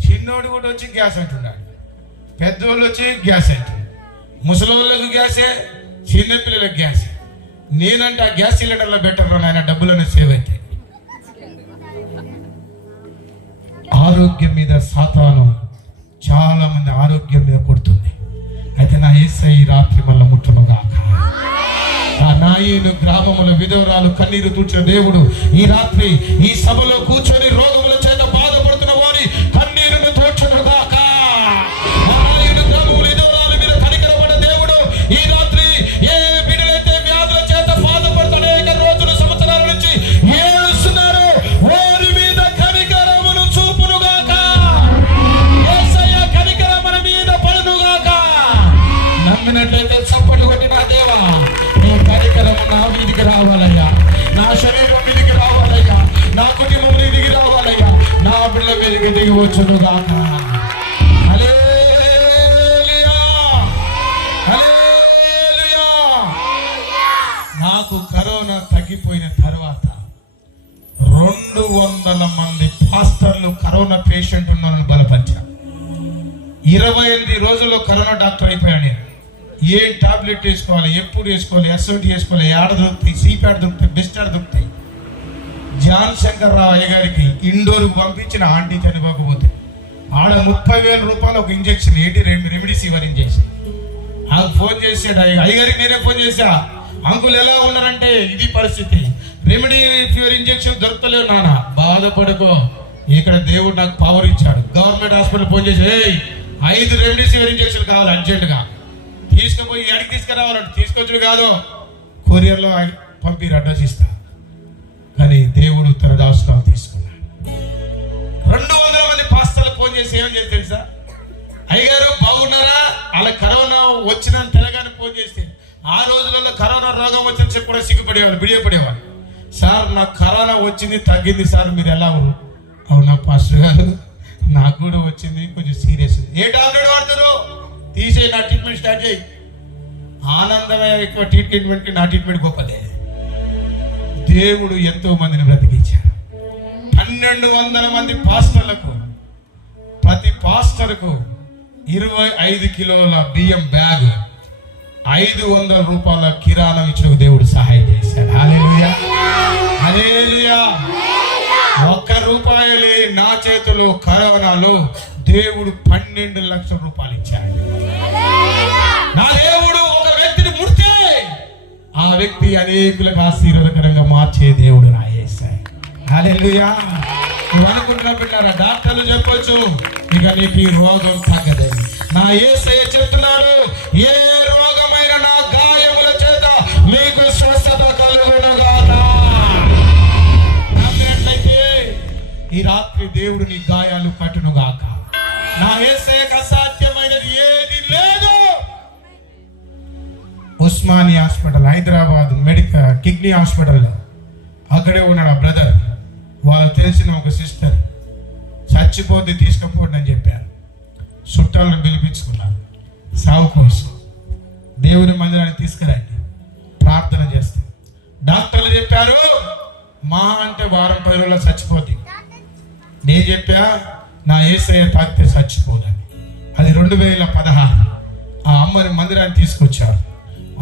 చిన్నోడు కూడా వచ్చి గ్యాస్ అంటున్నాడు, పెద్దోళ్ళు వచ్చి గ్యాస్ అంటున్నాడు, ముసలోళ్ళకు గ్యాసే, చిన్నపిల్లలకు గ్యాసే. నేనంటే ఆ గ్యాస్ సిలిండర్లో బెటర్ నాయన, డబ్బులను సేవ్ అయితే. ఆరోగ్యం మీద సాతాను చాలా మంది ఆరోగ్యం మీద కొడుతుంది. అయితే నా యేసయ్య రాత్రి మళ్ళీ ముట్టునుగాక. ఆ నాయను గ్రామముల విధవరాలు కన్నీరు తూర్చిన దేవుడు ఈ రాత్రి ఈ సభలో కూర్చొని రోగముల చేత బాధపడుతున్న వారి కన్నీరును తూర్చునుగాక. నాయను గ్రామముల విధవరాలు మీద కనికరపడ్డ దేవుడు ఈ రాత్రి ఏ బిడ్డలైతే వ్యాధుల చేత బాధపడుతున్న అనేక రోజుల సంవత్సరాల నుంచి ఏడుస్తున్నారు వారి మీద కనికరమును చూపునుగాక. యేసయ్య కనికరం మన మీద పడునుగాక. నమ్మినట్లయితే చప్పట్లు కొట్టి, నా దేవా నీ కనికరము నా మీదికి రావాలయ్యా, నా శరీరం మీదికి రావాలయ్యా, నా కుటుంబం మీదికి రావాలయ్యా, నా బిడ్డ మీదికి దిగి వచ్చునుగాక. హల్లెలూయా. హల్లెలూయా. నాకు కరోనా తగ్గిపోయిన తర్వాత 200 మంది పాస్టర్లు కరోనా పేషెంట్ ఉన్నారని బలపరిచారు. 28 రోజుల్లో కరోనా డాక్టర్ అయిపోయాను నేను. ఏ టాబ్లెట్ వేసుకోవాలి, ఎప్పుడు వేసుకోవాలి, ఎస్ఓటి వేసుకోవాలి, ఆడ దొరుకుతాయి, సీప్యాడ్ దొరుకుతాయి, బెస్ట్ ఆడ దొరుకుతాయి. జాన్ శంకర్ రావు అయ్య గారికి ఇండోర్కి పంపించిన ఆంటీ చనిపోకపోతే ఆడ 30,000 రూపాయలు ఒక ఇంజక్షన్, రెమిడిసివర్ ఇంజక్షన్. నాకు ఫోన్ చేసాడు అయ్యగారికి, నేనే ఫోన్ చేశా, అంకుల్ ఎలా ఉన్నారంటే ఇది పరిస్థితి, రెమిడిసివర్ ఇంజక్షన్ దొరకలేవు నాన్న, బాధపడుకో, ఇక్కడ దేవుడు నాకు పవర్ ఇచ్చాడు. గవర్నమెంట్ హాస్పిటల్ ఫోన్ చేసి 5 రెమిడిసివర్ ఇంజక్షన్ కావాలి అర్జెంటుగా, తీసుకుపోయి ఎడికి తీసుకురావాలంటే తీసుకొచ్చుడు కాదు, కొరియర్లో పంపిరు, అడ్రస్ ఇస్తా. కానీ దేవుడు తన దాసుకాలు తీసుకున్నాడు. 200 మంది పాస్టర్లు ఫోన్ చేసి ఏమని చేసి తెలుసా? అయ్యగారు బాగున్నారా? అలా కరోనా వచ్చిన తెలంగాణ ఫోన్ చేస్తే ఆ రోజులలో కరోనా రోగం వచ్చింది చెప్పి కూడా సిగ్గుపడేవాళ్ళు, బిడియపడేవాళ్ళు. సార్ నాకు కరోనా వచ్చింది, తగ్గింది సార్, మీరు ఎలా ఉన్నారు? అవునా పాస్టర్ గారు, నాకు కూడా వచ్చింది, కొంచెం సీరియస్. ఏ టాబ్లెట్ వాడతారు? తీసే, నా ట్రీట్మెంట్ స్టార్ట్ చేయి. ఆనందమే ఎక్కువ ట్రీట్మెంట్, నా ట్రీట్మెంట్ గొప్పదే. దేవుడు ఎంతో మందిని బ్రతికించాడు. 1200 మంది పాస్టర్లకు, ప్రతి పాస్టర్కు 25 కిలోల బియ్యం బ్యాగ్, 500 రూపాయల కిరాణం ఇచ్చిన దేవుడు సహాయం చేశాడు. హల్లెలూయా, హల్లెలూయా. 1 రూపాయి లేని నా చేతిలో కరోనాలో దేవుడు 12 లక్షల రూపాయలు ఇచ్చాడు. నా దేవుడు ఒక వ్యక్తిని ముడితే ఆ వ్యక్తి అనేకులకు ఆశీర్వాదకరంగా మార్చే దేవుడు నా యేసయ్య. హల్లెలూయా. నువ్వు అనుకుంటున్నా బిడ్డారా, డాక్టర్లు చెప్పొచ్చు ఇక నీకు ఈ రోగం తగ్గదని. నా యేసయ్య చెప్తున్నాడు, ఏ రోగమైన నా గాయముల చేత మీకు స్వస్థత కలుగునుగాక. నమ్మినట్లయితే ఈ రాత్రి దేవుడు నీ గాయాలు కట్టునుగాక. నా యేసయ్యకు అసాధ్యమైనది ఏది లేదు. Osmania hospital, Hyderabad medical kidney హాస్పిటల్లో అక్కడే ఉన్నాడు ఆ బ్రదర్. వాళ్ళు తెలిసిన ఒక సిస్టర్ చచ్చిపోతే తీసుకుపోండి అని చెప్పారు. చుట్టాలను పిలిపించుకున్నారు సావు కోసం. దేవుని మందిరాన్ని తీసుకురండి, ప్రార్థన చేస్తే. డాక్టర్లు చెప్పారు మా అంటే వారం 10 రోజుల్లో చచ్చిపోతుంది. నేను చెప్పా నా యేసయ్య తాకితే చచ్చిపోదని. అది 2016. ఆ అమ్మని మందిరాన్ని తీసుకొచ్చారు.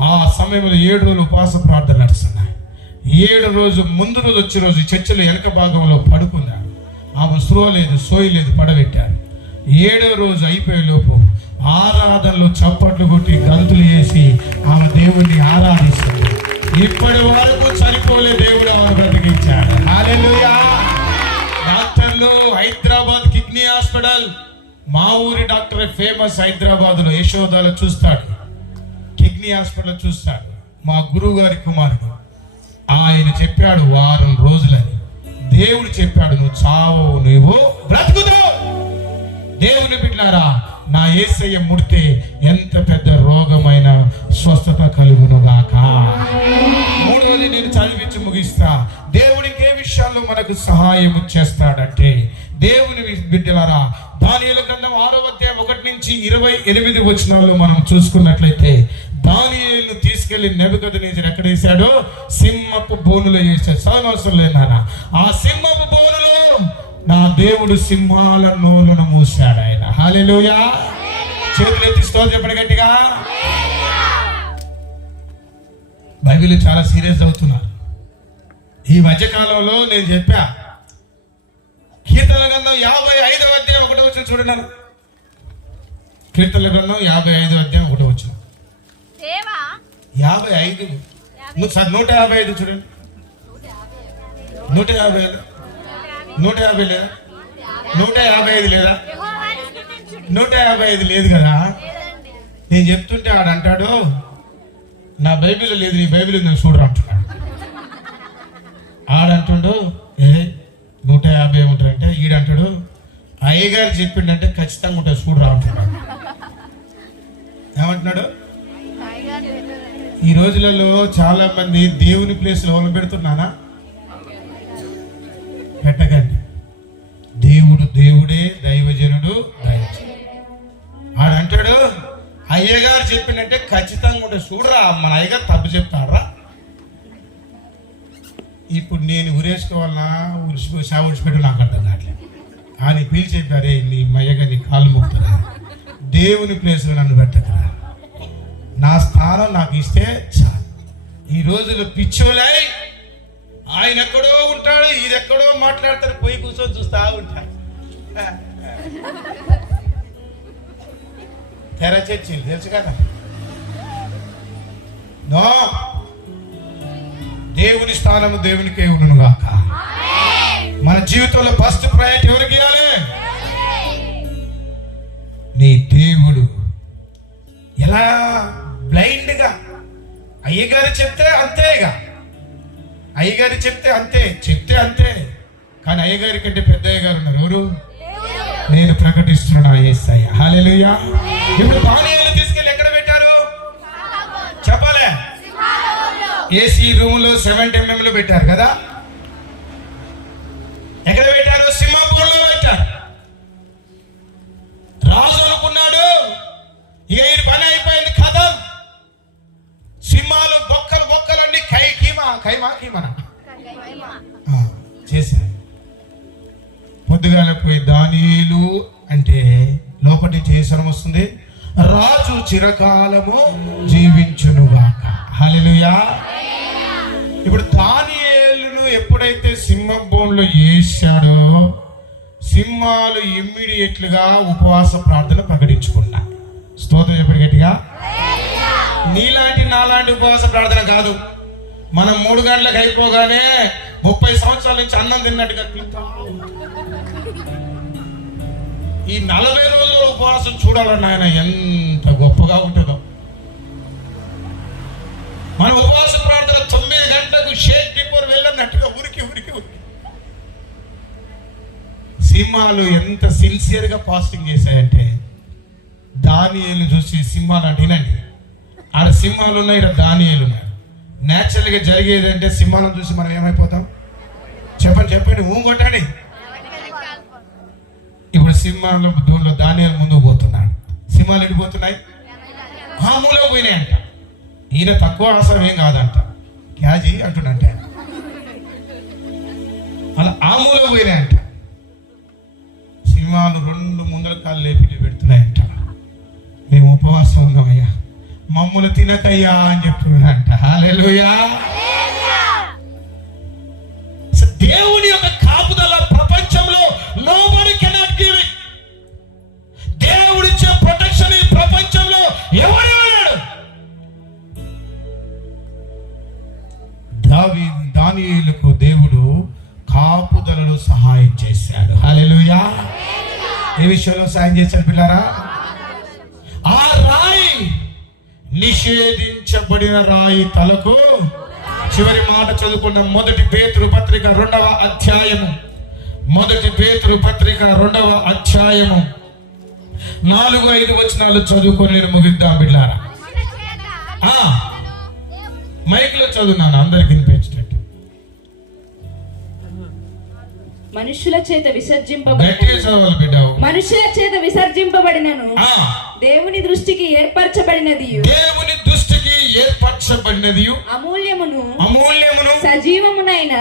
ఆ సమయంలో 7 రోజులు ఉపవాస ప్రార్థన నడుస్తున్నాయి. 7 రోజు ముందు రోజు వచ్చే రోజు చర్చిలో వెనక భాగంలో పడుకున్నారు. ఆమె స్పృహ లేదు, సోయి లేదు, పడబెట్టారు. 7వ రోజు అయిపోయే లోపు ఆరాధనలో చప్పట్లు కొట్టి గంతులు వేసి ఆమె దేవుణ్ణి ఆరాధిస్తుంది. ఇప్పటి వరకు చనిపోలే దేవుడు ఆమె బ్రతికించాడు. హల్లెలూయా. డాక్టర్లు హైదరాబాద్ కిడ్నీ హాస్పిటల్, మా ఊరి డాక్టర్ ఫేమస్ హైదరాబాద్ లో యశోదాలో చూస్తాడు, కిడ్నీ హాస్పిటల్ చూస్తాడు. మా గురువు గారి కుమారుడు ఆయన చెప్పాడు వారం రోజులని. దేవుడు చెప్పాడు నువ్వు చావవు, నువ్వు బ్రతుకుతావు. దేవుని బిడ్డలారా, నా యేసయ్య ముడితే ఎంత పెద్ద రోగమైన స్వస్థత కలుగునుగాక. 3వది నేను చదివించి ముగిస్తా. దేవుడికి ఏ విషయాల్లో మనకు సహాయం చేస్తాడంటే, దేవుని బిడ్డలారా, దానియేలు గ్రంథం 6వ అధ్యాయం 1 నుంచి 28 వచనాల్లో మనం చూసుకున్నట్లయితే, దానియేలును తీసుకెళ్లి నెబుకద్నెజరు ఎక్కడ వేశాడో సింహపు బోనులో వేశాడు. సహవాసం లేనానా, ఆ సింహపు బోనులో నా దేవుడు సింహాల నోరును మూసాడు ఆయన. హల్లెలూయా. చేతులు ఎత్తి స్తోత్రం చెప్పండి గట్టిగా. బైబిల్ చాలా సీరియస్ అవుతున్నారు. ఈ మధ్యకాలంలో నేను చెప్పా, కీర్తనల గ్రంథం 55వ అధ్యాయం 1వ వచనం చూడండి. కీర్తనల గ్రంథం 55వ అధ్యాయం 1వ వచనం. 55 155 చూడండి. 150 లేదా? 155 లేదా? 155 లేదు కదా. నేను చెప్తుంటే ఆడంటాడు నా బైబిల్ లేదు, నీ బైబిల్ నేను చూడరా అంటున్నాడు. ఆడంటాడు 150 ఉంటారంటే, ఈడంటాడు అయ్యగారు చెప్పిండంటే ఖచ్చితంగా ఉంటుంది చూడరా అంటున్నాడు. ఏమంటున్నాడు? ఈ రోజులలో చాలా మంది దేవుని ప్లేస్ లో పెడుతున్నానా? పెట్టకండి. దేవుడు దేవుడే, దైవజనుడు దైవజనుడు. ఆడంటాడు అయ్యగారు చెప్పిందంటే ఖచ్చితంగా ఉంటే చూడరా, మన అయ్యగారు తప్పు చెప్తాడరా. ఇప్పుడు నేను ఉరేసుకోవాలన్నా ఉడిచిపెట్టు నాకు అర్థం కావట్లేదు. అని పిలిచి చెప్పారే నీ మయ్యగా నీ కాళ్ళు ముక్తారా, దేవుని ప్లేస్లో నన్ను పెట్టకరా, నా స్థానం నాకు ఇస్తే చాలు. ఈ రోజులు పిచ్చోలై ఆయన ఎక్కడో ఉంటాడు, ఇది ఎక్కడో మాట్లాడతారు, పోయి కూర్చొని చూస్తా ఉంటారు. తెర చర్చిలు తెలుసు కదా. నో, దేవుని స్థానము దేవునికే ఉండును గాక. మన జీవితంలో ఫస్ట్ ప్రయారిటీ ఎవరికి ఇవ్వాలి? నీ దేవుడు. ఎలా బ్లైండ్ గా అయ్యగారు చెప్తే అంతేగా, అయ్యగారు చెప్తే అంతే. కానీ అయ్యగారి కంటే పెద్ద అయ్యగారు ఉన్నారు. ఎవరు? నేను ప్రకటిస్తున్నాను యేసయ్య. హల్లెలూయా. ఇప్పుడు దానియేలును తీసుకెళ్ళి ఎక్కడ పెట్టారు చెప్పలే? ఏసీ రూమ్ లో 70mm లో పెట్టారు కదా. ఎక్కడ పెట్టారు? సింహాపురంలో పెట్టారు. రాజు అనుకున్నాడు ఇక ఈ పని అయిపోయింది కదా, సింహాలు బొక్కలు అన్ని కైమా చేశారు. పొద్దుగాల పోయి దానియేలు అంటే లోపటి నుంచి ఏ స్వరం వస్తుంది? రాజు చిరకాలము జీవించునుగాక. హల్లెలూయా. ఇప్పుడు దానియేలును ఎప్పుడైతే సింహం బోన్లో వేశాడో సింహాలు ఇమ్మీడియట్లుగా ఉపవాస ప్రార్థన ప్రకటించుకున్నా. స్తోత్రం చెప్పండి గట్టిగా. నీలాంటి నాలాంటి ఉపవాస ప్రార్థన కాదు. మనం 3 గంటలకు అయిపోగానే 30 సంవత్సరాల నుంచి అన్నం తిన్నట్టుగా తింటా. ఈ 40 రోజుల ఉపవాసం చూడాలన్న ఆయన ఎంత గొప్పగా ఉంటుందో. మన ఉపవాస ప్రార్థన 9 గంటలకు షేక్ డిపోర్ వెళ్ళినట్టుగా ఉరికి ఉరికి ఉరికి. సింహాలు ఎంత సిన్సియర్గా ఫాస్టింగ్ చేశాయంటే దానియేలు చూసి సింహాలు అంటే వినండి, ఆడ సింహాలు ఉన్నాయి, ఇక్కడ దానియేలు ఉన్నాయి. న్యాచురల్గా జరిగేది అంటే సింహాలను చూసి మనం ఏమైపోతాం? చెప్పండి చెప్పండి, ఊంగొట్టండి. ఇప్పుడు సింహాల దూరంలో దానియేలు ముందుకు పోతున్నాడు. సింహాలు ఎడిపోతున్నాయి, ఆ మూలకు పోయినాయంట. ఈయన తక్కువ అవసరం ఏం కాదంట, క్యాజీ అంటుండంటే అలా ఆ మూలకు పోయినాయంట. సింహాలు 2 ముందర కాళ్ళు లేపి పెడుతున్నాయంట. మేము ఉపవాసం ఉన్నామయ్యా, మమ్ములు తినకయ్యా అని చెప్తున్నాడంట. హల్లెలూయా. దేవుని యొక్క కాపుదల ప్రపంచంలో nobody cannot give it. దేవుడిచ్చే ప్రొటెక్షన్ ఈ ప్రపంచంలో ఎవడెవడాడు? దానియేలుకు దేవుడు కాపుదలలో సహాయం చేశాడు. హల్లెలూయా. ఏ విషయంలో సహాయం చేశాడు పిల్లారా? ఆ రాయి నిషేధించబడిన రాయి తలకు, చివరి మాట చదువుకున్న 1 పేతురు పత్రిక 2వ అధ్యాయము, 1 పేతురు పత్రిక 2వ అధ్యాయము 4-5 వచనాలు చదువుకొని నేను ముగిద్దాం బిడ్డారా. మైక్ లో చదువున్నాను అందరికి వినిపించేటట్టు. మనుషుల చేత విసర్జింపబడినను దేవుని దృష్టికి ఏర్పరచబడినది అమూల్యమును సజీవమునైన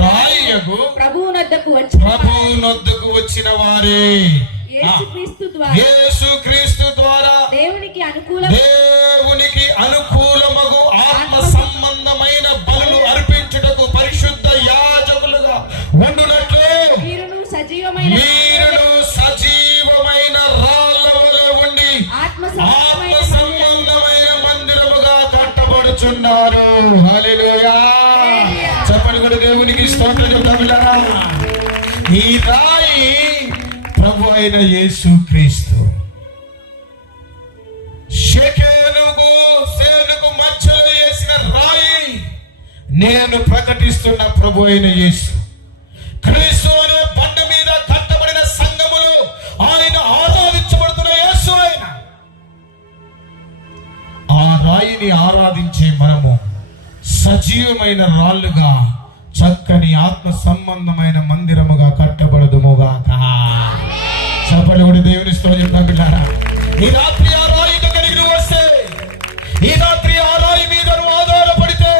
రాయగు ప్రభువునొద్దకు వచ్చిన వారే యేసుక్రీస్తు ద్వారా దేవునికి అనుకూలమగు ఆత్మ సంబంధమైన బలులు అర్పించుటకు పరిశుద్ధ యాజకులుగా ఉండునట్లు మీరును సజీవమైన రాళ్ళ వలె ఉండి ఆత్మ సంబంధమైన మందిరముగా కట్టబడుచున్నారు. హల్లెలూయా. చెప్పండి కూడా దేవునికి స్తోత్రం చెప్తారా. ఈ రాయి ప్రభు అయిన యేసుక్రీస్తు. సేనుకు మధ్యలో వేసిన రాయి నేను ప్రకటిస్తున్న ప్రభు అయిన యేసు క్రీస్తు అనే బండ మీద కట్టబడిన సంఘములు ఆయన ఆరాధించబడుతున్న యేసు ఆయన. ఆ రాయిని ఆరాధించే మనము సజీవమైన రాళ్ళుగా చక్కని ఆత్మ సంబంధమైన మందిరముగా కట్టబడదుముగాక. చెప్పండి కూడా దేవుని స్తోత్రం పిల్లారా. ఈ రాత్రి ఆ రాయి దగ్గరికి నువ్వు వస్తే, ఈ రాత్రి ఆ రాయి మీద నువ్వు ఆధారపడితే,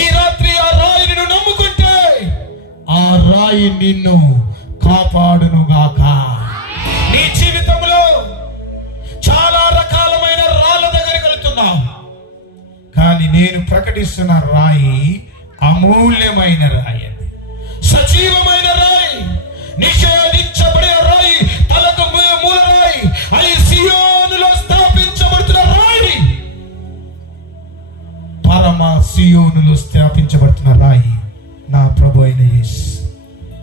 ఈ రాత్రి ఆ రాయిని నువ్వు నమ్ముకుంటే ఆ రాయి నిన్ను కాపాడునుగాక. నీ జీవితంలో చాలా రకాలమైన రాళ్ళ దగ్గరికి వెళ్తున్నావు, కానీ నేను ప్రకటిస్తున్న రాయి అమూల్యమైన రాయి, సజీవమైన రాయి, నిషేధించబడిన రాయి, తలకు మూల రాయి, అది సియోనులో స్థాపించబడుతున్న రాయి, పరమ సియోనులో స్థాపించబడుతున్న రాయి నా ప్రభు అయిన యేసు.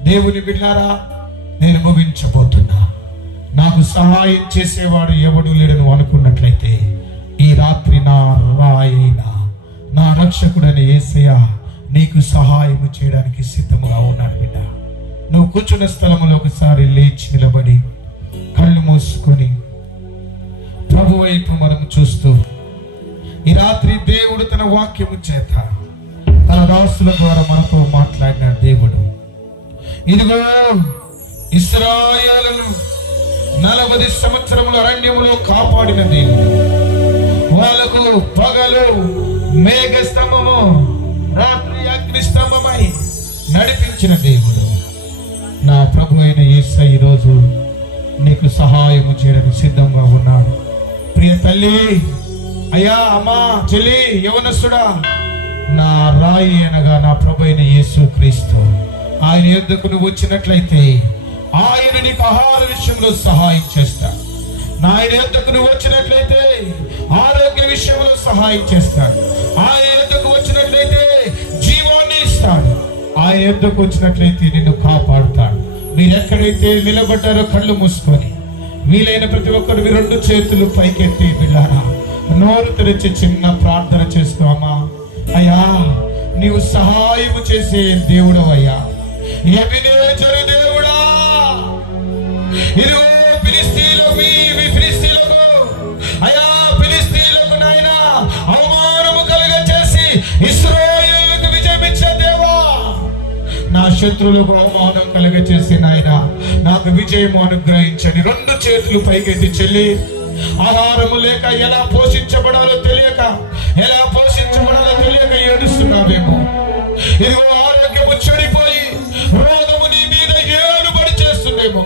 దేవుని బిడ్డలారా, నేను ముగించబోతున్నా. నాకు సహాయం చేసేవాడు ఎవడు లేడని అనుకున్నట్లయితే ఈ రాత్రి నా రాయిన నా రక్షకుడైన యేసయ్య నీకు సహాయం చేయడానికి సిద్ధముగా ఉన్నాడు బిడ్డ. నువ్వు కూర్చున్న స్థలంలో ఒకసారి లేచి నిలబడి కళ్ళు మూసుకొని ప్రభు వైపు మనం చూస్తూ, ఈ రాత్రి దేవుడు తన వాక్యము చేత తన దాసుల ద్వారా మనతో మాట్లాడిన దేవుడు, ఇదిగో ఇశ్రాయేలును 40 సంవత్సరముల అరణ్యములో కాపాడిన దేవుడు, వాళ్ళకు పగలు మేఘ స్తంభము, రాత్రి అగ్ని స్తంభమై నడిపించిన దేవుడు నా ప్రభు అయిన యేసయ్య ఈరోజు నీకు సహాయము చేయడానికి సిద్ధంగా ఉన్నాడు. ప్రియ తల్లి, అయ్యా, అమ్మా, చెల్లి, యవనస్తుడా, నా రాయి అనగా నా ప్రభు అయిన యేసు క్రీస్తు ఆయన యొద్దకు నువ్వు వచ్చినట్లయితే ఆయన నీకు ఆహార విషయంలో సహాయం చేస్తాడు. ఆయన యొద్దకు నువ్వు వచ్చినట్లయితే ఆరోగ్య విషయంలో సహాయం చేస్తాడు. ఆయన యొద్దకు వచ్చినట్లయితే జీవాన్ని ఇస్తాడు. ఆయన యొద్దకు వచ్చినట్లయితే నిన్ను కాపాడుతాడు. మీరు ఎక్కడైతే నిలబడ్డారో కళ్ళు మూసుకొని వీలైన ప్రతి ఒక్కరు మీ 2 చేతులు పైకెత్తి బిడ్డారా నోరు తెరిచి చిన్న ప్రార్థన చేసుకోమా. అయ్యా, నీవు సహాయము చేసే దేవుడు అయ్యా, ఎబెనేజరు దేవుడా, ఇదిగో ఫిలిస్తీయులకు అయ్యా, ఫిలిస్తీయులకు నాయనా అవమానము కలుగచేసి ఇశ్రాయేలుకు విజయం ఇచ్చే దేవా, నా శత్రువులకు అవమానం కలుగచేసి నాయన నాకు విజయము అనుగ్రహించండి. 2 చేతులు పైకెత్తి చెల్లి, ఆహారము లేక ఎలా పోషించబడాలో తెలియక ఏడుస్తున్నావేమో. ఇదిగో ఆరోగ్యము చెడిపోయి రోగము నీ మీద ఏలుబడి చేస్తుందేమో.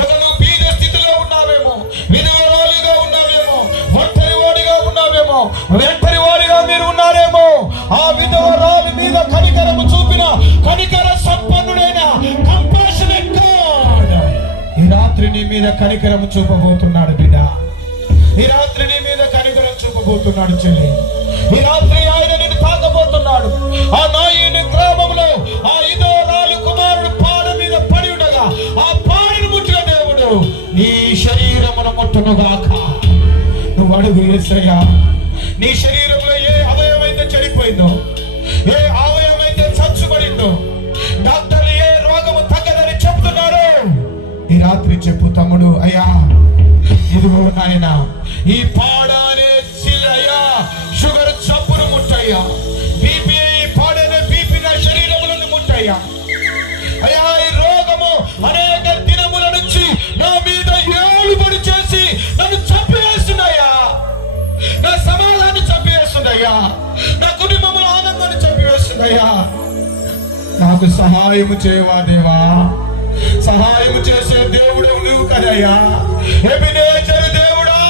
ఒకరు బీద స్థితిలో ఉన్నావేమో, విధవరాలుగా ఉన్నావేమో, ఒంటరివాడిగా ఉన్నావేమో, ఒంటరివాడిగా మీరు ఉన్నారేమో. ఆ విధవరాలి మీద కనికరము చూపిన కనికర సంపన్నుడైన కంపాషనేట్ గాడ్ ఈ రాత్రి నీ మీద కనికరము చూపబోతున్నాడు బిడ్డ. ఈ రాత్రి నీ మీద కనికరం చూపబోతున్నాడు చెల్లి. ఈ రాత్రి ఆయన నిన్ను తాకబోతున్నాడు. ఆ నాయని గ్రామంలో ఆ ఇదోరాలు కుమారుడు పాడ మీద పడి ఉండగా ఆ పాడిని ముట్టిన దేవుడు నీ శరీరమును ముట్టునుగాక. నువ్వు అడుగు యేసయ్యా, నీ శరీరంలో ఏ అవయవమైతే చెడిపోయిందో, ఏ అవయవమైతే చచ్చుబడిందో, డాక్టర్లు ఏ రోగము తగ్గదని చెప్తున్నారు, ఈ రాత్రి చెప్పు తమ్ముడు. అయ్యా, ఇదిగో నాయన, ఈ పాడనే శిలయ్యా షుగర్ చప్పును ముట్టయ్యా, బీపీ పాడనే బీపీ నా శరీరములను ముట్టయ్యా. అయ్యా, ఈ రోగము అనేక దినముల నుంచి నా మీద ఏలుబడి చేసి నన్ను చంపివేస్తున్నాయా, నా సమాధాన్ని చంపివేస్తుందయ్యా, నా కుటుంబంలో ఆనందాన్ని చంపివేస్తుందయ్యా. నాకు సహాయము చేయవా దేవా, సహాయము చేసే దేవుడు నువ్వు కదయ్యా. ఎబెనేజరు దేవుడా,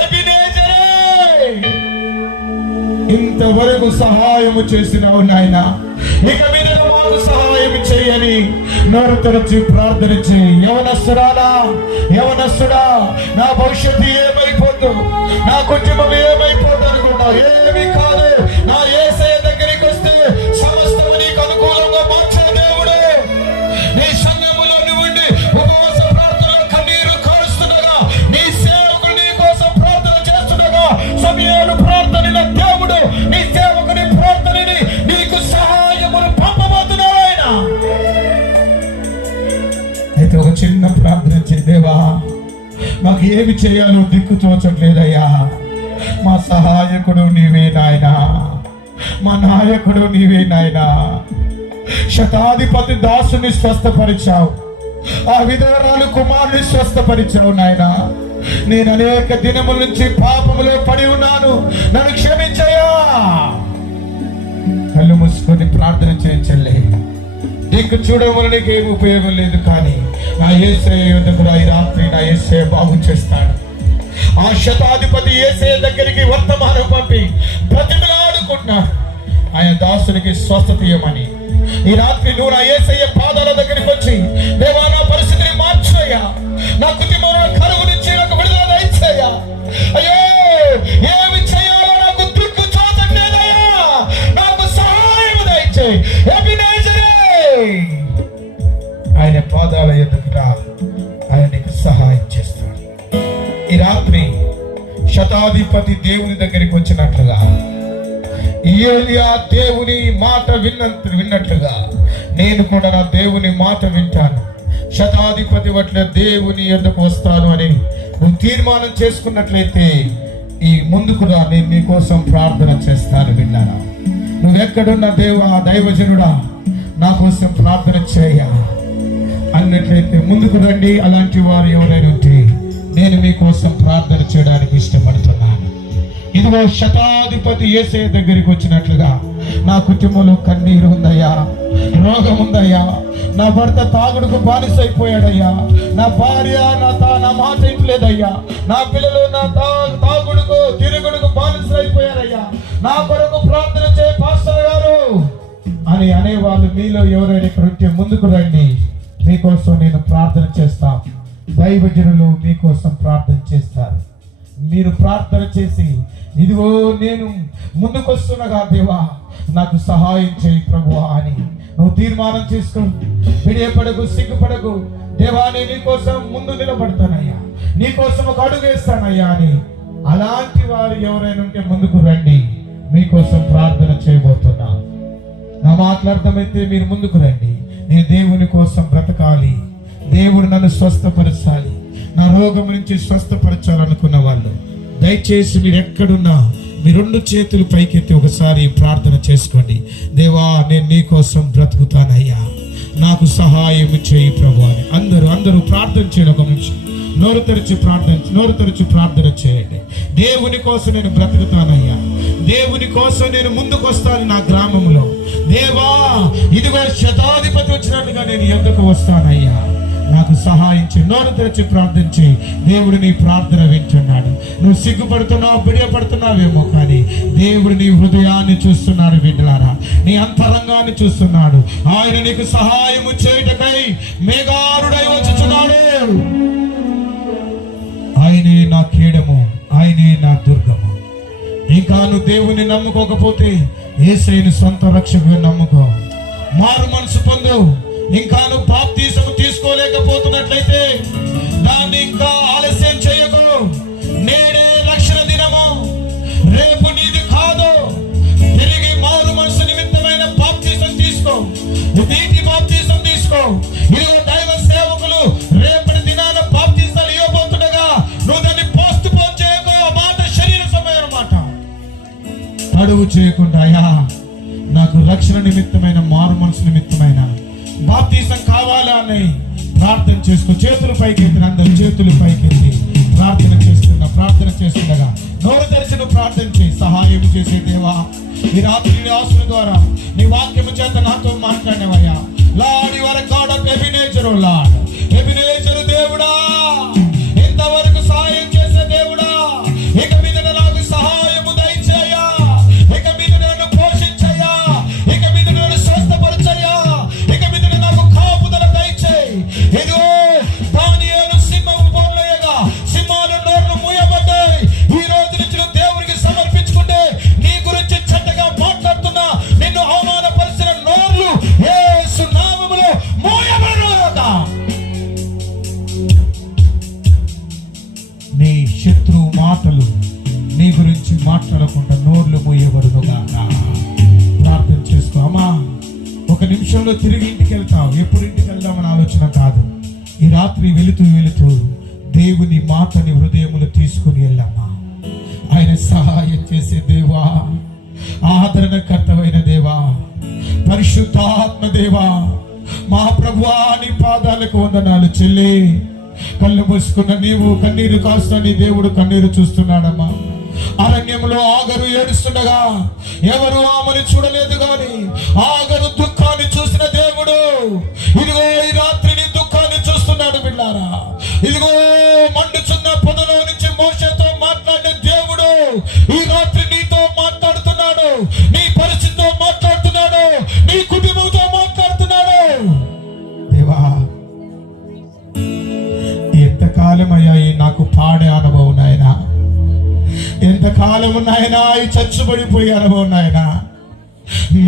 ఎబెనేజరే, ఇంతవరకు సహాయము చేసినావు నాయన, ఇక మీద మాకు సహాయం చేయని నోరు తెరచి ప్రార్థన చేయి. యవనస్తుడా, నా భవిష్యత్తు ఏమైపోద్దు, నా కుటుంబం ఏమైపోద్దు అనుకున్నావు. ఏమి కాదు, నా యేసయ్య దగ్గరికి వస్తే సమస్తము నీకు అనుకూలంగా మార్చిన దేవుడు. నీ సంఘములో నువ్వుండి ఉపవాస ప్రార్థనలో కన్నీరు కారుస్తుండగా, నీ సేవకులు నీ కోసం ప్రార్థన చేస్తుండగా, సమయాలు ప్రార్థన దేవుడు నీ సేవకుని ప్రార్థనని నీకు సహాయమును పంపబోతున్నాడు ఆయన. అయితే ఒక చిన్న ప్రార్థన చేదేవా, మాకు ఏమి చేయాలో దిక్కు తోచట్లేదయ్యా. మా సహాయకుడు నీవే నాయనా, మా నాయకుడు నీవే నాయనా. శతాధిపతి దాసుని స్వస్థపరిచావు, ఆ విధవరాలు కుమారుని స్వస్థపరిచావు నాయన. నేను అనేక దినముల నుంచి పాపములో పడి ఉన్నాను, నన్ను క్షమించయ్యా. కళ్ళు మూసుకొని ప్రార్థన చేయించలే. దిక్కు చూడడం వల్ల నీకు ఏమి ఉపయోగం లేదు, కానీ నా యేసయ్య యొద్దకు ఈ రాత్రి నా యేసయ్య బాగు చేస్తాడు. ఆ శతాధిపతి యేసయ్య దగ్గరికి వర్తమానం పంపి బ్రతిమలాడుకుంటున్నాడు ఆయన దాసునికి స్వస్థత ఇవ్వమని. ఈ రాత్రి నువ్వు నా యేసయ్య పాదాల దగ్గరికి వచ్చి, దేవా, నా పరిస్థితిని మార్చయ్యా, నా కుటుంబంలో కరువు నుంచి నాకు విడుదల దయచేయ్యా. అయ్యో, ఏమి చేయాలో నాకు దిక్కు చూడట్లేదయ్యా, నాకు సహాయం దయచేయి. ఆయన పాదాల ఎదుట ఆయన నీకు సహాయం చేస్తాడు. ఈ రాత్రి శతాధిపతి దేవుని దగ్గరికి వచ్చినట్లుగా, ఏలియా దేవుని మాట విన్నట్లుగా నేను కూడా నా దేవుని మాట వింటాను, శతాధిపతి వట్ల దేవుని యొద్దకు వస్తాను అని నువ్వు తీర్మానం చేసుకున్నట్లయితే ఈ ముందుకు రా, నేను నీకోసం ప్రార్థన చేస్తాను. విన్నానా? నువ్వెక్కడున్న దైవజనుడా, నా కోసం ప్రార్థన చేయ అన్నట్లయితే ముందుకు రండి. అలాంటి వారు ఎవరైనా ఉంటే నేను మీకోసం ప్రార్థన చేయడానికి ఇష్టపడుతున్నాను. ఇదిగో శతాధిపతి యేసయ్య దగ్గరికి వచ్చినట్లుగా నా కుటుంబంలో కన్నీరు ఉందయ్యా, రోగం ఉందయ్యా, నా భర్త తాగుడుకు బానిసైపోయాడయ్యా, నా భార్య నా మాట ఇంట్లేదయ్యా, నా పిల్లలు నా తాగుడుకు తిరుగుడుకు బానిసైపోయారయ్యా, నా కొరకు ప్రార్థన చేయ పాస్టర్ గారు అని అనేవాళ్ళు మీలో ఎవరైనా ఇక్కడ ఉంటే ముందుకు రండి, మీకోసం నేను ప్రార్థన చేస్తా. దైవజనులు మీకోసం ప్రార్థన చేస్తారు. మీరు ప్రార్థన చేసి ఇదిగో నేను ముందుకొస్తున్నగా దేవా నాకు సహాయం చేయి ప్రభువా అని నువ్వు తీర్మానం చేసుకో. విడియపడకు, సిగ్గుపడకు. దేవా నేను నీకోసం ముందు నిలబడతానయ్యా, నీకోసం ఒక అడుగు వేస్తానయ్యా అని అలాంటి వారు ఎవరైనా ఉంటే ముందుకు రండి, మీకోసం ప్రార్థన చేయబోతున్నా. నా మాట్లాడతామైతే మీరు ముందుకు రండి. నేను దేవుని కోసం బ్రతకాలి, దేవుడు నన్ను స్వస్థపరచాలి, నా రోగం నుంచి స్వస్థపరచాలనుకున్న వాళ్ళు దయచేసి మీరు ఎక్కడున్నా మీ 2 చేతులు పైకెత్తి ఒకసారి ప్రార్థన చేసుకోండి. దేవా నేను నీ కోసం బ్రతుకుతానయ్యా, నాకు సహాయం చేయి ప్రభు అని అందరూ ప్రార్థన చేయండి. ఒక నిమిషం నోరు తెరిచి ప్రార్థన చేయండి. దేవుని కోసం నేను బ్రతుకుతానయ్యా, దేవుని కోసం నేను ముందుకు వస్తాను. నా గ్రామంలో దేవా ఇదిగో శతాధిపతి వచ్చినట్టుగా నేను ఎందుకు వస్తానయ్యా, నాకు సహాయం చేయి. నోరు తెరిచి ప్రార్థించి దేవుడు నీ ప్రార్థన వింటున్నాడు. నువ్వు సిగ్గుపడుతున్నావు, బిడియపడుతున్నావేమో, కానీ దేవుడు నీ హృదయాన్ని చూస్తున్నాడు. బిడ్డలారా నీ అంతరంగాన్ని చూస్తున్నాడు. ఆయన నీకు సహాయము చేయుటకై మేఘారుడై వచ్చుచున్నాడు. ఆయనే నా కీడము, ఆయనే నా దుర్గము. ఇంకా నువ్వు దేవుని నమ్ముకోకపోతే యేసయ్యను సొంత రక్షకుగా నమ్ముకో, మారు మనసు పొందు. ఇంకా నువ్వు బాప్తిసము తీసుకోలేకపోతున్నట్లయితే దాన్ని ఇంకా ఆలస్యం చేయకు. నేడే రక్షణ దినము, రేపు నీది కాదు. తిరిగి మారు మనసు నిమిత్తమైన బాప్తిసం తీసుకో, నీటి బాప్తిసం తీసుకో. ఇదిగో దైవ సేవకులు రేపటి దినాన బాప్తిసాలు ఇవ్వబోతుండగా నువ్వు దాన్ని పోస్ట్ పోన్ చేయకు. మాట శరీర సమయం మాట అడుగు చేయకుండా అయ్యా నాకు రక్షణ నిమిత్తమైన మారు మనసు నిమిత్తమైన బాప్తిసం కావాలా అని ప్రార్థన చేసుకో. చేతులు పైకెత్తిన అందరూ చేతులు పైకెత్తి ప్రార్థన చేస్తుండగా నోరు తెరిచిన ప్రార్థన చేయి. సహాయం చేసే దేవా ఈ రాత్రి నీ ఆశల ద్వారా నీ వాక్యము చేత నాతో మాట్లాడినవయ్యా. Lord you are God of Ebenezer. O Lord Ebenezer దేవుడా, ఇంతవరకు సహాయం చేసే దేవుడా, ఇక మీద నాకు సహాయము దయచేయ్యా, ఇక మీద నన్ను పోషించయ్యా, ఇక మీద నన్ను స్వస్థపరచయ్యా, ఇక మీద నాకు కాపుదల దయచేయి. ఇదిగో దానియేలు సింహం బోన్లయగా సింహాలు నోర్లు మూయబడ్డాయి. ఈ రోజు నుంచి నువ్వు దేవునికి సమర్పించుకుంటే నీ గురించి చెడ్డగా మాట్లాడుతున్నా, నిన్ను అవమానపరిచిన నోర్లు యేసు నామములో మూయబడునుగాక. నీ శత్రువు మాటలు నీ గురించి మాట్లాడకుండా నోర్లు మూయబడునుగాక. ప్రార్థన చేసుకో. అమ్మా ఒక నిమిషంలో తిరిగి ఇంటికి వెళ్తావు. ఎప్పుడు ఇంటికి వెళ్దామని ఆలోచన కాదు. ఈ రాత్రి వెళుతూ దేవుని మాటని హృదయములు తీసుకుని వెళ్ళమ్మా. ఆయన సహాయం చేసే దేవా, ఆదరణకర్తవైన దేవా, పరిశుద్ధాత్మ దేవా, మా ప్రభువా నీ పాదాలకు వందనాలు చెల్లి. కళ్ళు మూసుకున్న నీవు కన్నీరు కాస్తున్న నీ దేవుడు కన్నీరు చూస్తున్నాడమ్మా. అరణ్యంలో ఆగరు ఏడుస్తుండగా ఎవరు ఆమెను చూడలేదు గాని ఆగరు దుఃఖాన్ని చూసిన దేవుడు ఇదిగో ఈ రాత్రి నీ దుఃఖాన్ని చూస్తున్నాడు. బిడ్డారా ఇదిగో మండుచున్న పొదలో నుంచి మోషేతో మాట్లాడిన దేవుడు ఈ రాత్రి నీతో మాట్లాడుతున్నాడు, నీ పరిస్థితితో మాట్లాడుతున్నాడు, నీ కుటుంబంతో మాట్లాడుతున్నాడు. దేవా ఎంతకాలమయ్యా నాకు పాడే అనుభవం నాయనా, ఎంతకాలం నాయనా ఈ చచ్చుబడిపోయే అనుభవం నాయనా,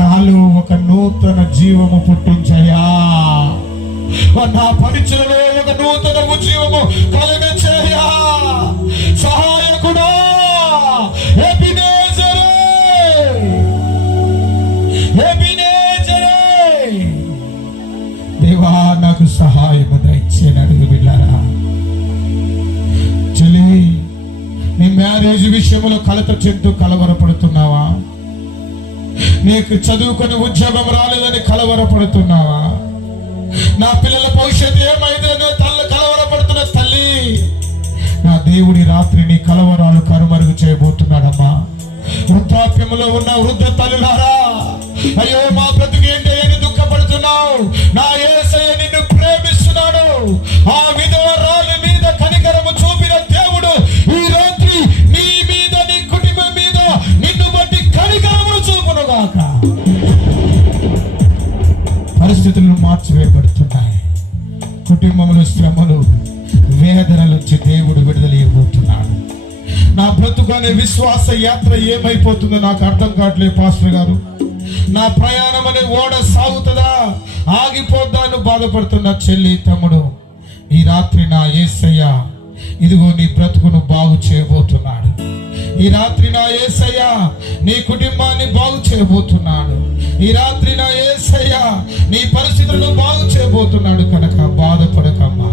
నాలో ఒక నూతన జీవము పుట్టించయ్యా. నా పరిచయలో ఒక నూతన జీవము కలుగచేయా. సహాయకుడా ఎబినేజరే, ఎబినేజరే దేవా నాకు సహాయము దయచేయని అడుగు బిడ్డారా. చెల్లి నీ మ్యారేజ్ విషయంలో కలత చెందుతూ కలవరపడుతున్నావా? నీకు చదువుకొని ఉద్యోగం రాలేదని కలవరపడుతున్నావా? నా పిల్లల భవిష్యత్తు ఏమైందని కలవరపడుతున్న తల్లి, నా దేవుడి రాత్రి నీ కలవరాలు కనుమరుగు చేయబోతున్నాడమ్మా. వృద్ధాప్యంలో ఉన్న వృద్ధ తల్లులారా అయ్యో మా బ్రతుకు ఏంటి అని దుఃఖపడుతున్నావు, నా యేసయ్య నిన్ను ప్రేమిస్తున్నాడు. ఆ విధవరాలి మీద కనికరము చూపిన దేవుడు ఈ రాత్రి నీ మీద, నీ కుటుంబం మీద నిన్ను బట్టి కనికరము చూపునుగాక. పరిస్థితులను మార్చివేయబడుతున్నాయి. కుటుంబంలో శ్రమలు, వేదనలు వచ్చి దేవుడు విడుదల ఇవ్వబోతున్నాడు. నా బ్రతుకు అనే విశ్వాస యాత్ర ఏమైపోతుందో నాకు అర్థం కావట్లేదు పాస్టర్ గారు. నా ప్రయాణం అనే ఓడ సాగుతుందా, ఆగిపోద్దా అని బాధపడుతున్న చెల్లి, తమ్ముడు, ఈ రాత్రి నా యేసయ్య ఇదిగో నీ బ్రతుకును బాగు చేయబోతున్నాడు. ఈ రాత్రి నా యేసయ్య నీ కుటుంబాన్ని బాగు చేయబోతున్నాడు. ఈ రాత్రి నా యేసయ్య నీ పరిస్థితులను బాగు చేయబోతున్నాడు. కనుక బాధపడకమ్మా.